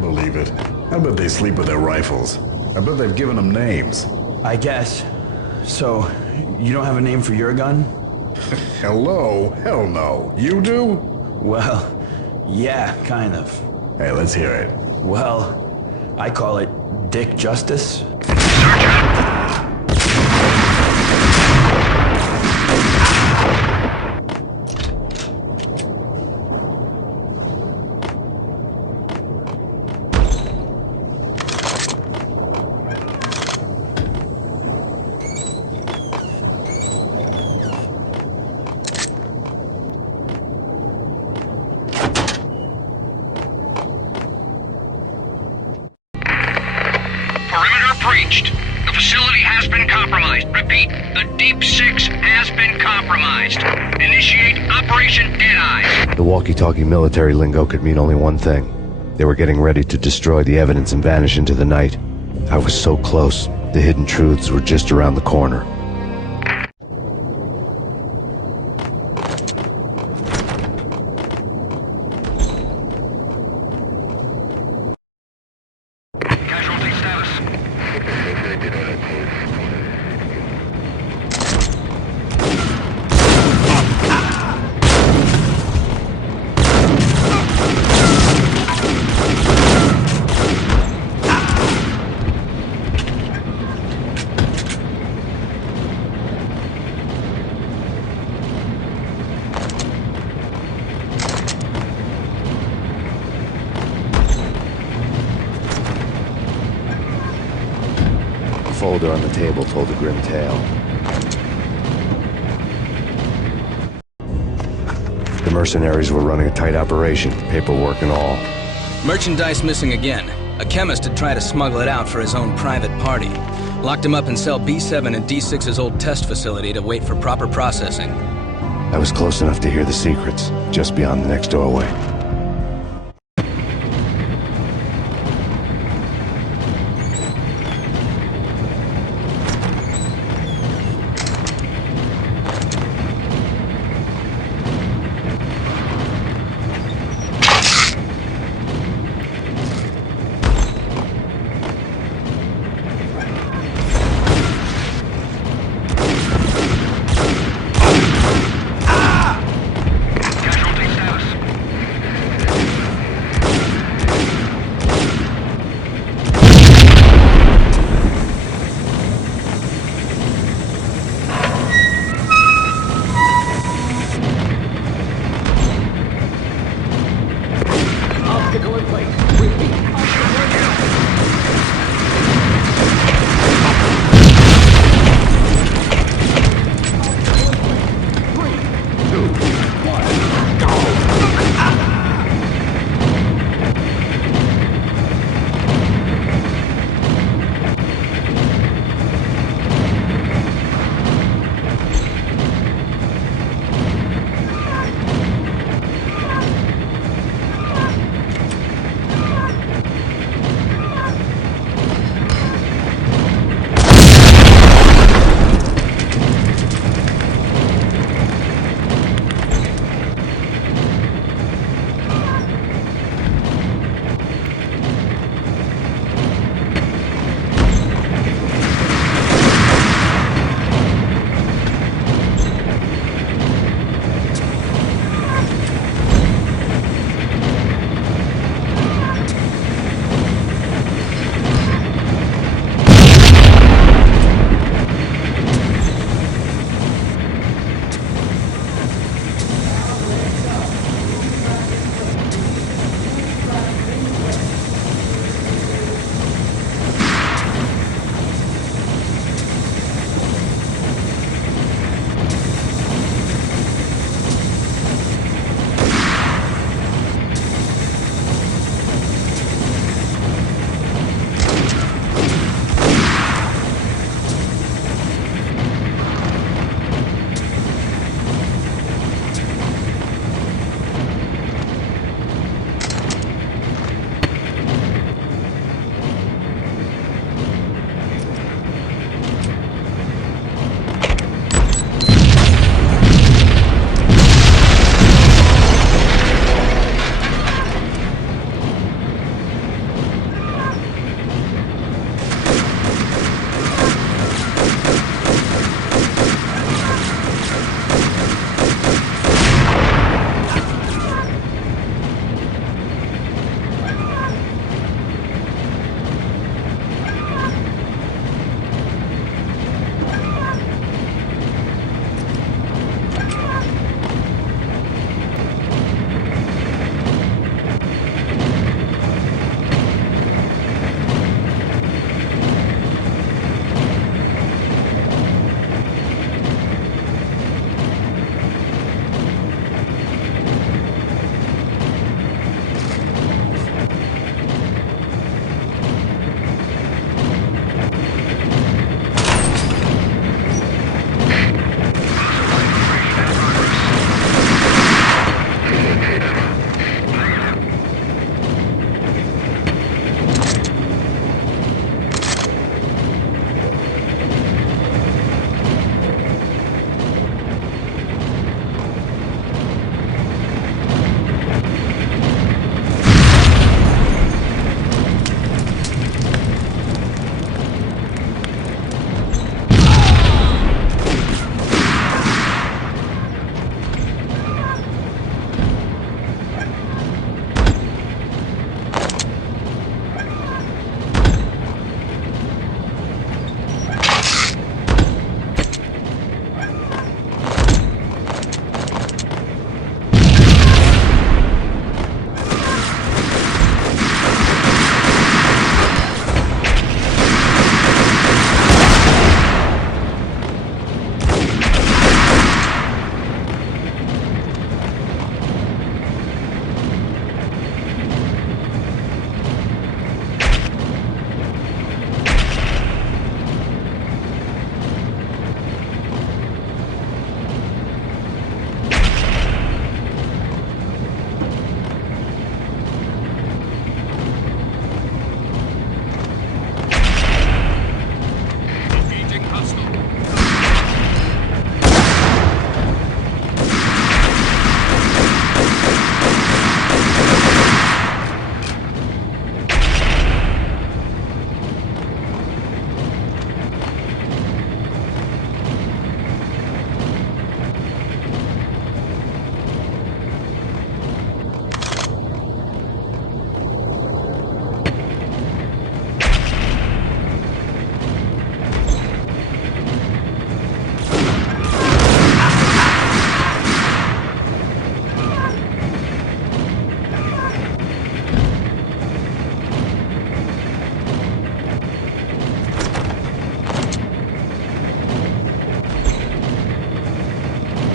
believe it. I bet they sleep with their rifles. I bet they've given them names. I guess. So, you don't have a name for your gun? Hello? Hell no. You do? Well, yeah, kind of. Hey, let's hear it. Well, I call it Dick Justice. Breached. The facility has been compromised. Repeat, the Deep Six has been compromised. Initiate Operation Deadeye. The walkie-talkie military lingo could mean only one thing. They were getting ready to destroy the evidence and vanish into the night. I was so close. The hidden truths were just around the corner. Folder on the table told a grim tale. The mercenaries were running a tight operation, paperwork and all. Merchandise missing again. A chemist had tried to smuggle it out for his own private party. Locked him up in cell B7 in D6's old test facility to wait for proper processing. I was close enough to hear the secrets, just beyond the next doorway.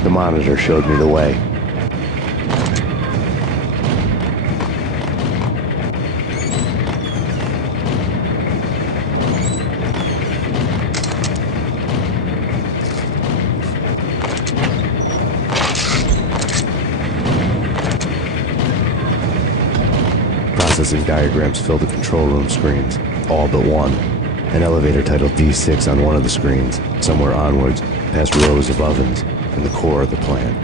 The monitor showed me the way. Processing diagrams fill the control room screens, all but one. An elevator titled D6 on one of the screens, somewhere onwards, past rows of ovens, in the core of the plant.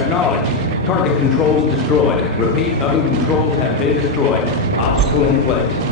Acknowledged. Target controls destroyed. Repeat, oven controls have been destroyed. Obstacle in place.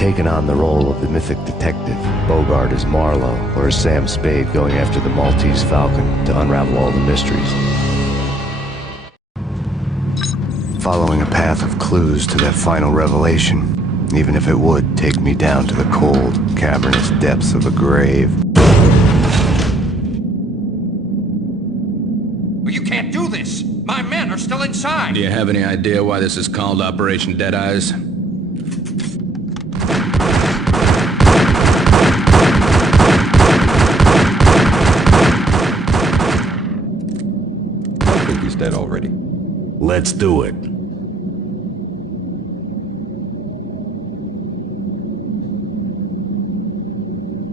taken on the role of the mythic detective, Bogart as Marlowe, or as Sam Spade going after the Maltese Falcon to unravel all the mysteries. Following a path of clues to that final revelation, even if it would take me down to the cold, cavernous depths of a grave. You can't do this! My men are still inside! Do you have any idea why this is called Operation Dead Eyes? I think he's dead already. Let's do it.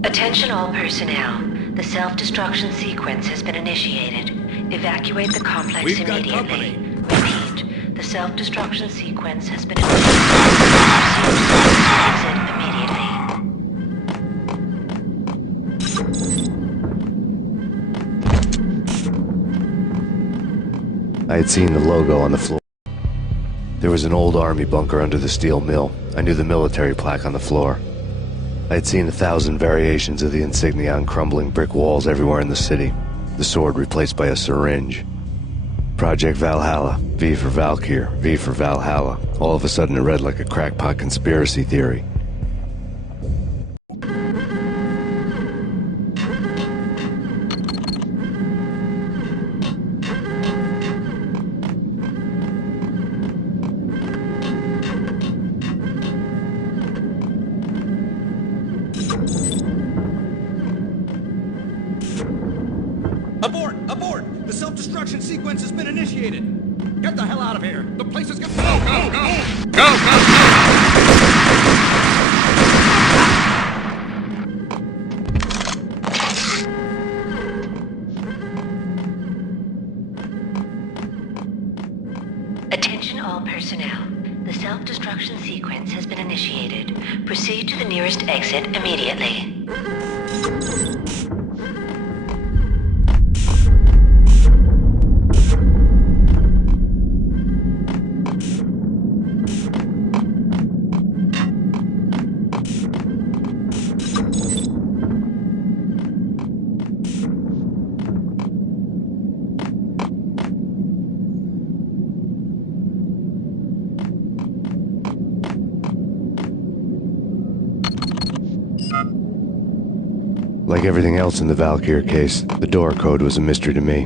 Attention all personnel. The self-destruction sequence has been initiated. Evacuate the complex We've got immediately. company. Repeat. The self-destruction sequence has been initiated. Exit immediately. I had seen the logo on the floor. There was an old army bunker under the steel mill. I knew the military plaque on the floor. I had seen 1,000 variations of the insignia on crumbling brick walls everywhere in the city. The sword replaced by a syringe. Project Valhalla, V for Valkyr, V for Valhalla. All of a sudden it read like a crackpot conspiracy theory. Abort! Abort! The self-destruction sequence has been initiated! Get the hell out of here! The place is gonna— Go! Attention all personnel. The self-destruction sequence has been initiated. Proceed to the nearest exit immediately. Like everything else in the Valkyr case, the door code was a mystery to me.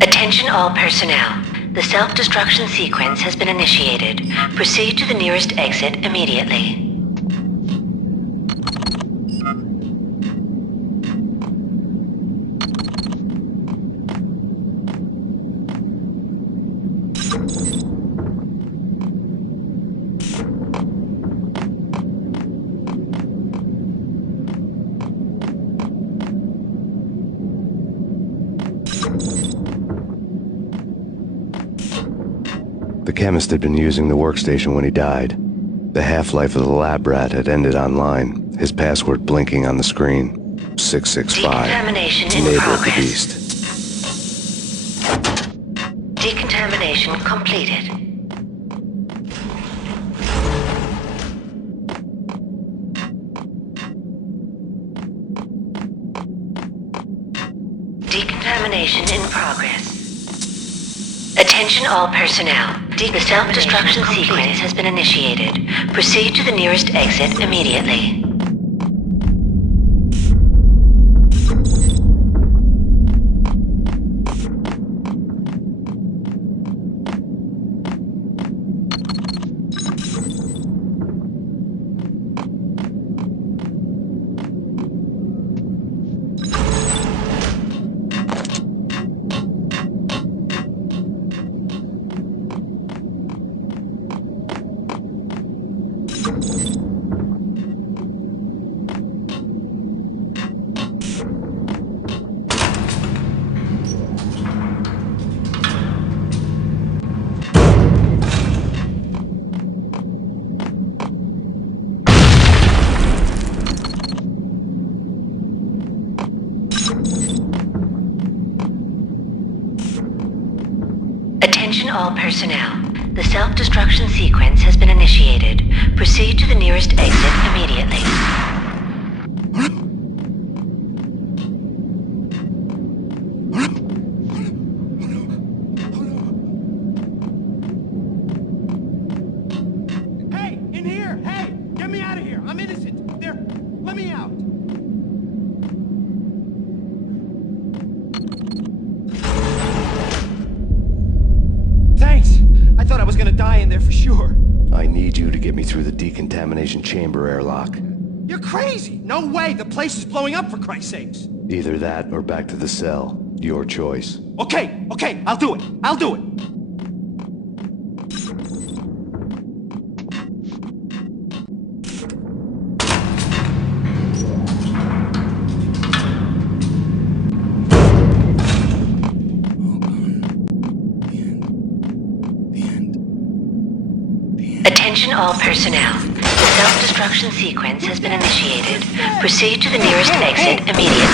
Attention all personnel. The self-destruction sequence has been initiated. Proceed to the nearest exit immediately. The chemist had been using the workstation when he died. The half-life of the lab rat had ended online, his password blinking on the screen. 665. Decontamination in Neighbor of the progress. beast. Decontamination completed. Decontamination in progress. Attention all personnel. The self-destruction sequence has been initiated. Proceed to the nearest exit immediately. Attention all personnel. The self-destruction sequence has been initiated. Proceed to the nearest exit immediately. Hey, in here! Hey! Get me out of here! I'm innocent! There! Let me out! Thanks! I thought I was gonna die in there for sure. I need you to get me through the decontamination chamber airlock. You're crazy! No way! The place is blowing up, for Christ's sakes! Either that or back to the cell. Your choice. Okay, I'll do it! I'll do it! Attention all personnel. The self-destruction sequence has been initiated. Proceed to the nearest exit immediately.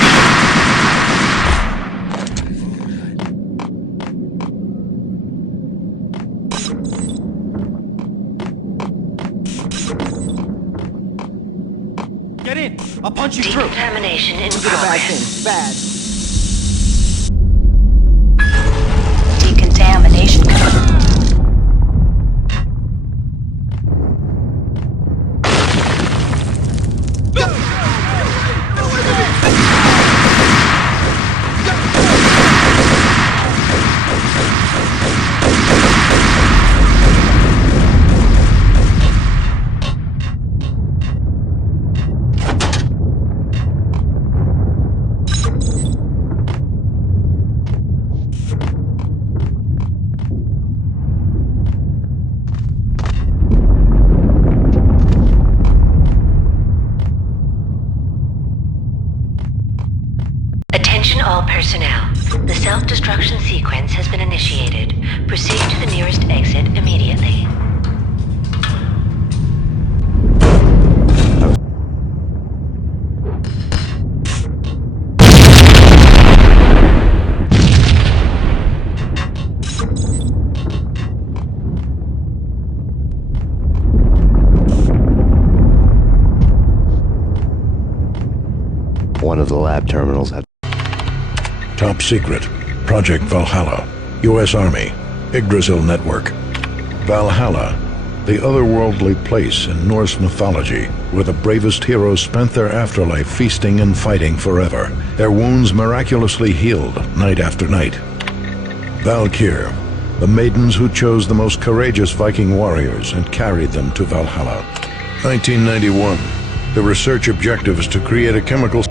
Get in! I'll punch you through! Decontamination in Look at a bad progress. thing. Bad. Decontamination. Attention all personnel. The self-destruction sequence has been initiated. Proceed to the nearest exit immediately. One of the lab terminals had... Top secret. Project Valhalla. U.S. Army. Yggdrasil Network. Valhalla. The otherworldly place in Norse mythology where the bravest heroes spent their afterlife feasting and fighting forever. Their wounds miraculously healed night after night. Valkyr. The maidens who chose the most courageous Viking warriors and carried them to Valhalla. 1991. The research objective is to create a chemical...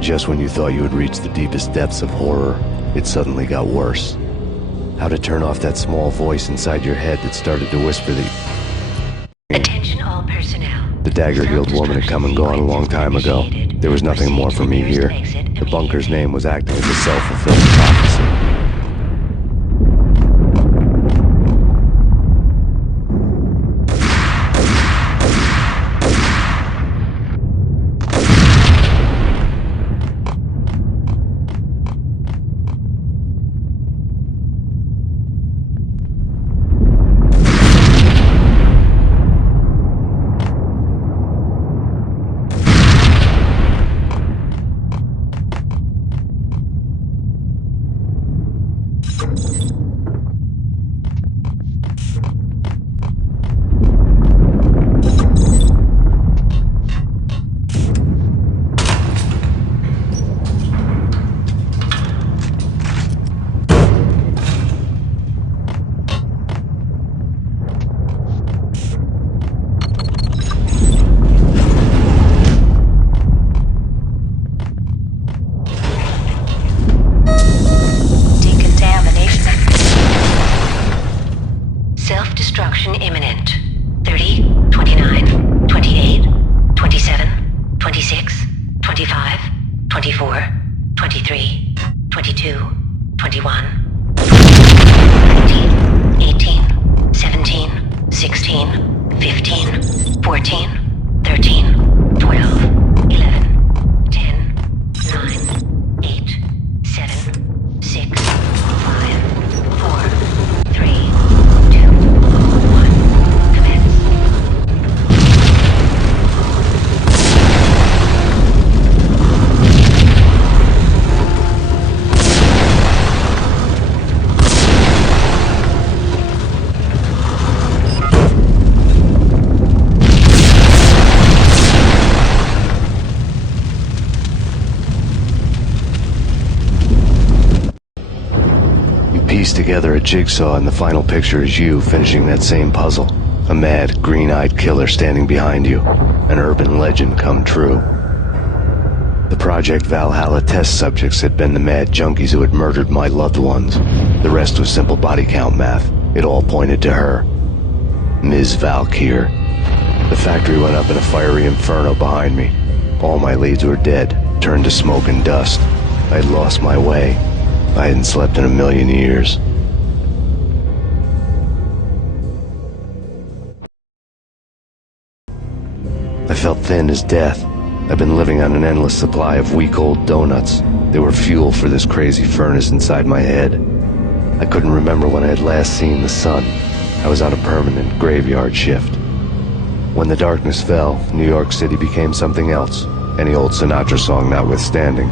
Just when you thought you had reached the deepest depths of horror, it suddenly got worse. How to turn off that small voice inside your head that started to whisper the... Attention all personnel. The dagger-heeled woman had come and gone a long time ago. There was nothing more for me here. The bunker's name was acting as a self-fulfilling prophecy. 14, 13, 12, 11, 10, 9, 8, 7, 6, 5, 4, 3, 2, 1. Commence. Piece together a jigsaw, and the final picture is you finishing that same puzzle. A mad, green-eyed killer standing behind you. An urban legend come true. The Project Valhalla test subjects had been the mad junkies who had murdered my loved ones. The rest was simple body count math. It all pointed to her. Ms. Valkyr. The factory went up in a fiery inferno behind me. All my leads were dead, turned to smoke and dust. I had lost my way. I hadn't slept in a million years. I felt thin as death. I've been living on an endless supply of week-old donuts. They were fuel for this crazy furnace inside my head. I couldn't remember when I had last seen the sun. I was on a permanent graveyard shift. When the darkness fell, New York City became something else. Any old Sinatra song notwithstanding.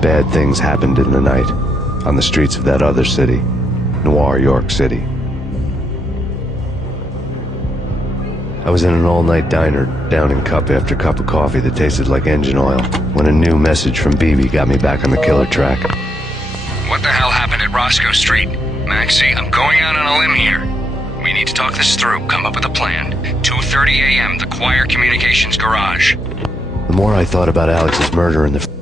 Bad things happened in the night. On the streets of that other city, Noir York City. I was in an all-night diner, downing cup after cup of coffee that tasted like engine oil, when a new message from BB got me back on the killer track. What the hell happened at Roscoe Street? Maxie, I'm going out on a limb here. We need to talk this through, come up with a plan. 2:30 a.m., the Choir Communications Garage. The more I thought about Alex's murder and the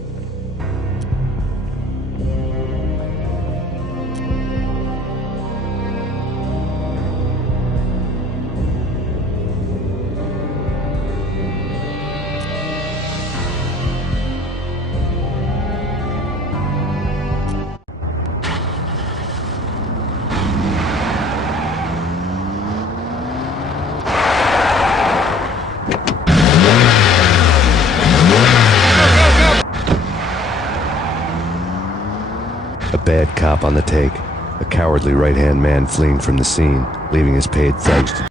bad cop on the take, a cowardly right-hand man fleeing from the scene, leaving his paid thugs to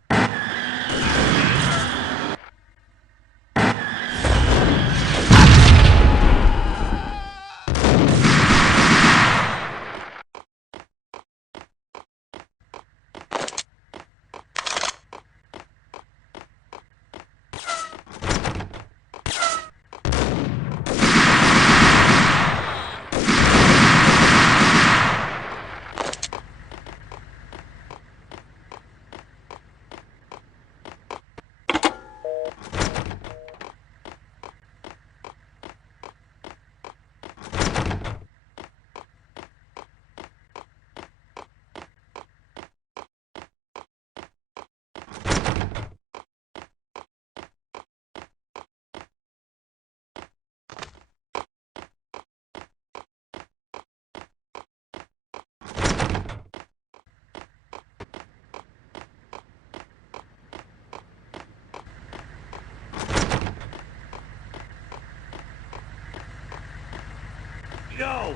No!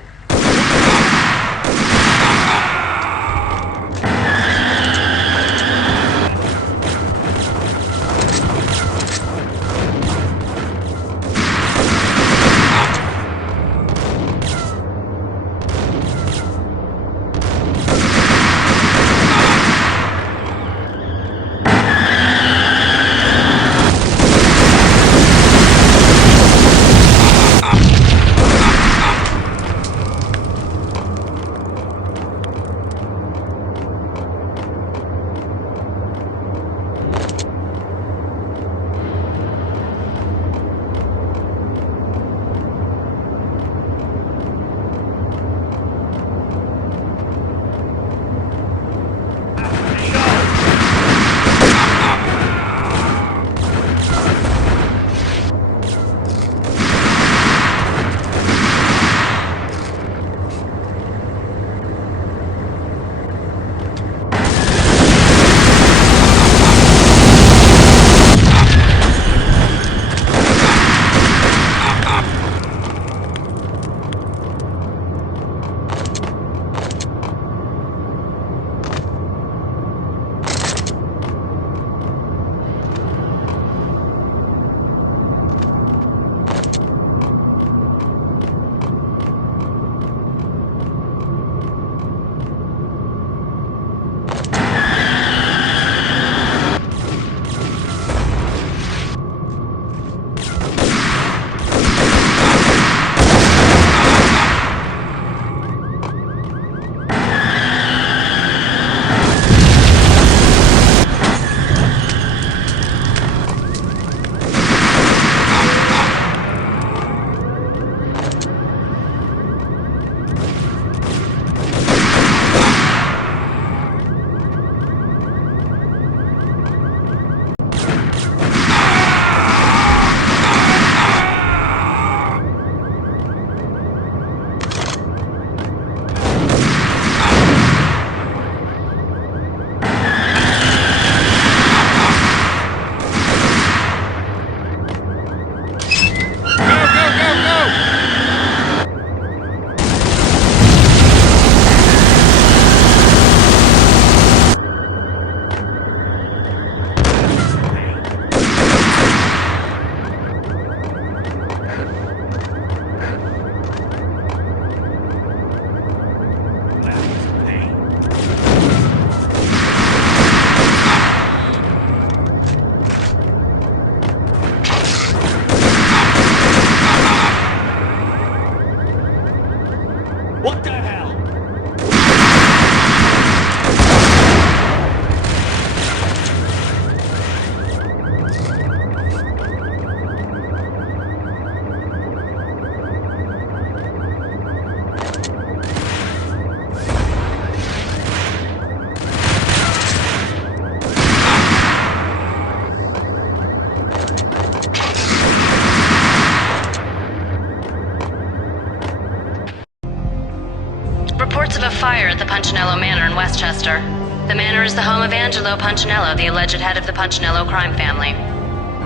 Punchinello Manor in Westchester. The manor is the home of Angelo Punchinello, the alleged head of the Punchinello crime family.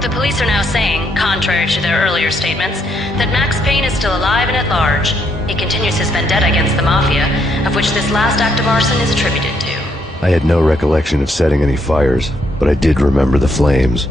The police are now saying, contrary to their earlier statements, that Max Payne is still alive and at large. He continues his vendetta against the Mafia, of which this last act of arson is attributed to. I had no recollection of setting any fires, but I did remember the flames.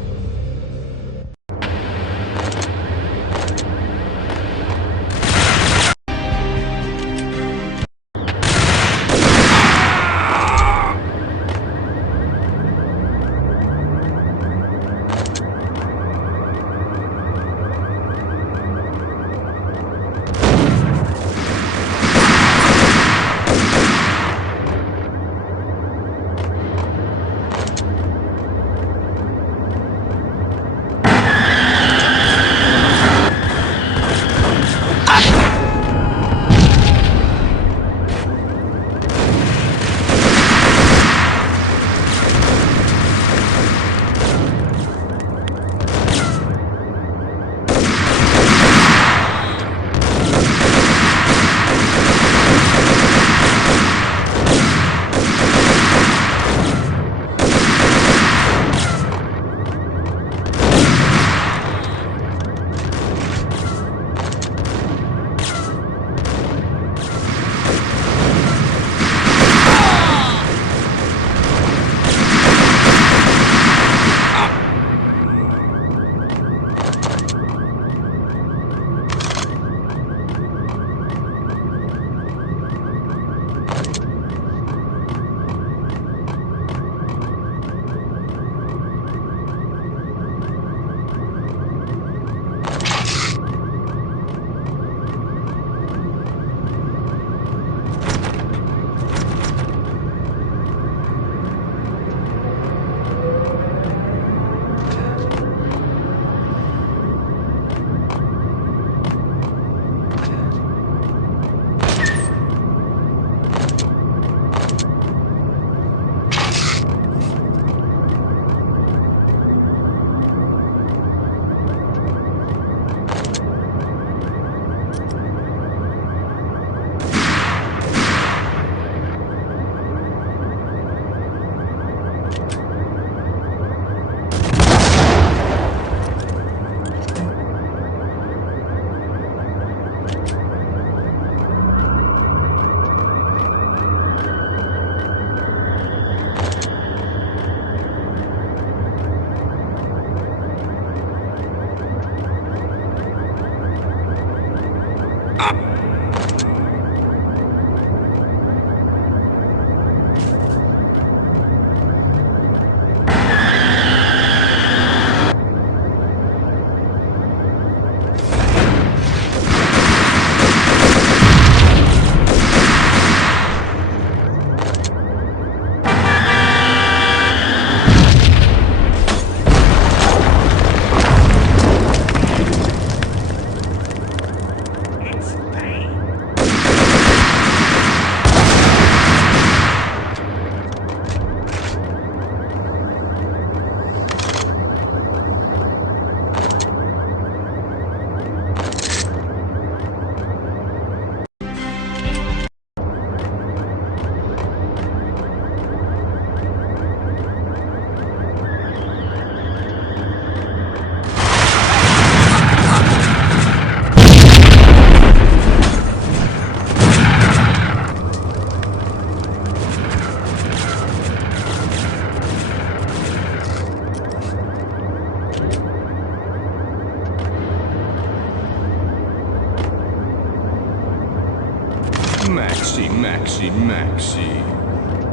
Maxie.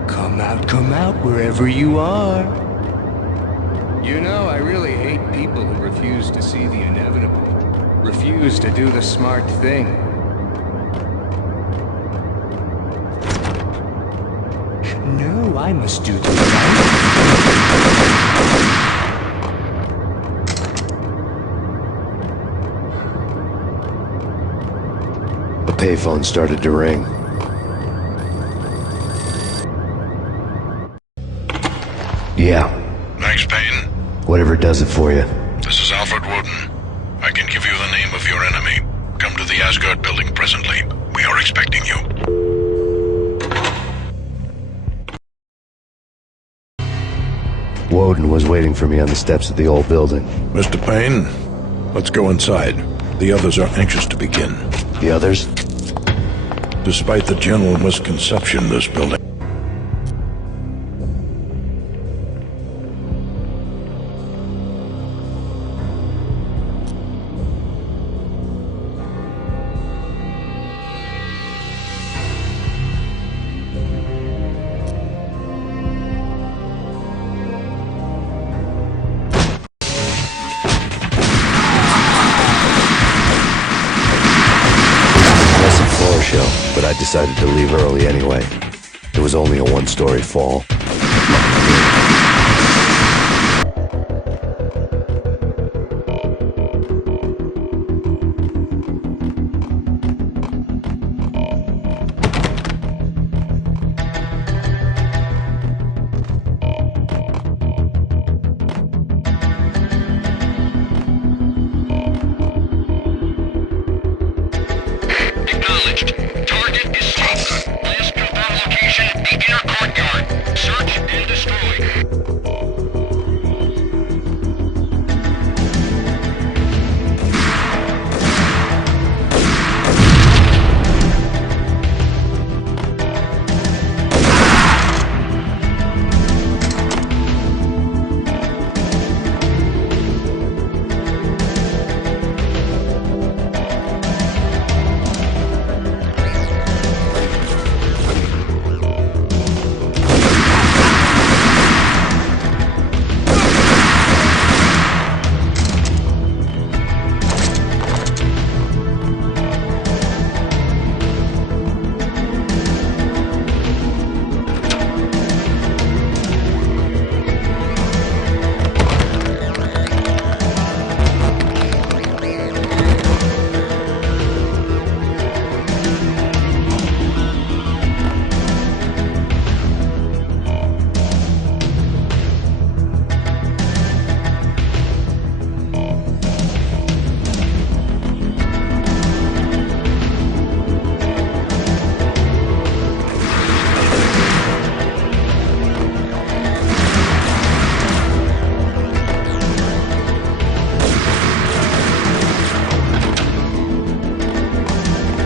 Come out, wherever you are. You know, I really hate people who refuse to see the inevitable. Refuse to do the smart thing. No, I must do the The payphone started to ring. Yeah. Max Payne? Whatever does it for you. This is Alfred Woden. I can give you the name of your enemy. Come to the Asgard building presently. We are expecting you. Woden was waiting for me on the steps of the old building. Mr. Payne, let's go inside. The others are anxious to begin. The others? Despite the general misconception, this building... But I decided to leave early anyway. It was only a one-story fall.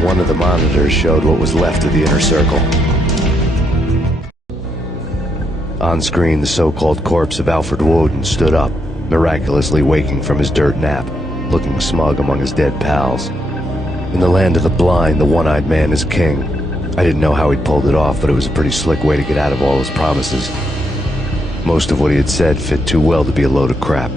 One of the monitors showed what was left of the inner circle. On screen, the so-called corpse of Alfred Woden stood up, miraculously waking from his dirt nap, looking smug among his dead pals. In the land of the blind, the one-eyed man is king. I didn't know how he'd pulled it off, but it was a pretty slick way to get out of all his promises. Most of what he had said fit too well to be a load of crap.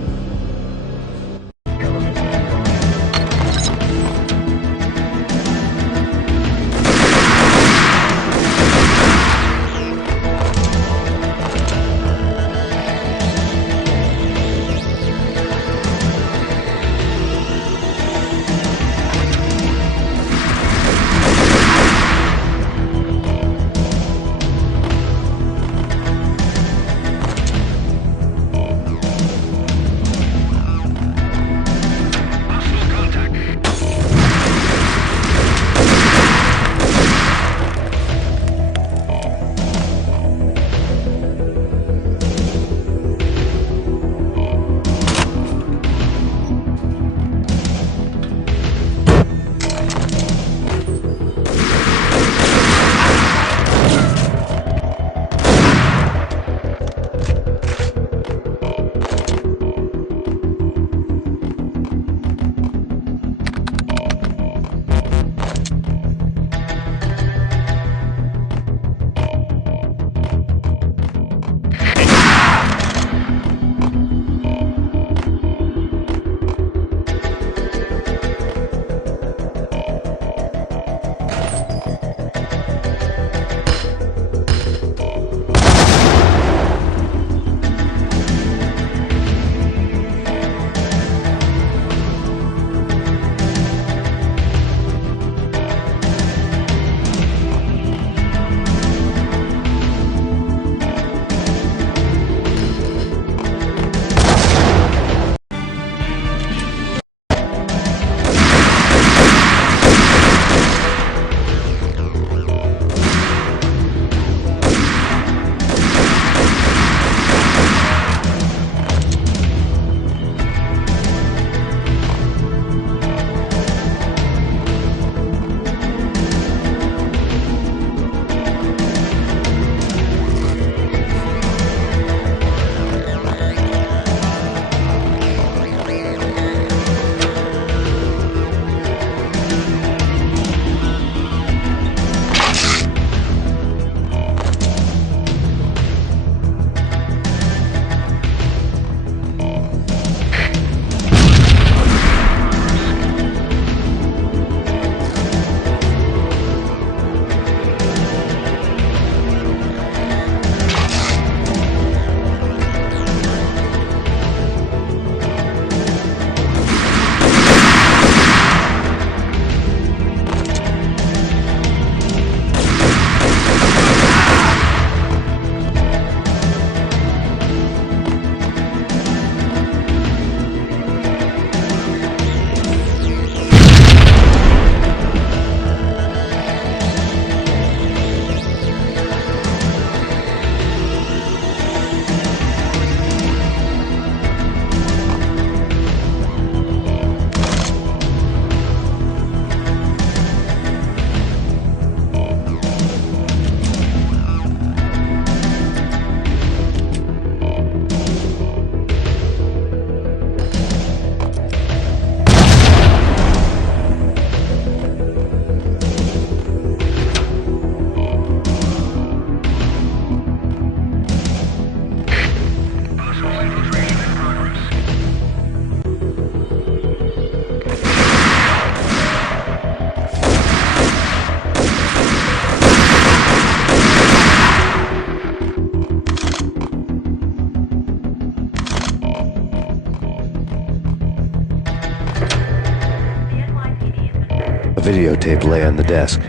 videotape lay on the desk.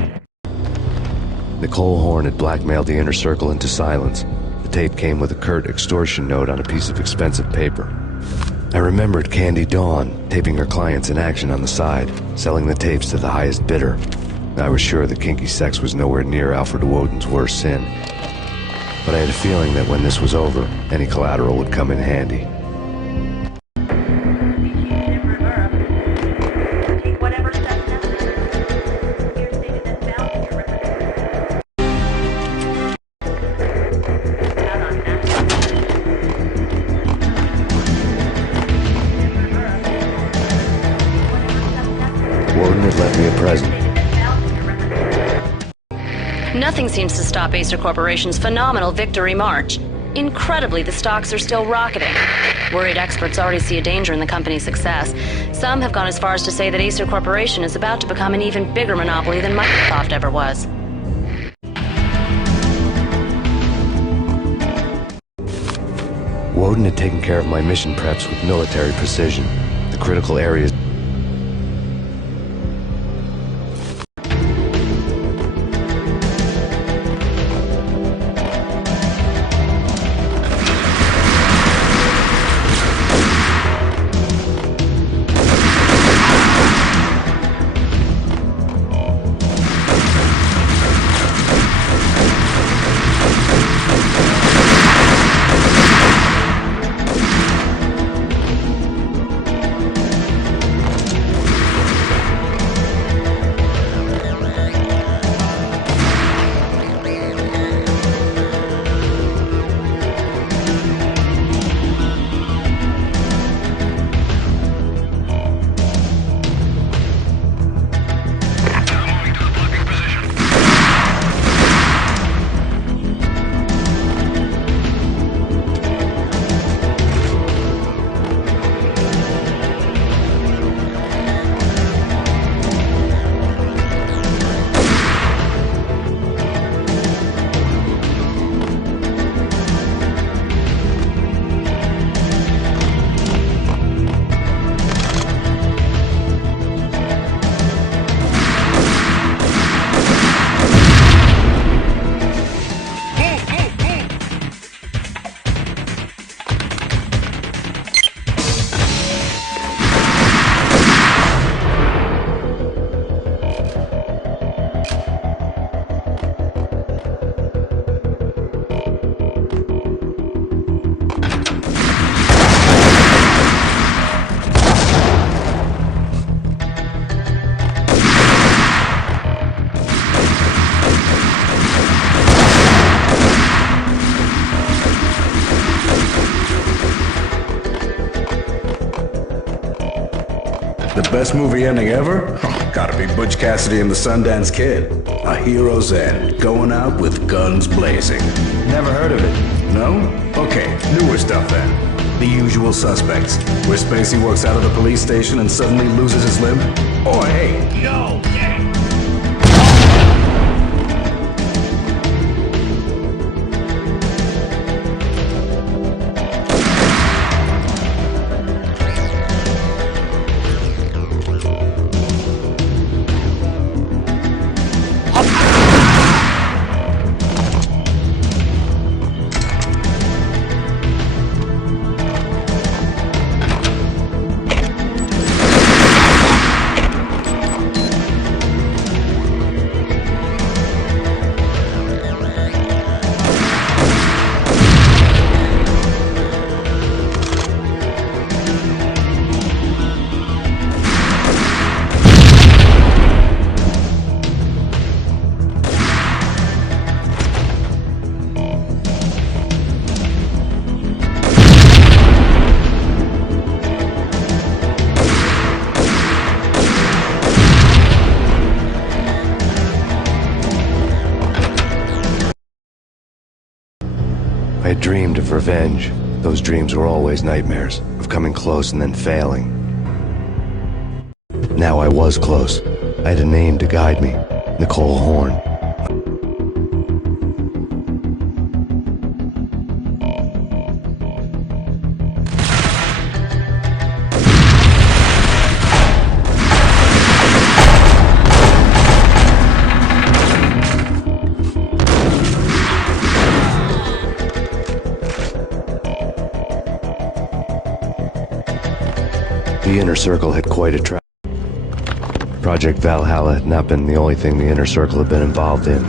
Nicole Horn had blackmailed the inner circle into silence. The tape came with a curt extortion note on a piece of expensive paper. I remembered Candy Dawn taping her clients in action on the side, selling the tapes to the highest bidder. I was sure that kinky sex was nowhere near Alfred Woden's worst sin. But I had a feeling that when this was over, any collateral would come in handy. Woden had left me a present. Nothing seems to stop Acer Corporation's phenomenal victory march. Incredibly, the stocks are still rocketing. Worried experts already see a danger in the company's success. Some have gone as far as to say that Acer Corporation is about to become an even bigger monopoly than Microsoft ever was. Woden had taken care of my mission preps with military precision. The critical areas Best movie ending ever? Oh, gotta be Butch Cassidy and the Sundance Kid. A hero's end, going out with guns blazing. Never heard of it. No? Okay, newer stuff then. The Usual Suspects, where Spacey walks out of the police station and suddenly loses his limb. Oh, hey! No! Yeah. I had dreamed of revenge. Those dreams were always nightmares, of coming close and then failing. Now I was close. I had a name to guide me, Nicole Horn. The Inner Circle had quite a track. Project Valhalla had not been the only thing the Inner Circle had been involved in.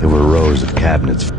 There were rows of cabinets.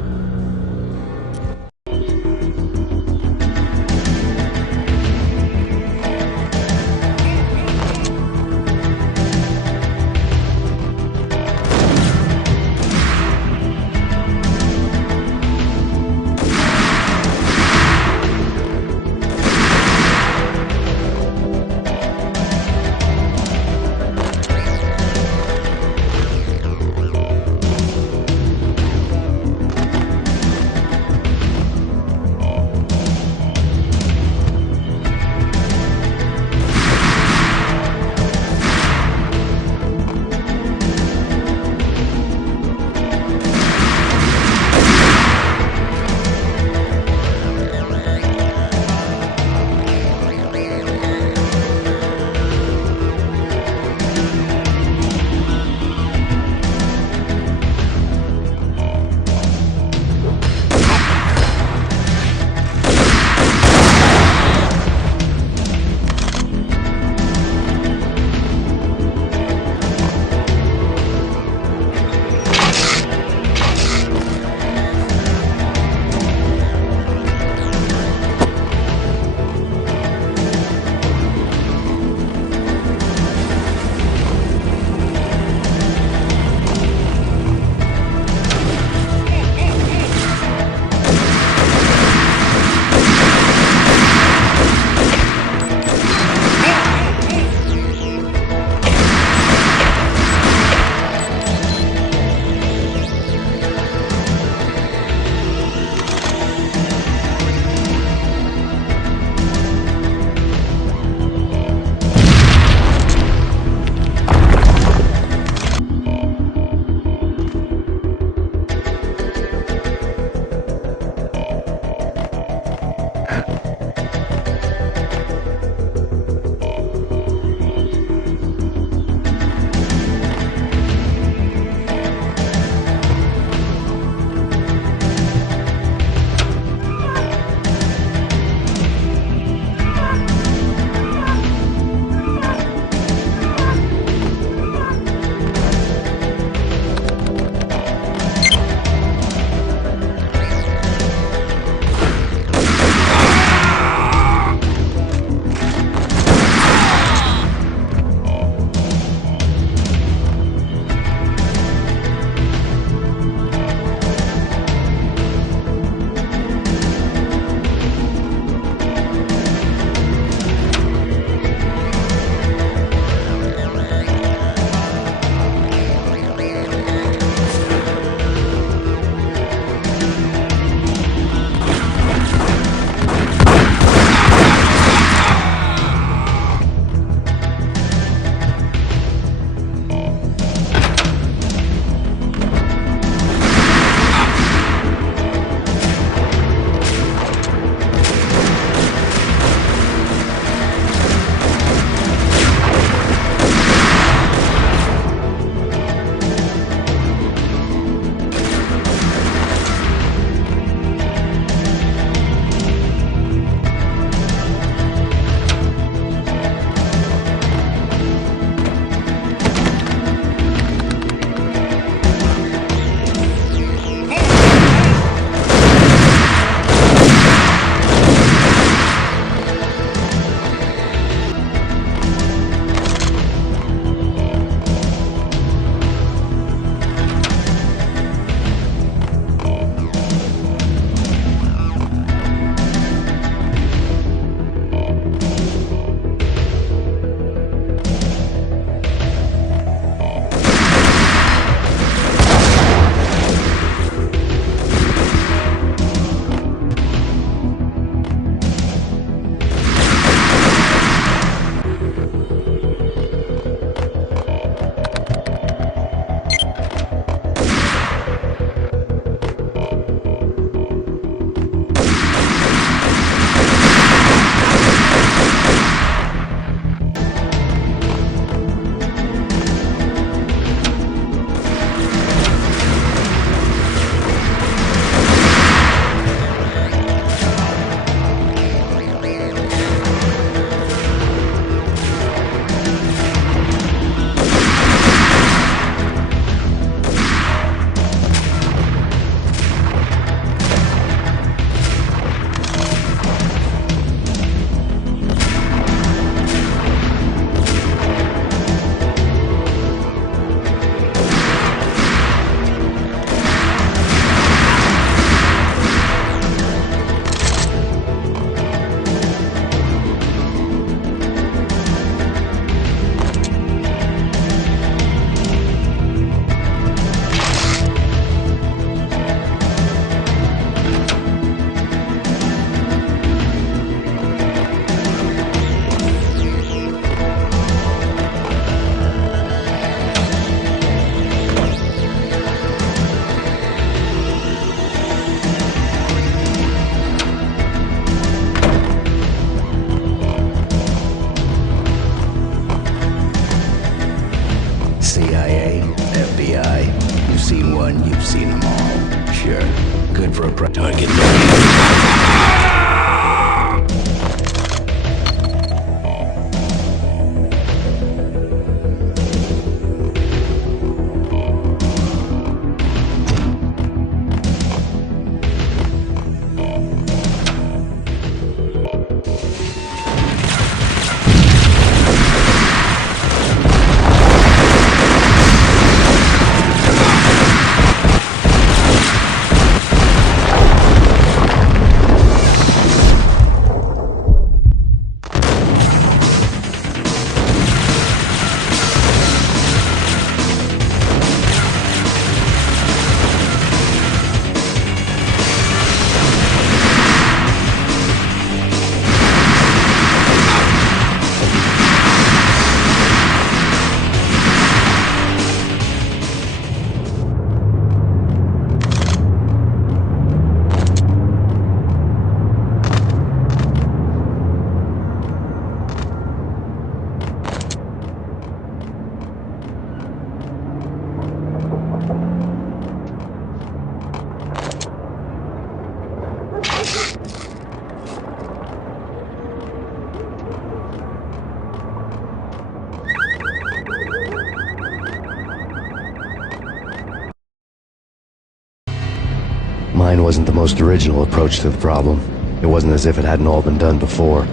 Mine wasn't the most original approach to the problem. It wasn't as if it hadn't all been done before.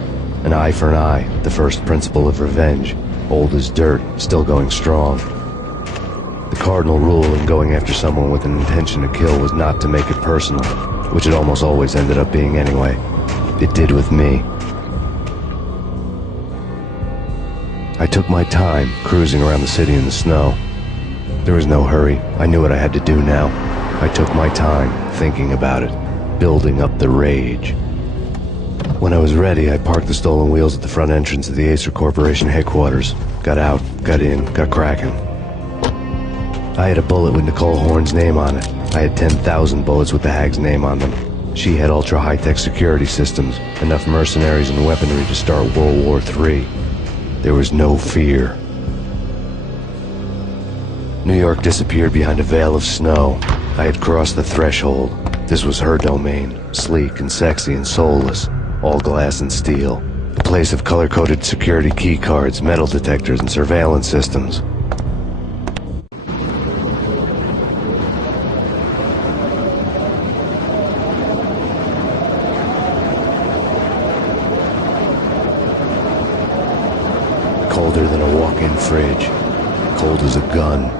An eye for an eye, the first principle of revenge. Old as dirt, still going strong. The cardinal rule in going after someone with an intention to kill was not to make it personal, which it almost always ended up being anyway. It did with me. I took my time, cruising around the city in the snow. There was no hurry. I knew what I had to do now. I took my time, thinking about it, building up the rage. When I was ready, I parked the stolen wheels at the front entrance of the Acer Corporation headquarters. Got out, got in, got cracking. I had a bullet with Nicole Horn's name on it. I had 10,000 bullets with the Hag's name on them. She had ultra-high-tech security systems, enough mercenaries and weaponry to start World War III. There was no fear. New York disappeared behind a veil of snow. I had crossed the threshold. This was her domain, sleek and sexy and soulless, all glass and steel. A place of color-coded security keycards, metal detectors, and surveillance systems. Colder than a walk-in fridge. Cold as a gun.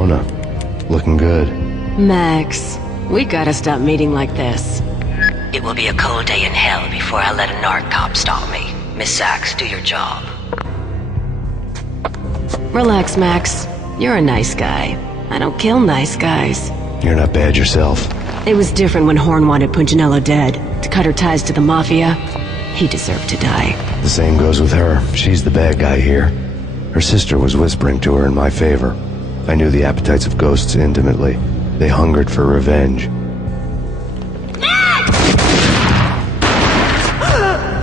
Mona. Looking good. Max, we gotta stop meeting like this. It will be a cold day in hell before I let a narc cop stop me. Miss Sachs, do your job. Relax, Max. You're a nice guy. I don't kill nice guys. You're not bad yourself. It was different when Horn wanted Punchinello dead. To cut her ties to the Mafia, he deserved to die. The same goes with her. She's the bad guy here. Her sister was whispering to her in my favor. I knew the appetites of ghosts intimately. They hungered for revenge.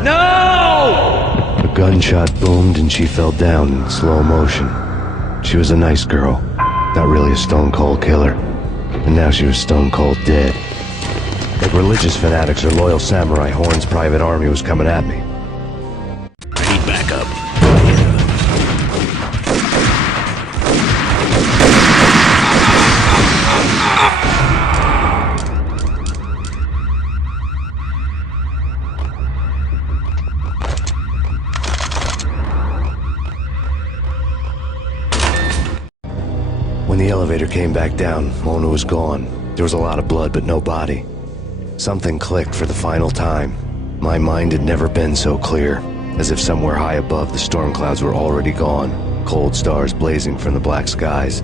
No! A gunshot boomed and she fell down in slow motion. She was a nice girl, not really a stone-cold killer. And now she was stone-cold dead. Like religious fanatics or loyal samurai, Horn's private army was coming at me. I need backup. When the elevator came back down, Mona was gone. There was a lot of blood, but no body. Something clicked for the final time. My mind had never been so clear, as if somewhere high above the storm clouds were already gone, cold stars blazing from the black skies.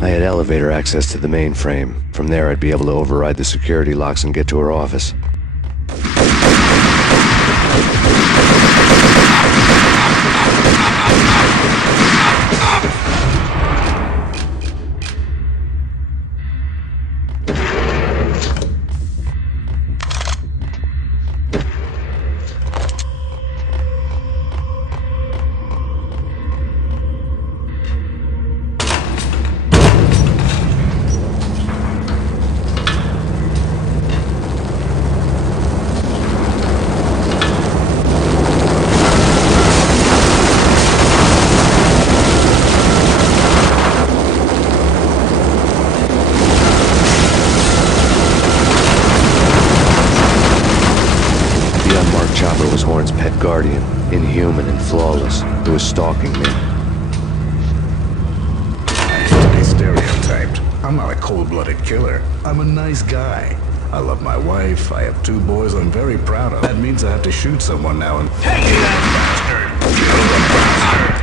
I had elevator access to the mainframe. From there, I'd be able to override the security locks and get to her office. Oliver was Horn's pet guardian, inhuman and flawless, who was stalking me. I hate to be stereotyped. I'm not a cold-blooded killer. I'm a nice guy. I love my wife. I have 2 boys I'm very proud of. That means I have to shoot someone now and... Take that bastard! Kill the bastard!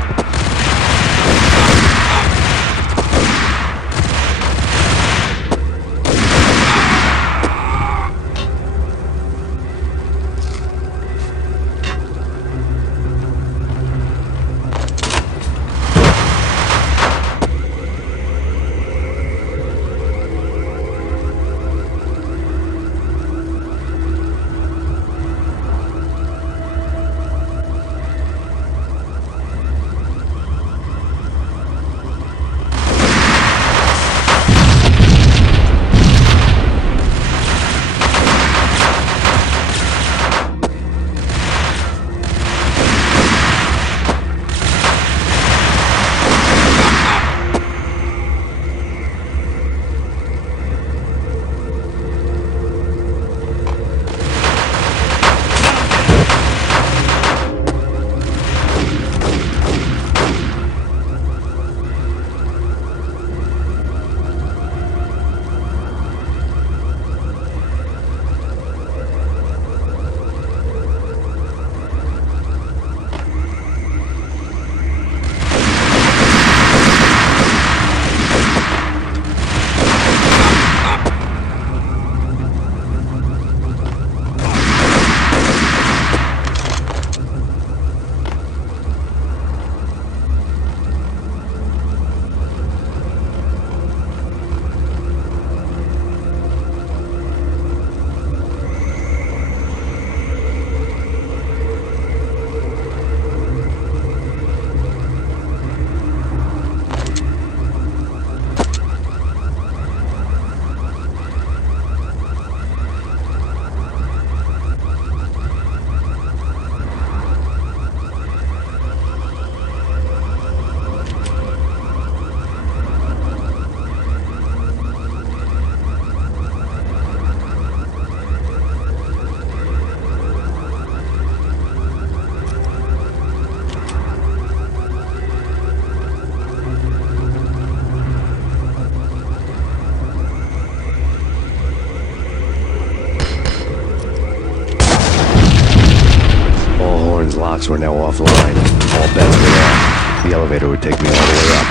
Locks were now offline. All bets were off. The elevator would take me all the way up.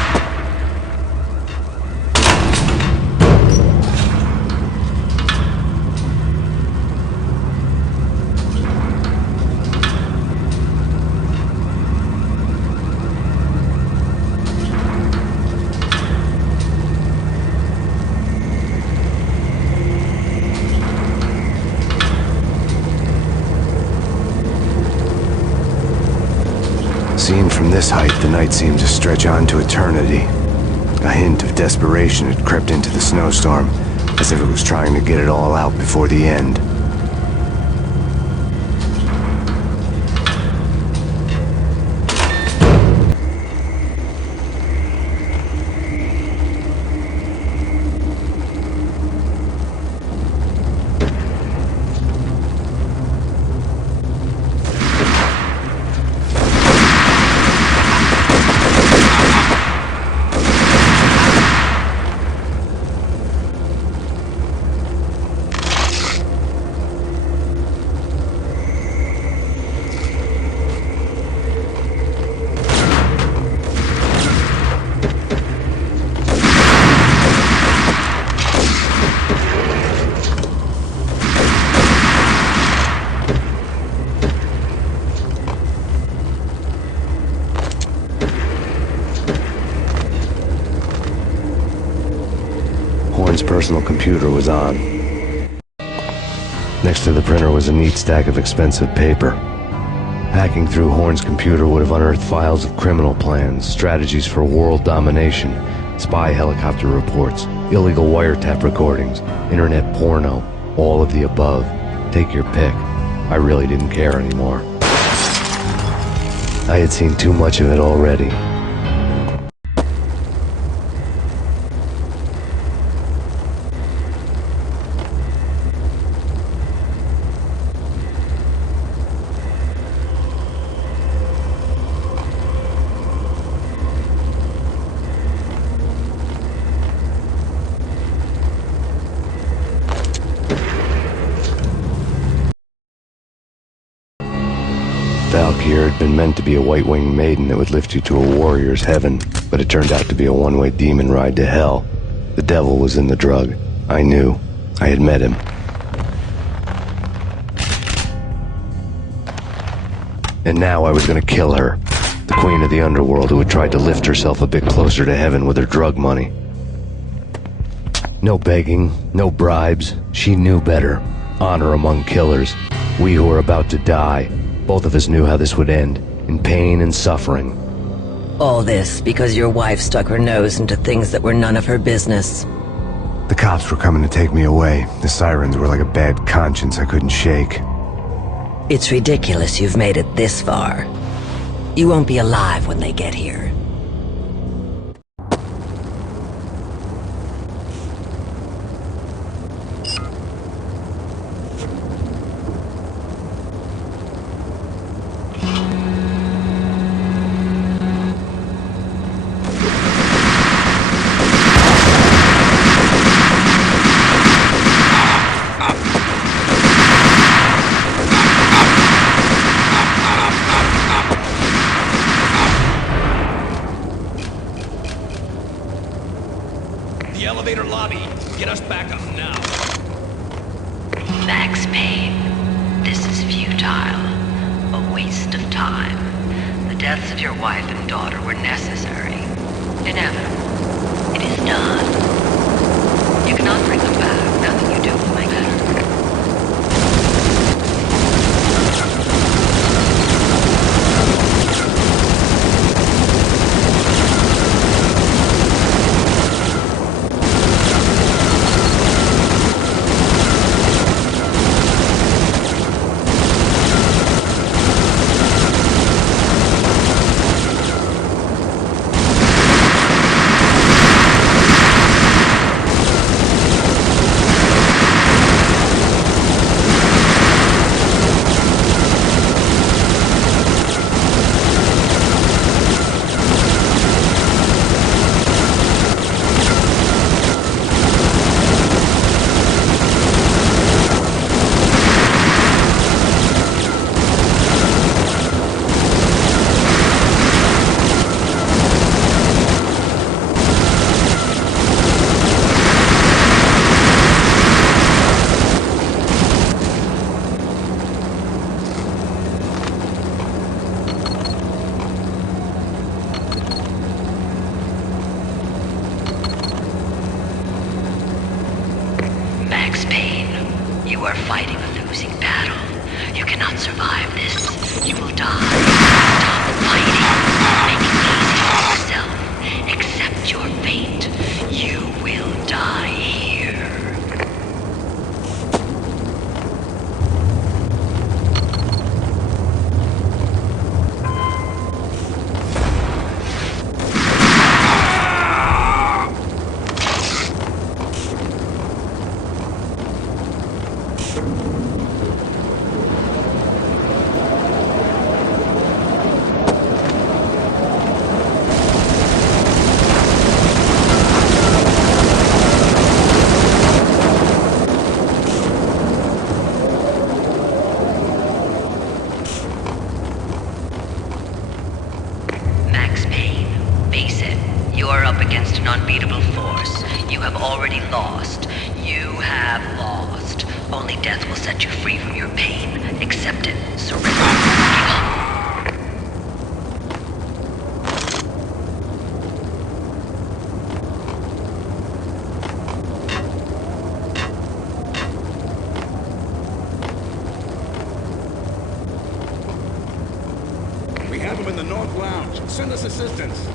Seen from this height, the night seemed to stretch on to eternity. A hint of desperation had crept into the snowstorm, as if it was trying to get it all out before the end. Horn's personal computer was on. Next to the printer was a neat stack of expensive paper. Hacking through Horn's computer would have unearthed files of criminal plans, strategies for world domination, spy helicopter reports, illegal wiretap recordings, internet porno, all of the above. Take your pick. I really didn't care anymore. I had seen too much of it already. Valkyr had been meant to be a white-winged maiden that would lift you to a warrior's heaven, but it turned out to be a one-way demon ride to hell. The devil was in the drug. I knew. I had met him. And now I was gonna kill her. The queen of the underworld who had tried to lift herself a bit closer to heaven with her drug money. No begging, no bribes. She knew better. Honor among killers. We who were about to die. Both of us knew how this would end. In pain and suffering. All this because your wife stuck her nose into things that were none of her business. The cops were coming to take me away. The sirens were like a bad conscience I couldn't shake. It's ridiculous you've made it this far. You won't be alive when they get here. The elevator lobby. Get us back up now. Max Payne, this is futile. A waste of time. The deaths of your wife and daughter were necessary. Inevitable. It is done. You cannot bring them back. Nothing you do will make better. Max Payne, you are fighting a losing battle. You cannot survive this. You will die. Stop fighting. Make it easy for yourself. Accept your fate. You will die here. Against an unbeatable force. You have already lost. You have lost. Only death will set you free from your pain. Accept it. Surrender. Give up. We have him in the North Lounge. Send us assistance.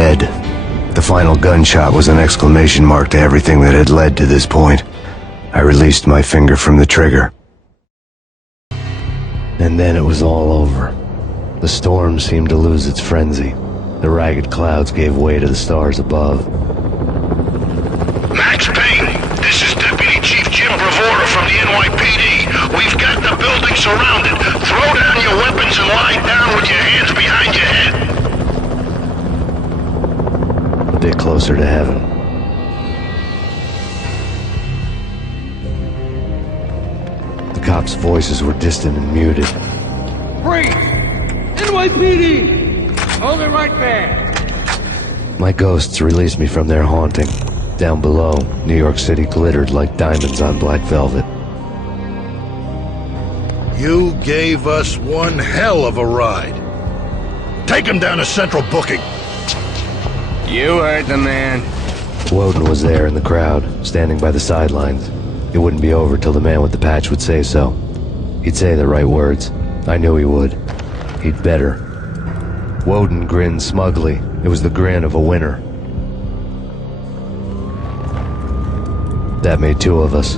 dead. The final gunshot was an exclamation mark to everything that had led to this point. I released my finger from the trigger. And then it was all over. The storm seemed to lose its frenzy. The ragged clouds gave way to the stars above. Max Payne, this is Deputy Chief Jim Bravura from the NYPD. We've got the building surrounded. Throw down your weapons and lie down with your hands behind your head. A bit closer to heaven. The cops' voices were distant and muted. Freeze! NYPD! Hold it right there! My ghosts released me from their haunting. Down below, New York City glittered like diamonds on black velvet. You gave us one hell of a ride. Take him down to Central Booking. You heard the man. Woden was there in the crowd, standing by the sidelines. It wouldn't be over till the man with the patch would say so. He'd say the right words. I knew he would. He'd better. Woden grinned smugly. It was the grin of a winner. That made two of us.